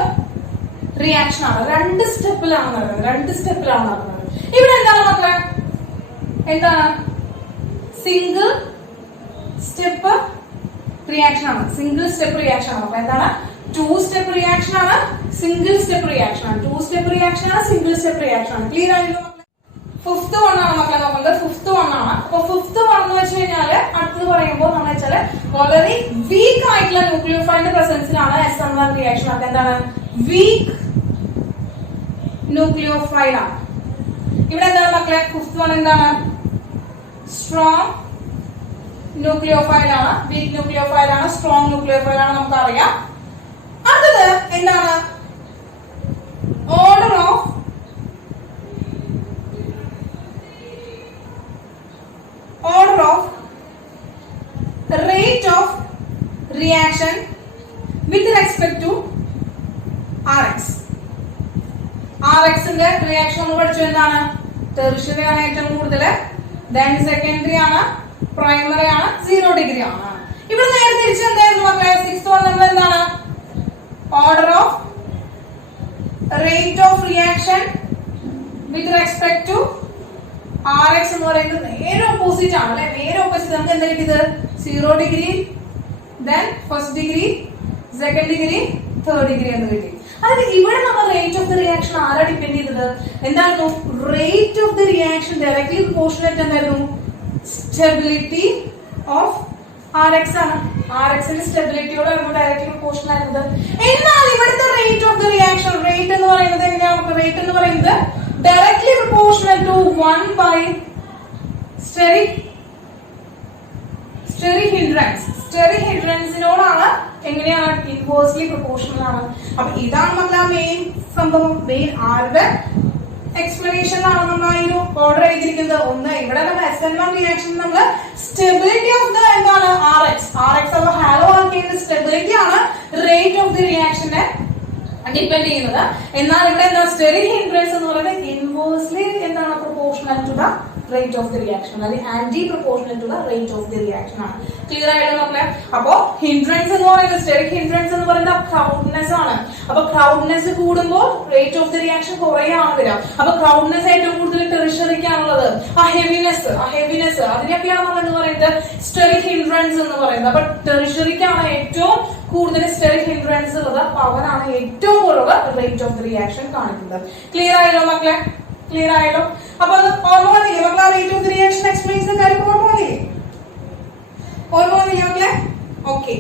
റിയാക്ഷൻ ആണ്. 2 സ്റ്റെപ്പിലാണ് നടക്കുന്നത്. ഇവിടെ എന്താണ് മക്കളെ? എന്താണ്? സിംഗിൾ സ്റ്റെപ്പ് റിയാക്ഷൻ ആണ്. സിംഗിൾ സ്റ്റെപ്പ് റിയാക്ഷൻ ആണ്. അപ്പൊ എന്താണ്? 2 സ്റ്റെപ്പ് റിയാക്ഷൻ ആണ്, സിംഗിൾ സ്റ്റെപ്പ് റിയാക്ഷൻ ആണ്. 2 സ്റ്റെപ്പ് റിയാക്ഷൻ ആണ്, സിംഗിൾ സ്റ്റെപ്പ് റിയാക്ഷൻ ആണ്. ക്ലിയർ ആയല്ലോ മക്കളെ? ഫിഫ്ത്ത് വൺ ആണ് മക്കളെ നോക്കുന്നത്. ഫിഫ്ത്ത് വൺ ആണ്. അപ്പൊ ഫിഫ്ത്ത് വൺ എന്ന് വെച്ച് കഴിഞ്ഞാല് അടുത്തത് പറയുമ്പോൾ നമ്മൾ വെച്ചാല് വളരെ വീക്ക് ആയിട്ടുള്ള ന്യൂക്ലിയോഫൈലിന്റെ പ്രസൻസിലാണ് SN1 റിയാക്ഷൻ. അത് എന്താണ്? വീക്ക് ന്യൂക്ലിയോഫൈൽ ആണ്. ഇവിടെ എന്താണ് മക്കളെ? ഫിഫ്ത്ത് വൺ എന്താണ്? സ്ട്രോങ് ന്യൂക്ലിയോഫൈൽ ആണ്. വീക്ക് ന്യൂക്ലിയോഫൈൽ ആണ്, സ്ട്രോങ് ന്യൂക്ലിയോഫൈൽ ആണ്, നമുക്കറിയാം. അടുത്തത് എന്താണ്? Order of rate of reaction with respect to Rx. Rx ന്റെ റിയാക്ഷൻ നമ്മൾ പഠിച്ചു. എന്താണ്? ടെർഷ്യറി ആണ് ഏറ്റവും കൂടുതൽ, ദെൻ സെക്കൻഡറി ആണ്, പ്രൈമറി ആണ്, 0 ഡിഗ്രി ആണ്. ഇവിടെ നേരെ തിരിച്ച് എന്തായിരുന്നു മക്കളെ? 6th വൺ നമ്മൾ എന്താണ്? Order of rate of reaction with respect to Rx എന്ന് പറയുന്നത് നേരെ ഓപ്പോസിറ്റ് ആണ് അല്ലെ? നേരെ ഓപ്പോസിറ്റ്. നമുക്ക് എന്താ കിട്ടിയത്? 0 degree, then first degree, second degree, third degree എന്ന് കിട്ടി. അതായത് ഇവിടെ നമ്മൾ റേറ്റ് ഓഫ് ദ റിയാക്ഷൻ ആരാ ഡിപെൻഡ് ചെയ്തത്? എന്തായിരുന്നു? Rate of the reaction directly proportionate എന്തായിരുന്നു? സ്റ്റെബിലിറ്റി ഓഫ് Rx ആണ്. Rx ന്റെ സ്റ്റെബിലിറ്റിയോട് ഡയറക്ട്ലി പ്രൊപ്പോർഷണൽ ആയിരുന്നത്. എന്നാൽ ഇവിടുത്തെ rate of the reaction rate എന്ന് പറയുന്നത് എങ്ങനെയാണ്? റേറ്റ് എന്ന് പറയുന്നത് directly proportional to 1 by steric hindrance. Steric hindrance-നോടാണ് എങ്ങനെയാണ്? ഇൻവേഴ്സ്ലി പ്രൊപ്പോർഷണൽ ആണ്. അപ്പൊ ഇതാണ് നമ്മൾ ആ മെയിൻ സംഭവം. മെയിൻ ആരുടെ എക്സ്പ്ലനേഷനിലാണ് നമ്മൾ ആ ഒരു ഓർഡർ ചെയ്തിരിക്കുന്നത്? ഒന്ന് ഇവിടെ നമ്മൾ SN1 റിയാക്ഷൻ നമ്മൾ സ്റ്റെബിലിറ്റി ഓഫ് ദ എന്താണ്? Rx അപ്പൊ ഹാലോ ആൽക്കേന്റെ സ്റ്റെബിലിറ്റി ആണ് റേറ്റ് ഓഫ് ദി റിയാക്ഷന്റെ ഡിപെൻഡ് ചെയ്യുന്നത്. എന്നാൽ ഇവിടെ എന്താ? സ്റ്റെറിക് ഹിൻഡ്രൻസ് എന്ന് പറയുന്നത് ഇൻവേഴ്സ്ലി എന്താണ്? Proportional to the rate of the reaction, അല്ലെങ്കിൽ anti proportional to the rate of the reaction ആണ്. ക്ലിയർ ആയിട്ട് മക്കളെ? അപ്പോ ഹിൻഡ്രൻസ് എന്ന് പറയുന്നത് സ്റ്റെറിക് ഹിൻഡ്രൻസ് എന്ന് പറയുന്നത് ക്രൗഡ്നെസ് ആണ്. അപ്പൊ ക്രൗഡ്നെസ് കൂടുമ്പോൾ റേറ്റ് ഓഫ് ദി റിയാക്ഷൻ കുറയാണ് വരിക. അപ്പൊ ക്രൗഡ്നെസ് ഏറ്റവും കൂടുതൽ ടെറിഷറിക്കാണുള്ളത്. ആ ഹെവിനെസ് അതിനൊക്കെയാണ് നമ്മൾ എന്ന് പറയുന്നത് സ്റ്റെറിക് ഹിൻഡ്രൻസ് എന്ന് പറയുന്നത്. അപ്പൊ ടെറിഷറിക്കാണ് ഏറ്റവും കൂടുതൽ സ്റ്റെറിക് ഹിൻഡ്രൻസ് ഉള്ളത്. അപ്പൊ അവനാണ് ഏറ്റവും കുറവ് റേറ്റ് ഓഫ് ദി റിയാക്ഷൻ കാണിക്കുന്നത്. ക്ലിയർ ആയല്ലോ മക്കളെ? ക്ലിയർ ആയല്ലോ? അപ്പൊ അത് ഓർമ്മ വന്നില്ലേ മക്കളെ? Rate of the reaction explains കാര്യം ഓർമ്മ വന്നില്ലേ? മക്കളെ? Okay,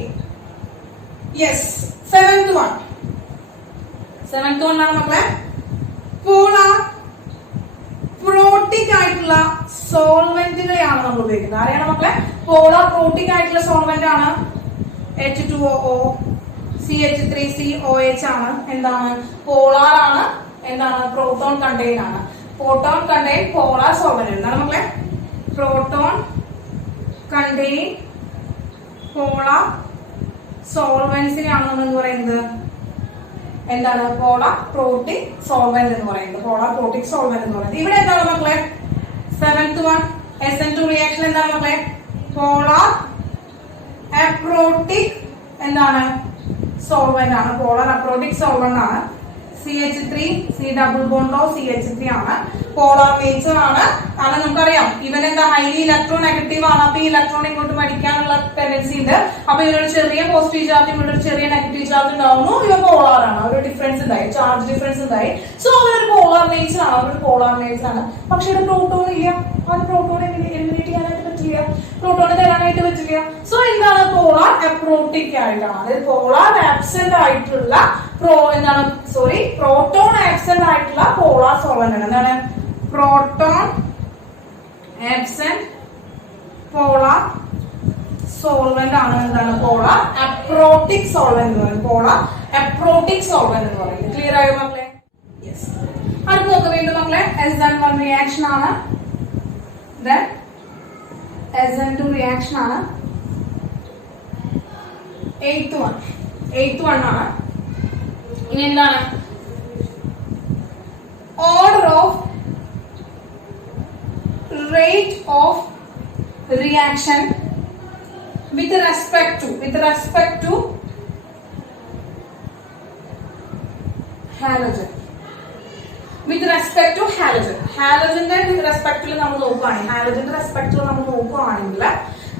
yes. സെവൻത് വൺ ആണ് മക്കളെ. പോളാർ പ്രോട്ടിക് ആയിട്ടുള്ള സോൾവെന്റുകളെയാണ് നമ്മൾ ഉപയോഗിക്കുന്നത്. ആരെയാണ് മക്കളെ? പോളാർ പ്രോട്ടിക് ആയിട്ടുള്ള സോൾവെന്റ് ആണ് H2O CH3COH ആണ് എന്താണ് പോളാർ ആണ് എന്താണ് പ്രോട്ടോൺ കണ്ടെയ്ൻ ആണ് പ്രോട്ടോൺ കണ്ടെയ്ൻ പോളാർ സോൾവെന്റ് എന്താണ് മക്കളെ പ്രോട്ടോൺ കണ്ടെയ്ൻ പോളാർ സോൾവെന്റ്സിനെയാണ് നമ്മൾ എന്ന് പറയുന്നത് എന്താണ് പോളാർ പ്രോട്ടിക് സോൾവെന്റ് എന്ന് പറയുന്നത് പോളാർ പ്രോട്ടിക് സോൾവെന്റ് എന്ന് പറയുന്നത് ഇവിടെ എന്താണ് മക്കളെ 7th one SN2 റിയാക്ഷൻ എന്താണ് മക്കളെ പോളാർ അപ്രോട്ടിക് എന്താണ് സോൾവെന്റ് ആണ് പോളാർ അപ്രോട്ടിക് സോൾവെന്റ് ആണ് CH3 C double bond of CH3 ആണ് പോളാർ നേച്ചർ ആണ് കാരണം നമുക്കറിയാം ഇവൻ എന്താ ഹൈലി ഇലക്ട്രോ നെഗറ്റീവ് ആണ് അപ്പൊ ഈ ഇലക്ട്രോൺ ഇങ്ങോട്ട് മടിക്കാനുള്ള ടെൻഡൻസി ഉണ്ട് അപ്പൊ ഇതിനൊരു ചെറിയ പോസിറ്റീവ് ചാർജ് ഇവിടെ ഒരു ചെറിയ നെഗറ്റീവ് ചാർജ് ഉണ്ടാവുന്നു ഇവ പോളാർ ആണ് ഒരു ഡിഫറൻസ് ഉണ്ടായി ചാർജ് ഡിഫറൻസ് ഉണ്ടായി സോ അവരൊരു പോളാർ നേച്ചർ ആണ് അവരൊരു പോളാർ നേച്ചർ ആണ് പക്ഷെ ഇവിടെ പ്രോട്ടോൺ ഇല്ല ആ പ്രോട്ടോൺ എലിമിനേറ്റ് ചെയ്യാനായിട്ട് പറ്റില്ല പ്രോട്ടോണ് തരാനായിട്ട് പറ്റില്ല സോ എന്താണ് പോളാർ അപ്രോട്ടിക് ആയിട്ടാണ് അതായത് പോളാർ ആബ്സെന്റ് ആയിട്ടുള്ള പ്രോട്ടോൺ ആബ്സെന്റ് ആയിട്ടുള്ള പോളാർ സോൾവെന്റ് ആണ് എന്താണ് പ്രോട്ടോൺ ആബ്സെന്റ് പോളാർ സോൾവെന്റ് ആണ് എന്താണ് പോളാർ അപ്രോട്ടിക് സോൾവെന്റ് എന്ന് പറയുന്നത് പോളാർ അപ്രോട്ടിക് സോൾവെന്റ് എന്ന് പറയുന്നത് ക്ലിയർ ആയോ മക്കളെ യെസ് അടുത്ത നോക്കുക വീണ്ടും മക്കളെ SN1 റിയാക്ഷൻ ആണ് then SN2 റിയാക്ഷൻ ആണ് 8th one ആണ് ഇനി എന്താണ് order of rate of reaction with respect to halogen with respect to halogenന്റെ റെസ്പെക്റ്റിൽ നമ്മൾ നോക്കുകയാണെങ്കിൽ ഹാലോജന്റെ റെസ്പെക്റ്റിൽ നമ്മൾ നോക്കുകയാണെങ്കിൽ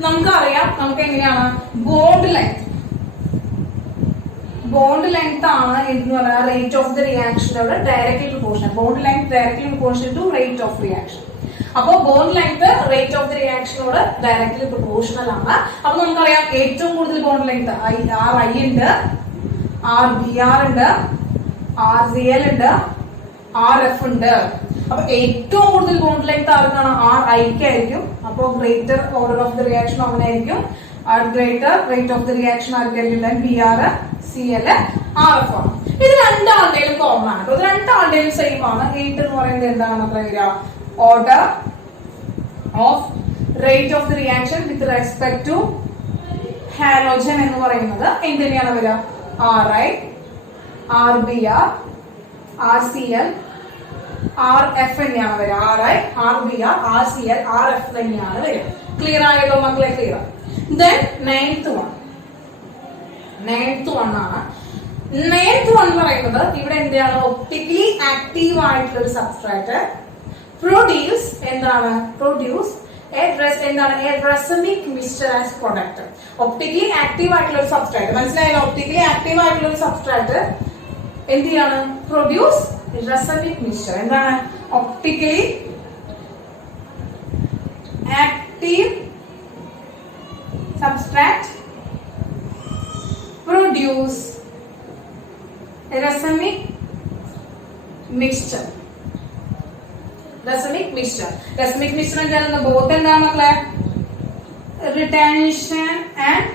നമുക്കറിയാം നമുക്ക് എങ്ങനെയാണ് ബോണ്ട് ലെങ്ത് ആണ് എന്ന് പറയുന്നത് റേറ്റ് ഓഫ് ദ റിയാക്ഷനോട് directly proportional bond length directly proportional to rate of reaction അപ്പോ bond length rate of the റിയാക്ഷനോട് ഡയറക്ട്ലി പ്രൊപ്പോർഷണൽ ആണ് അപ്പൊ നമുക്കറിയാം ഏറ്റവും കൂടുതൽ ബോണ്ട് ലെങ്ത് RI ഉണ്ട് RBr ഉണ്ട് RCl ഉണ്ട് RF ഉണ്ട് അപ്പൊ ഏറ്റവും കൂടുതൽ ബോണ്ട് ലെങ്ത് ആർക്കാണ് RI ആയിരിക്കും അപ്പൊ greater order of the reaction അവനായിരിക്കും greater rate of the reaction ആർക്കായിരിക്കും Br Cl RF ആണ് ഇത് രണ്ടാളുടെയും കോമൺ ആണ് ഇത് രണ്ടാളുടെയും സെയിം ആണ് 8 എന്ന് പറയുന്നത് എന്താണ് നമുക്ക് order of rate of the reaction with respect to halogen എന്ന് പറയുന്നത് എന്തിനെയാണ് വരിക RI RBr RCl RF തന്നെയാണ് വരിക RI RBr RCl RF തന്നെയാണ് വരിക ക്ലിയർ ആയല്ലോ മക്കളെ ക്ലിയർ then ninth one ആണ് ninth one പറയുന്നത് ഇവിടെ എന്താണ് ഒപ്റ്റിക്കലി ആക്റ്റീവ് ആയിട്ടുള്ള ഒരു substrate produce a racemic mixture as product optically active ആയിട്ടുള്ള ഒരു സബ്സ്ട്രാറ്റ് മനസ്സിലായല്ലോ optically active ആയിട്ടുള്ള ഒരു സബ്സ്ട്രാറ്റ് എന്തിനാണ് produce racemic mixture എന്താണ് optically active substrate produce racemic mixture racemic mixture എന്താണ് both എന്താണ് മക്കളെ retention and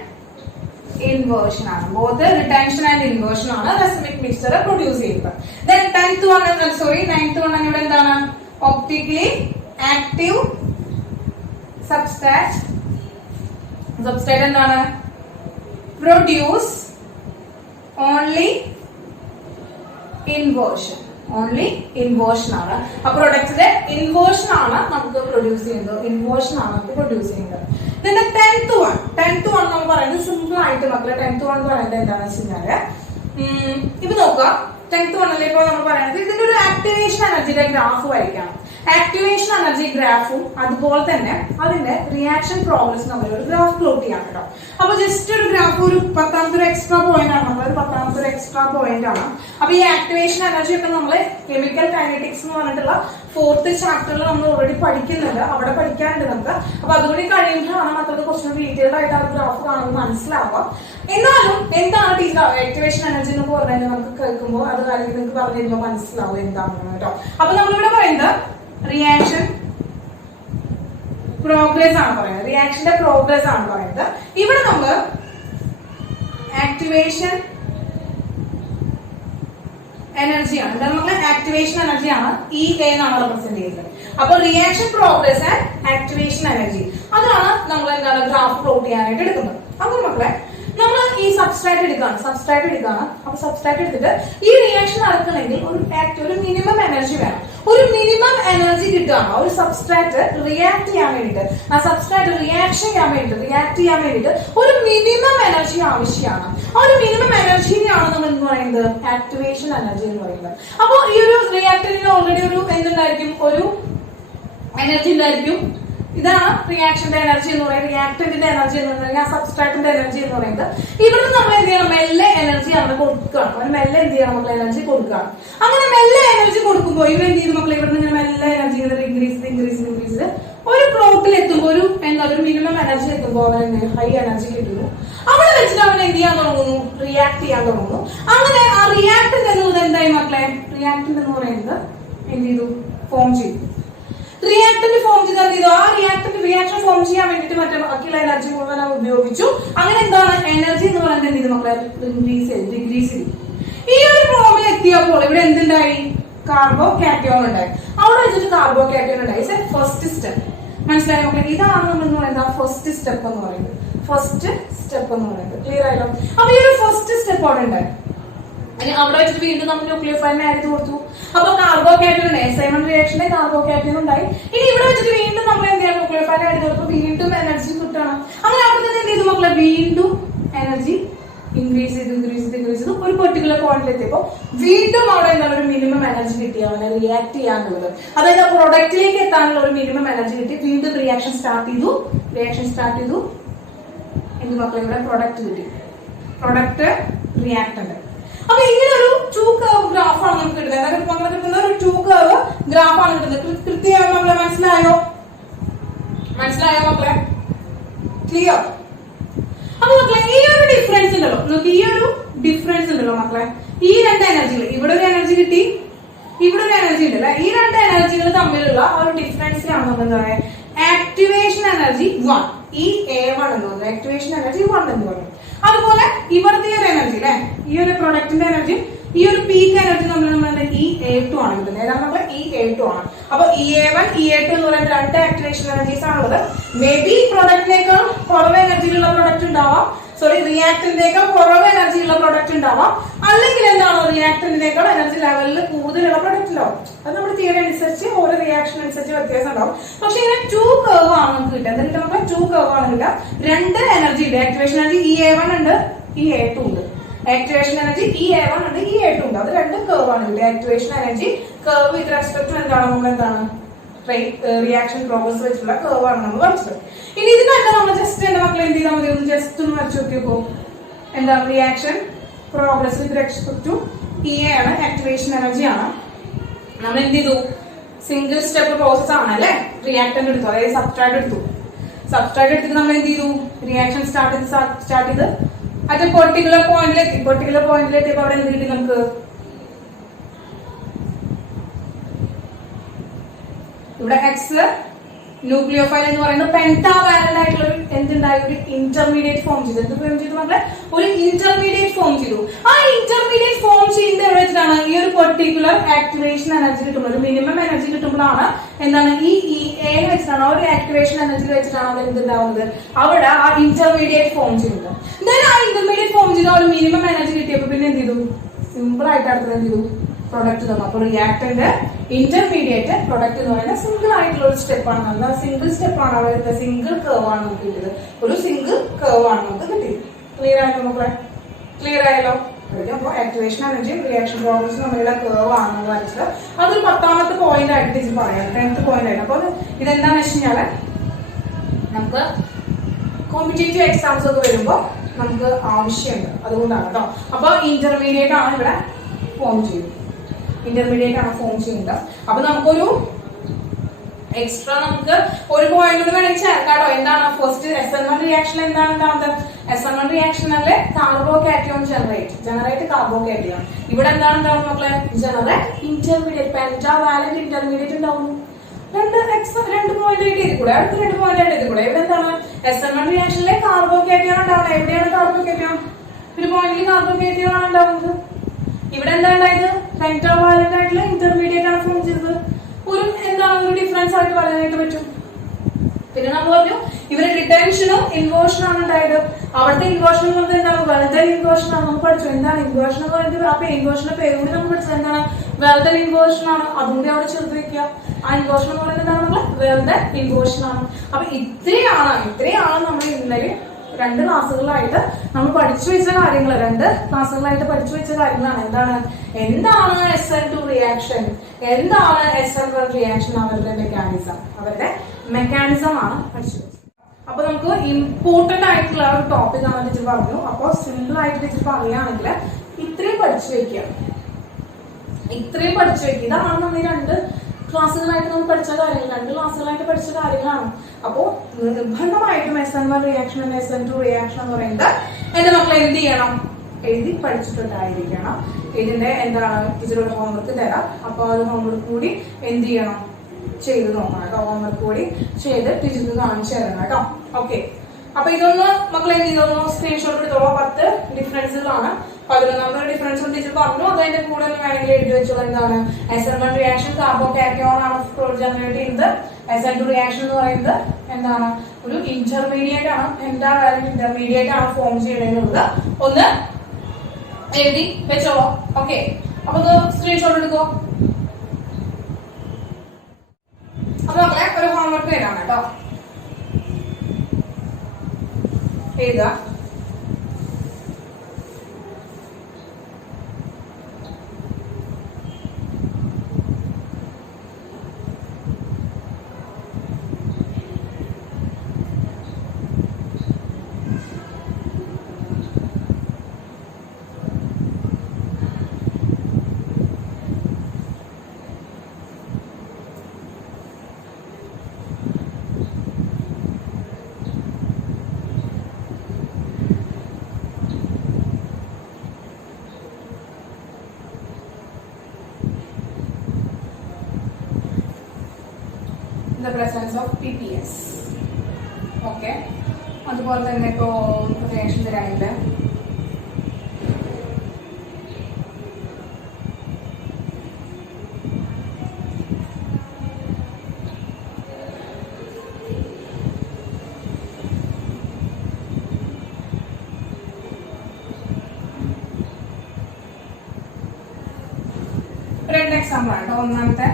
inversion ആണ് both retention and inversion ആണ് racemic mixture produce ചെയ്യുന്നത് then ninth one ഇവിടെ എന്താണ് optically active substrate എന്താണ് produce only inversion ആണ് ആ പ്രൊഡക്റ്റിന്റെ ഇൻവേർഷൻ ആണ് നമുക്ക് പ്രൊഡ്യൂസ് ചെയ്യുന്നത് പിന്നെ 10th one നമ്മൾ പറയുന്നത് സിമ്പിൾ ആയിട്ട് മക്കളെ 10th one പറയുന്നത് എന്താണെന്ന് വെച്ച് കഴിഞ്ഞാല് ഇപ്പൊ നോക്കുക 10th one അല്ലേ ഇപ്പോൾ നമ്മൾ പറയുന്നത് ഇതിന്റെ ഒരു ആക്ടിവേഷൻ എനർജിയുടെ ഗ്രാഫ് വരയ്ക്കാം ആക്ടിവേഷൻ എനർജി ഗ്രാഫും അതുപോലെ തന്നെ അതിന്റെ റിയാക്ഷൻ പ്രോഗ്രസ് നമ്മൾ ഒരു ഗ്രാഫ് പ്ലോട്ട് ചെയ്യാം കേട്ടോ അപ്പൊ ജസ്റ്റ് ഒരു ഗ്രാഫ് ഒരു 10ാമത്തെ ഒരു എക്സ്ട്രാ പോയിന്റ് ആണ് നമ്മൾ ഒരു 10ാമത്തെ ഒരു എക്സ്ട്രാ പോയിന്റ് ആണ് അപ്പൊ ഈ ആക്ടിവേഷൻ എനർജി ഒക്കെ നമ്മൾ കെമിക്കൽ കൈനറ്റിക്സ് എന്ന് പറഞ്ഞിട്ടുള്ള 4th ചാപ്റ്ററിൽ നമ്മൾ ഓൾറെഡി പഠിക്കുന്നുണ്ട് അവിടെ പഠിക്കാനുണ്ട് നമുക്ക് അപ്പൊ അതുകൂടി കഴിയുമ്പോഴാണ് മക്കളുടെ കുറച്ചും ഡീറ്റെയിൽഡ് ആയിട്ട് ആ ഗ്രാഫ് കാണുമ്പോൾ മനസ്സിലാവുക എന്നാലും എന്താണ് ടീച്ചർ ആക്ടിവേഷൻ എനർജി എന്ന് പറഞ്ഞാൽ നമുക്ക് കേൾക്കുമ്പോൾ അത് കാര്യം നിങ്ങൾക്ക് പറഞ്ഞു തരുമ്പോൾ മനസ്സിലാവും എന്താണെന്ന് കേട്ടോ അപ്പൊ നമ്മളിവിടെ പറയുന്നത് റിയാക്ഷൻ പ്രോഗ്രസ് ആണ് പറയുന്നത് റിയാക്ഷന്റെ പ്രോഗ്രസ് ആണ് പറയുന്നത് ഇവിടെ നമ്മൾ ആക്ടിവേഷൻ എനർജിയാണ്. എന്താണ് മക്കളെ? ആക്ടിവേഷൻ എനർജിയാണ് ഈ എ എന്നാണ് റെപ്രസെന്റ് ചെയ്യുന്നത്. അപ്പൊ reaction progress and activation energy അതാണ് നമ്മൾ എന്താണ് ഗ്രാഫ് പ്ലോട്ട് ചെയ്യാനായിട്ട് എടുക്കുന്നത്. അപ്പോൾ മക്കളെ നമ്മൾ ഈ സബ്സ്ട്രാറ്റ് എടുക്കുകയാണ്. അപ്പൊ സബ്സ്ട്രാറ്റ് എടുത്തിട്ട് ഈ റിയാക്ഷൻ നടക്കണമെങ്കിൽ ഒരു മിനിമം എനർജി വേണം. ഒരു മിനിമം എനർജി കിട്ടുകയാണ് ഒരു സബ്സ്ട്രാറ്റ് റിയാക്ട് ചെയ്യാൻ വേണ്ടിയിട്ട്. ആ സബ്സ്ട്രാറ്റ് റിയാക്ട് ചെയ്യാൻ വേണ്ടിയിട്ട് ഒരു മിനിമം എനർജി ആവശ്യമാണ്. ആ ഒരു മിനിമം എനർജിയാണ് നമ്മൾ എന്ന് പറയുന്നത് ആക്ടിവേഷൻ എനർജി എന്ന് പറയുന്നത്. അപ്പോൾ ഈ ഒരു റിയാക്ടറിന് ഓൾറെഡി ഒരു എന്തുണ്ടായിരിക്കും? ഒരു എനർജി ഉണ്ടായിരിക്കും. ഇതാണ് റിയാക്ഷന്റെ എനർജി എന്ന് പറയുന്നത്. റിയാക്ടന്റിന്റെ എനർജി എന്ന് പറയുന്നത് ആ സബ്സ്ട്രാറ്റിന്റെ എനർജി എന്ന് പറയുന്നത്. ഇവിടുന്ന് നമ്മൾ എന്ത് ചെയ്യണം? മെല്ലെ എനർജി അവിടെ കൊടുക്കുകയാണ്. അവന് മെല്ലെ എന്ത് ചെയ്യണം? നമ്മൾ എനർജി കൊടുക്കുകയാണ്. അങ്ങനെ മെല്ലെ എനർജി കൊടുക്കുമ്പോൾ ഇവർ എന്ത് ചെയ്തു മക്കളെ? ഇവിടുന്ന് ഇങ്ങനെ മെല്ലെ എനർജി ഇൻക്രീസ് ഒരു പ്ലോട്ടിൽ എത്തുമ്പോൾ ഒരു മിനിമം എനർജി എത്തുമ്പോൾ അവൻ എന്ത് ഹൈ എനർജി കിട്ടുന്നു. അവിടെ വെച്ചിട്ട് അവൻ എന്ത് ചെയ്യാൻ തുടങ്ങുന്നു? റിയാക്ട് ചെയ്യാൻ തുടങ്ങുന്നു. അങ്ങനെ ആ റിയാക്ടന്റ് എന്നുള്ളത് എന്തായി മക്കളെ? റിയാക്ടന്റ് എന്ന് പറയുന്നത് എന്ത് ചെയ്തു? ഫോം ചെയ്തു. റിയാക്ടന്റ് ഫോം ചെയ്ത് എന്ത് ചെയ്തു? ആ റിയാക്ഷൻ ഫോം ചെയ്യാൻ വേണ്ടിട്ട് മറ്റേ ബാക്കിയുള്ള എനർജി മുഴുവൻ ഉപയോഗിച്ചു. അങ്ങനെ എന്താണ് എനർജി എന്ന് പറയുന്നത് എന്ത് ചെയ്തു മക്കളെ? ഡിക്രീസ് ചെയ്തു. ഈ ഒരു ഫോമിൽ എത്തിയപ്പോൾ ഇവിടെ എന്തുണ്ടായി? കാർബോ കാറ്റയോൺ ഉണ്ടായി. അവിടെ വെച്ചിട്ട് കാർബോ കാറ്റയോൺ ഉണ്ടായി. First step. മനസ്സിലായോ മക്കളെ? ഇതാണ് നമ്മൾ എന്ന് പറയുന്നത് ഫസ്റ്റ് സ്റ്റെപ്പ് എന്ന് പറയുന്നത്. ക്ലിയർ ആയല്ലോ? അപ്പൊ ഈ ഒരു ഫസ്റ്റ് സ്റ്റെപ്പ് അവിടെ ഉണ്ടായി. അവിടെ വെച്ചിട്ട് വീണ്ടും നമ്മൾ ന്യൂക്ലിയോഫൈലിനെ ആഡ് ചെയ്ത് കൊടുത്തു. അപ്പൊ കാർബോ കാറ്റയോൺ SN1 റിയാക്ഷന്റെ കാർബോ കാറ്റയോൺ ഉണ്ടായി. ഇനി ഇവിടെ വെച്ചിട്ട് വീണ്ടും നമ്മൾ എന്ത് ചെയ്യാം? ന്യൂക്ലിയോഫൈൽ ആഡ് ചെയ്ത് കൊടുത്തു. വീണ്ടും എനർജി കിട്ടണം. അങ്ങനെ അവിടെ തന്നെ എന്ത് ചെയ്തു മക്കളെ? വീണ്ടും എനർജി ഇൻക്രീസ് ചെയ്ത് ഒരു പെർട്ടിക്കുലർ പോയിന്റിൽ എത്തിയപ്പോ വീണ്ടും അവിടെ എന്താണ് ഒരു മിനിമം എനർജി കിട്ടി അവനെ റിയാക്ട് ചെയ്യാനുള്ളത്. അതായത് ആ പ്രൊഡക്റ്റിലേക്ക് എത്താനുള്ള ഒരു മിനിമം എനർജി കിട്ടി. വീണ്ടും റിയാക്ഷൻ സ്റ്റാർട്ട് ചെയ്തു. എന്ത് മക്കളെ? ഇവിടെ പ്രൊഡക്റ്റ് കിട്ടി. Product reactant. അപ്പൊ ഇങ്ങനെ ഒരു 2 കർവ് ഗ്രാഫാണ് നമുക്ക് കിട്ടുന്നത്. നമുക്ക് കിട്ടുന്ന ഒരു 2 കർവ് ഗ്രാഫാണ് കിട്ടുന്നത്. കൃത്യമായി നമ്മളെ മനസ്സിലായോ മക്കളെ? ക്ലിയർ? അപ്പൊ മക്കളെ ഈ ഒരു ഡിഫറൻസ് ഉണ്ടല്ലോ, നമുക്ക് ഈ ഒരു ഡിഫറൻസ് ഉണ്ടല്ലോ മക്കളെ, ഈ രണ്ട് എനർജികൾ, ഇവിടെ ഒരു എനർജി കിട്ടി, ഇവിടെ ഒരു എനർജി ഉണ്ടല്ലേ, ഈ രണ്ട് എനർജികൾ തമ്മിലുള്ള ഒരു ഡിഫറൻസിനാണ് നമ്മൾ എന്താ പറയുക? ആക്ടിവേഷൻ എനർജി 1, ഈ A1 എന്ന് പറയുന്നത് ആക്ടിവേഷൻ എനർജി 1 എന്ന് പറയുന്നത്. അതുപോലെ ഇവിടുത്തെ ഒരു എനർജി അല്ലെ, ഈ ഒരു പ്രൊഡക്റ്റിന്റെ എനർജി, ഈ ഒരു പീക്ക് എനർജി നമ്മൾ ഈ A2 ആണ് കിട്ടുന്നത്. ഏതാണ് നമ്മൾ ഈ A2 ആണ്. അപ്പൊ A1 A2 എന്ന് പറയുന്ന രണ്ട് ആക്ടിവേഷൻ എനർജീസ് ആണുള്ളത്. മേ ബി പ്രൊഡക്റ്റിനേക്കാൾ കുറവ് എനർജിയുള്ള പ്രൊഡക്റ്റ് ഉണ്ടാവാം, റിയാക്ടന്റിനേക്കാൾ കുറവ് എനർജി ഉള്ള പ്രൊഡക്റ്റ് ഉണ്ടാവാം, അല്ലെങ്കിൽ എന്താണ് റിയാക്ടന്റിനേക്കാൾ എനർജി ലെവലിൽ കൂടുതലുള്ള പ്രൊഡക്റ്റ് ഉണ്ടാവും. അത് നമ്മുടെ തിയറി അനുസരിച്ച് ഓരോ റിയാക്ഷൻ അനുസരിച്ച് വ്യത്യാസം ഉണ്ടാവും. പക്ഷെ ഇങ്ങനെ 2 കർവ് ആണ് നമുക്ക് കിട്ടുക. എന്നിട്ട് നമുക്ക് 2 കർവ് ആണ് കിട്ടുക. രണ്ട് എനർജി ഉണ്ട്, ആക്ടിവേഷൻ എനർജി ഈ A1 ഉണ്ട്, ഈ A2 ഉണ്ട്. ആക്ടിവേഷൻ എനർജി ഈ A1 ഉണ്ട്, ഈ A2 ഉണ്ട്. അത് രണ്ട് കർവ് ആണ് കിട്ടുക. Activation energy curve with respect to എന്താണ് നമ്മൾ എന്താണ് റിയാക്ഷൻ പ്രോഗ്രസ് വെച്ചിട്ടുള്ള കർവ് ആണ് നമ്മൾ വരച്ചത്. ഇനി ഇതിനല്ല നമ്മൾ ജസ്റ്റ് എന്റെ മക്കളെ എന്ത് ചെയ്താൽ മതി, ഒന്ന് ജസ്റ്റ് ഒന്ന് വരച്ചു നോക്കിയപ്പോ എന്താണ് reaction progress with respect to EA ആണ്, ആക്ടിവേഷൻ എനർജി ആണ്. നമ്മൾ എന്ത് ചെയ്തു, സിംഗിൾ സ്റ്റെപ്പ് പ്രോസസ് ആണ് അല്ലെ. റിയാക്ടന്റ് എടുത്തു, അതായത് സബ്സ്ട്രാറ്റ് എടുത്തു. സബ്സ്ട്രാറ്റ് എടുത്തിട്ട് നമ്മൾ എന്ത് ചെയ്തു, റിയാക്ഷൻ സ്റ്റാർട്ട് ചെയ്ത് അത് പെർട്ടിക്കുലർ പോയിന്റിലെത്തി. പെർട്ടിക്കുലർ പോയിന്റിലെത്തിയപ്പോ അവിടെ എന്ത് കിട്ടി നമുക്ക്, ഇവിടെ എക്സ് ന്യൂക്ലിയോഫൈൽ എന്ന് പറയുന്നത് പെന്റാവാലന്റ് ആയിട്ടുള്ള ഒരു എന്തുണ്ടായി, ഒരു ഇന്റർമീഡിയറ്റ് ഫോം ചെയ്തു. എന്ത് ഫോം ചെയ്തു മക്കളെ, ഒരു ഇന്റർമീഡിയറ്റ് ഫോം ചെയ്തു. ആ ഇന്റർമീഡിയറ്റ് ഫോം ചെയ്യുന്നത് എവിടെ വെച്ചിട്ടാണ്, ഈ ഒരു പെർട്ടിക്കുലർ ആക്ടിവേഷൻ എനർജി കിട്ടുമ്പോൾ, ഒരു മിനിമം എനർജി കിട്ടുമ്പോഴാണ് എന്താണ് ഈ A വെച്ചിട്ടാണ്, ആ ഒരു ആക്ടിവേഷൻ എനർജി വെച്ചിട്ടാണ് അവിടെ എന്തുണ്ടാവുന്നത്, അവിടെ ആ ഇന്റർമീഡിയറ്റ് ഫോം ചെയ്യുന്നത്. ദെൻ ആ ഇന്റർമീഡിയറ്റ് ഫോം ചെയ്ത ഒരു മിനിമം എനർജി കിട്ടിയപ്പോൾ പിന്നെ എന്ത് ചെയ്തു, സിമ്പിൾ ആയിട്ട് അടുത്തത് എന്ത് ചെയ്തു, പ്രൊഡക്റ്റ് തന്നു. അപ്പൊ റിയാക്ടന്റ് ഇന്റർമീഡിയറ്റ് പ്രൊഡക്റ്റ് എന്ന് പറയുന്നത് സിംഗിൾ ആയിട്ടുള്ള ഒരു സ്റ്റെപ്പ് ആണ്. സിംഗിൾ സ്റ്റെപ്പ് ആണ് അവിടെ, സിംഗിൾ കർവ് ആണ് നമുക്ക് കിട്ടിയത്. ഒരു സിംഗിൾ കർവ് ആണ് നമുക്ക് കിട്ടിയത്. ക്ലിയർ ആയല്ലോ മക്കളെ, ക്ലിയർ ആയല്ലോ. അപ്പൊ ആക്ടിവേഷൻ എനർജിയും റിയാക്ഷൻ പ്രോഗ്രസും തമ്മിലുള്ള കർവ് ആണ് നമ്മൾ വരച്ചത്. അതൊരു 10ാമത്തെ പോയിന്റ് ആയിട്ട് ഇത് പറയാം, 10th പോയിന്റ് ആയിട്ട്. അപ്പൊ ഇതെന്താന്ന് വെച്ച് കഴിഞ്ഞാല് നമുക്ക് കോമ്പറ്റേറ്റീവ് എക്സാംസ് ഒക്കെ വരുമ്പോൾ നമുക്ക് ആവശ്യമുണ്ട്, അതുകൊണ്ടാണ് കേട്ടോ. അപ്പൊ ഇന്റർമീഡിയറ്റ് ആണ് ഇവിടെ ഫോം ചെയ്യുന്നത്, ഇന്റർമീഡിയറ്റ് ആണ് ഫോം ചെയ്യുന്നത്. അപ്പൊ നമുക്കൊരു എക്സ്ട്രാ നമുക്ക് ഒരു പോയിന്റ് കൂടി വേണമെങ്കിൽ ചേർക്കാട്ടോ. എന്താണ് ഫസ്റ്റ് SN1 റിയാക്ഷൻ എന്താണ് ഉണ്ടാവുന്നത്, SN1 റിയാക്ഷനിലെ carbocation generate carbocation. ഇവിടെ എന്താണ് ഉണ്ടാവും മക്കളെ, ജനറേറ്റ് ഇന്റർമീഡിയറ്റ് പെന്റാവാലന്റ് ഇന്റർമീഡിയറ്റ് ഉണ്ടാവുന്നു. രണ്ട് പോയിന്റ് ആയിട്ട് എഴുതിക്കൂടെ, അടുത്ത 2 പോയിന്റ് ആയിട്ട് എഴുതിക്കൂടെ. ഇവിടെ എന്താണ് SN1 റിയാക്ഷനിലെ കാർബോ കാറ്റയോൺ ഉണ്ടാവണം. എവിടെയാണ് കാർബോ കാറ്റയോൺ, ഒരു പോയിന്റിൽ കാർബോഹൈഡ്രേറ്റ് ആണ് ഉണ്ടാവുന്നത്. ഇവിടെ എന്താ ഉണ്ടായത്? പെന്റാവാലന്റ് ആയിട്ടുള്ള ഇന്റർമീഡിയറ്റ് ആണ് ഫോം ചെയ്തത്. ഒരു എന്താണ് ഒരു ഡിഫറൻസ് ആയിട്ട് പറയാനായിട്ട് പറ്റും. പിന്നെ നമ്മൾ പറഞ്ഞു ഇവര് റിട്ടൻഷനും ഇൻവേർഷനും ആണ് ഉണ്ടായത്. അവിടുത്തെ ഇൻവേർഷൻ എന്ന് പറഞ്ഞാൽ എന്താണ്? വെൽഡൻ ഇൻവേർഷൻ ആണ്. നമ്മൾ പഠിച്ചു എന്താണ് ഇൻവേർഷൻ എന്ന് പറയുന്നത്. അപ്പൊ ഇൻവേർഷന്റെ പേര് കൂടി നമ്മൾ പഠിച്ചത് എന്താണ്? വെൽഡൻ ഇൻവേർഷൻ ആണ്. അതുകൂടി അവിടെ ചേർത്ത് വെക്കുക. ആ ഇൻവേർഷൻ എന്ന് പറയുന്നത് എന്താണ്? നമ്മൾ വെൽഡൻ ഇൻവേർഷൻ ആണ്. അപ്പൊ ഇത്രയാണ് നമ്മൾ ഇന്നലെ 2 ക്ലാസ്സുകളായിട്ട് നമ്മൾ പഠിച്ചു വെച്ച കാര്യങ്ങൾ. 2 ക്ലാസ്സുകളായിട്ട് പഠിച്ചു വെച്ച കാര്യങ്ങളാണ്. എന്താണ് SN2 റിയാക്ഷൻ, എന്താണ് SN1 റിയാക്ഷൻ, അവരുടെ മെക്കാനിസം ആണ് പഠിച്ചു വെച്ചത്. അപ്പൊ നമുക്ക് ഇമ്പോർട്ടന്റ് ആയിട്ടുള്ള ഒരു ടോപ്പിക് ആണ് ടീച്ചർ പറഞ്ഞു. അപ്പൊ സിമ്പിൾ ആയിട്ട് ടീച്ചർ പറയുകയാണെങ്കിൽ ഇത്രയും പഠിച്ചു വെക്കുക. ഇതാണ് നമ്മൾ 2 ക്ലാസ്സുകളായിട്ട് നമ്മൾ പഠിച്ച കാര്യങ്ങൾ. 2 ക്ലാസ്സുകളായിട്ട് പഠിച്ച കാര്യങ്ങളാണ്. അപ്പോ നിർബന്ധമായിട്ടും SN1 റിയാക്ഷൻ SN2 റിയാക്ഷൻ എന്ന് പറയുന്നത് എന്റെ മക്കളെ എന്ത് ചെയ്യണം? എഴുതി പഠിച്ചിട്ടുണ്ടായിരിക്കണം. ഇതിന്റെ എന്താണ് ടീച്ചർ ഒരു ഹോംവർക്ക് തരാം. അപ്പൊ അത് ഹോംവർക്ക് കൂടി എന്ത് ചെയ്യണം? ചെയ്ത് നോക്കണം കേട്ടോ. ഹോംവർക്ക് കൂടി ചെയ്ത് ടീച്ചർക്ക് കാണിച്ചു തരണം കേട്ടോ. ഓക്കെ. അപ്പൊ ഇതൊന്ന് മക്കളെ എന്ത് ചെയ്തോളൂ? സ്ക്രീൻഷോട്ട് എടുത്തോളൂ. 10 ഡിഫറൻസുകളാണ്. 11ാമത്തെ ഡിഫറൻസ് ടീച്ചർ പറഞ്ഞു. അതിന്റെ കൂടെ വേണമെങ്കിൽ എഴുതി വെച്ചോളൂ. എന്താണ്? SN1 റിയാക്ഷൻ കാർബോകാറ്റയോൺ ആണ് ജനറേറ്റ് ചെയ്യുന്നത്. SN2 റിയാക്ഷൻ എന്ന് പറയുന്നത് എന്താണ്? ഒരു ഇന്റർമീഡിയറ്റ് ആണ്. ഇന്റർമീഡിയറ്റ് ആണ് ഫോം ചെയ്യണമെന്നുള്ളത് ഒന്ന് എഴുതി വെച്ചോളൂ. ഓക്കെ. അപ്പൊ ഒന്ന് സ്ക്രീൻഷോട്ട് എടുക്കോ. അപ്പൊ മക്കളെ ഒരു ഹോംവർക്ക് തരാം കേട്ടോ. എഴുതുക. The presence of PPS. Okay. അതുപോലെ തന്നെ ഇപ്പോ റിയാക്ഷൻ തരാനില്ല. രണ്ട് എക്സാമ്പിൾ ആണ്. ഒന്നാമത്തെ,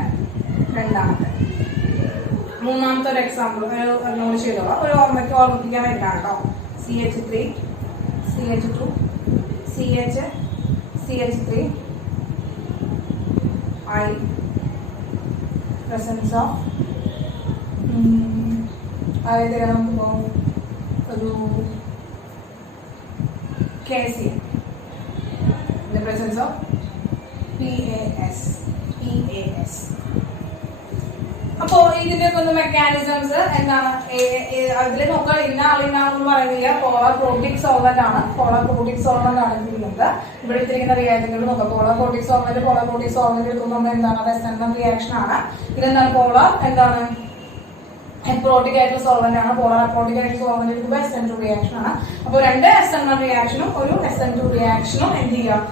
രണ്ടാമത്തെ, മൂന്നാമത്തെ ഒരു എക്സാമ്പിൾ നോട്ട് ചെയ്തോളാം. ഒരു ഓർമ്മിപ്പിക്കാൻ വേണ്ടിയിട്ടാണ് കേട്ടോ. CH3 CH2 CH3 I presence of അതായത് നമുക്കിപ്പോ ഒരു KCl the presence of PAS. അപ്പോ ഇതിന്റെ ഒക്കെ മെക്കാനിസംസ് എന്താണ്? അതിൽ നോക്കുക. ഇന്നാളെന്ന് പറയുന്നില്ല. പോളാർ പ്രോട്ടിക് സോൾവെന്റ് ആണ്. ഇതിരിക്കുന്നത്. ഇവിടെ ഇത്തിരിക്കുന്ന റിയാക്ടറുകൾ നോക്കാം. പോളാർ പ്രോട്ടിക് സോൾവെന്റ് എടുക്കുമ്പോൾ നമ്മൾ എന്താണ്? അത് SN1 റിയാക്ഷൻ ആണ്. ഇതെന്താണ്? പോളാർ എന്താണ്? അപ്രോട്ടിക് ആയിട്ടുള്ള സോൾവെന്റ് ആണ്. പോളാർ അപ്രോട്ടിക് ആയിട്ടുള്ള സോൾവെന്റ് എടുക്കുമ്പോൾ SN2 റിയാക്ഷൻ ആണ്. അപ്പോൾ 2 SN1 റിയാക്ഷനും ഒരു SN2 റിയാക്ഷനും എന്ത് ചെയ്യാം?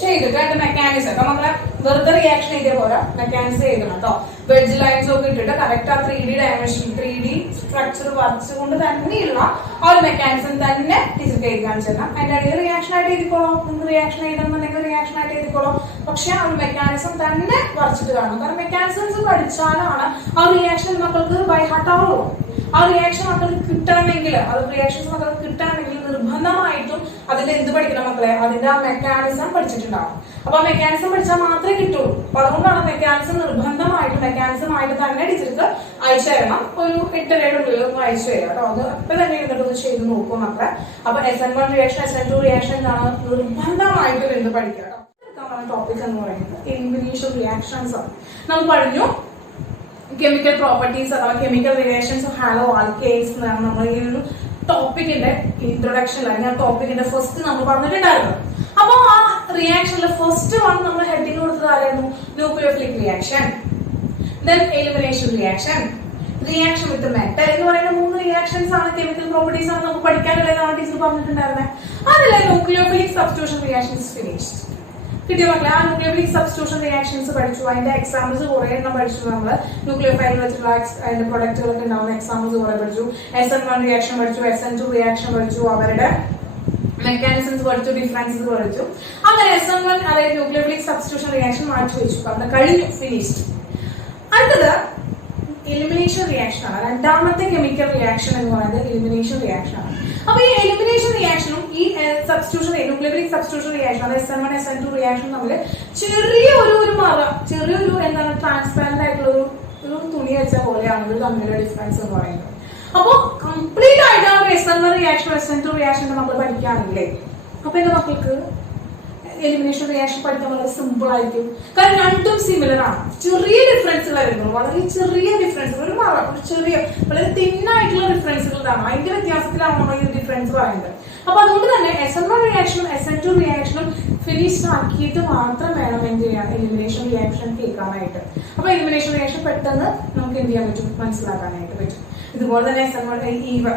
ചെയ്തിട്ട് അതിന്റെ മെക്കാനിസം നമ്മളെ വെറുതെ റിയാക്ഷൻ ചെയ്തേ പോരാ, മെക്കാനിസം ചെയ്യണം കേട്ടോ. വെഡ്ജ് ലൈൻസ് ഒക്കെ ഇട്ടിട്ട് കറക്റ്റ് ആ 3D ഡയമെൻഷൻ 3D സ്ട്രക്ചർ വരച്ചുകൊണ്ട് തന്നെയുള്ള ആ ഒരു മെക്കാനിസം തന്നെ ടീച്ചർക്ക് എഴുതി കാണിച്ചു തരണം. അതിന്റെ ഇടയിൽ റിയാക്ഷൻ ആയിട്ട് എഴുതിക്കോളാം. നിങ്ങൾക്ക് റിയാക്ഷൻ എഴുതണമെന്നുണ്ടെങ്കിൽ റിയാക്ഷൻ ആയിട്ട് എഴുതിക്കോളാം. പക്ഷെ ആ ഒരു മെക്കാനിസം തന്നെ വരച്ചിട്ട് കാണും. കാരണം മെക്കാനിസംസ് പഠിച്ചാലാണ് ആ റിയാക്ഷൻ മക്കൾക്ക് ബൈ ഹാർട്ട് ആവുള്ളൂ. ആ റിയാക്ഷൻ മക്കൾക്ക് കിട്ടണമെങ്കിൽ, അത് റിയാക്ഷൻസ് മക്കൾക്ക് കിട്ടണമെങ്കിൽ നിർബന്ധമായിട്ടും അതിന്റെ എന്ത് പഠിക്കണം മക്കളെ? അതിന്റെ ആ മെക്കാനിസം പഠിച്ചിട്ടുണ്ടാവും. അപ്പൊ ആ മെക്കാനിസം പഠിച്ചാൽ മാത്രമേ കിട്ടുള്ളൂ. അപ്പൊ അതുകൊണ്ടാണ് മെക്കാനിസം നിർബന്ധമായിട്ട് മെക്കാനിസം ആയിട്ട് തന്നെ ടീച്ചർക്ക് അയച്ചു തരണം. ഒരു 8:30 ഒന്ന് അയച്ചു തരാം കേട്ടോ. അത് അപ്പൊ തന്നെ ഇരുന്നിട്ട് ഒന്ന് ചെയ്ത് നോക്കും മക്കളെ. അപ്പൊ SN1 റിയാക്ഷൻ SN2 റിയാക്ഷൻ എന്താണ്? നിർബന്ധമായിട്ടും എന്ത് പഠിക്കാം കേട്ടോ. ടോപ്പിക് എന്ന് പറയുന്നത് എലിമിനേഷൻ റിയാക്ഷൻസ് ആണ്. നമ്മൾ പറഞ്ഞു കെമിക്കൽ പ്രോപ്പർട്ടീസ് അഥവാ കെമിക്കൽ റിലേഷൻസ് ഓഫ് ഹാലോ ആൽക്കേൻസ് എന്നാണ് നമ്മൾ ഈ ഒരു ടോപ്പിക്കിന്റെ ഇൻട്രൊഡക്ഷൻ അല്ലെങ്കിൽ ആ ടോപ്പിക്കിന്റെ ഫസ്റ്റ് നമ്മൾ പറഞ്ഞിട്ടുണ്ടായിരുന്നു. അപ്പൊ ആ റിയാക്ഷനിലെ ഫസ്റ്റ് വൺ നമ്മൾ ഹെഡിങ് കൊടുത്തത് ആരായിരുന്നു? Nucleophilic reaction, then elimination reaction, reaction with metal എന്ന് പറയുന്ന 3 റിയാക്ഷൻസ് ആണ്, കെമിക്കൽ പ്രോപ്പർട്ടീസ് ആണ് നമുക്ക് പഠിക്കാനുള്ളതാണ് ടീച്ചർ പറഞ്ഞിട്ടുണ്ടായിരുന്നത്. അതിലെ ന്യൂക്ലിയോഫിലിക് സബ്സ്റ്റിറ്റ്യൂഷൻ റിയാക്ഷൻസ് ഫിനിഷ്ഡ്. കിട്ടിയ മക്കളെ ആ ന്യൂക്ലിയോഫിലിക് സബ്സ്റ്റിറ്റ്യൂഷൻ റിയാക്ഷൻസ് പഠിച്ചു. അതിന്റെ എക്സാമ്പിൾസ് കുറെ എണ്ണം പഠിച്ചു. നമ്മള് ന്യൂക്ലിയോഫൈൽ വെച്ചിട്ടുള്ള അതിന്റെ പ്രൊഡക്റ്റുകളൊക്കെ ഉണ്ടാവുന്ന എക്സാമ്പിൾസ് കുറെ പഠിച്ചു. SN1 റിയാക്ഷൻ പഠിച്ചു, SN2 റിയാക്ഷൻ പഠിച്ചു, അവരുടെ മെക്കാനിസംസ് പഠിച്ചു, ഡിഫറൻസസ് പഠിച്ചു. അങ്ങനെ SN1 അതായത് ന്യൂക്ലിയോഫിലിക് സബ്സ്റ്റിറ്റ്യൂഷൻ റിയാക്ഷൻ മാറ്റി വെച്ചു. കാരണം കഴിഞ്ഞു, ഫിനിഷ്ഡ്. അടുത്തത് എലിമിനേഷൻ റിയാക്ഷൻ ആണ്. രണ്ടാമത്തെ കെമിക്കൽ റിയാക്ഷൻ എന്ന് പറയുന്നത് എലിമിനേഷൻ റിയാക്ഷൻ ആണ്. അപ്പൊ ഈ എലിമിനേഷൻ റിയാക്ഷനും ഈ സബ്സ്റ്റിറ്റ്യൂഷൻ ന്യൂക്ലിയോഫിലിക് സബ്സ്റ്റിറ്റ്യൂഷൻ റിയാക്ഷൻ അത് SN1 SN2 റിയാക്ഷൻ തമ്മിൽ ചെറിയൊരു മറ ചെറിയൊരു എന്താണ് ട്രാൻസ്പാരന്റ് ആയിട്ടുള്ള ഒരു തുണി വെച്ച പോലെയാണ് ഇത് തമ്മിലുള്ള ഡിഫറൻസ് എന്ന് പറയുന്നത്. അപ്പൊ കംപ്ലീറ്റ് ആയിട്ട് ആ ഒരു SN1 റിയാക്ഷൻ SN2 റിയാക്ഷന്റെ മക്കൾ പഠിക്കുകയാണെങ്കിലേ അപ്പൊ എന്റെ മക്കൾക്ക് എലിമിനേഷൻ റിയാക്ഷൻ പഠിക്കാൻ വളരെ സിമ്പിൾ ആയിരിക്കും. കാരണം രണ്ടും സിമിലർ ആണ്. ചെറിയ ഡിഫറൻസുകൾ വരുന്നു, വളരെ ചെറിയ ഡിഫറൻസുകൾ, ഒരു ചെറിയ വളരെ തിന്നായിട്ടുള്ള ഡിഫറൻസുകളാണ്. അതിന്റെ വ്യത്യാസത്തിലാണ് നമ്മൾ ഈ ഡിഫറൻസ് പറയുന്നത്. അപ്പൊ അതുകൊണ്ട് തന്നെ SN1 റിയാക്ഷനും SN2 റിയാക്ഷനും ഫിനിഷ് ആക്കിയിട്ട് മാത്രം വേണം എന്ത് ചെയ്യാൻ എലിമിനേഷൻ റിയാക്ഷൻ കേൾക്കാനായിട്ട്. അപ്പൊ എലിമിനേഷൻ റിയാക്ഷൻ പെട്ടെന്ന് നമുക്ക് എന്ത് ചെയ്യാൻ പറ്റും, മനസ്സിലാക്കാനായിട്ട് പറ്റും. ഇതുപോലെ തന്നെ SN1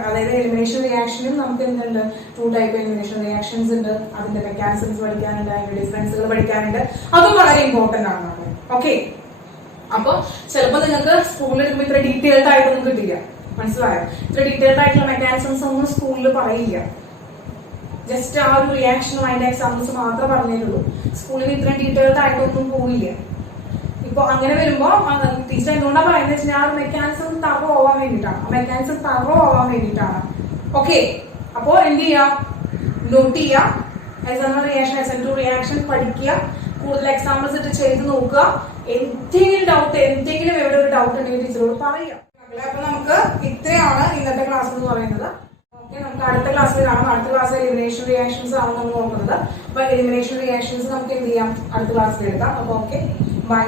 അതായത് എലിമിനേഷൻ റിയാക്ഷനും നമുക്ക് എന്തുണ്ട്, 2 ടൈപ്പ് എലിമിനേഷൻ റിയാക്ഷൻസ് ഉണ്ട്. അതിന്റെ മെക്കാനിസംസ് പഠിക്കാനുണ്ട്, അതിന്റെ ഡിഫറൻസുകൾ പഠിക്കാനുണ്ട്. അതും വളരെ ഇമ്പോർട്ടന്റ് ആണ് നമ്മൾ. ഓക്കെ, അപ്പൊ ചിലപ്പോൾ നിങ്ങൾക്ക് സ്കൂളിൽ എടുക്കുമ്പോൾ ഇത്ര ഡീറ്റെയിൽഡ് ആയിട്ടൊന്നും കിട്ടില്ല. മനസ്സിലായോ? ഇത്ര ഡീറ്റെയിൽഡ് ആയിട്ടുള്ള മെക്കാനിസംസ് ഒന്നും സ്കൂളിൽ പറയില്ല. ജസ്റ്റ് ആ ഒരു റിയാക്ഷനും അതിന്റെ എക്സാമ്പിൾസ് മാത്രമേ പറഞ്ഞിട്ടുള്ളൂ. സ്കൂളിൽ ഇത്രയും ഡീറ്റെയിൽഡ് ആയിട്ടൊന്നും പോയില്ല. ഇപ്പൊ അങ്ങനെ വരുമ്പോ ടീച്ചർ എന്തുകൊണ്ടാ പറയുന്നത് വെച്ചാൽ ആ മെക്കാനിസം തറോ ആവാൻ വേണ്ടിയിട്ടാണ്. ഓക്കെ, അപ്പോ എന്ത് ചെയ്യാ, നോട്ട് ചെയ്യാ, SN1 റിയാക്ഷൻ SN2 റിയാക്ഷൻ പഠിക്കുക, കൂടുതൽ എക്സാമ്പിൾസ് ഇട്ട് ചെയ്ത് നോക്കുക. എന്തെങ്കിലും ഡൗട്ട്, എന്തെങ്കിലും എവിടെ ഒരു ഡൗട്ട് ഉണ്ടെങ്കിൽ ടീച്ചറോട് പറയുക. അപ്പൊ നമുക്ക് ഇത്രയാണ് ഇന്നത്തെ ക്ലാസ് എന്ന് പറയുന്നത്. ഓക്കെ, നമുക്ക് അടുത്ത ക്ലാസ്സിൽ കാണാം. അടുത്ത ക്ലാസ്സിൽ എലിമിനേഷൻ റിയാക്ഷൻസ് ആണ് നമ്മൾ നോക്കുന്നത്. അപ്പൊ എലിമിനേഷൻ റിയാക്ഷൻസ് നമുക്ക് എന്ത് ചെയ്യാം, അടുത്ത ക്ലാസ്സിൽ എടുക്കാം. അപ്പൊ ഓക്കെ, ബൈ.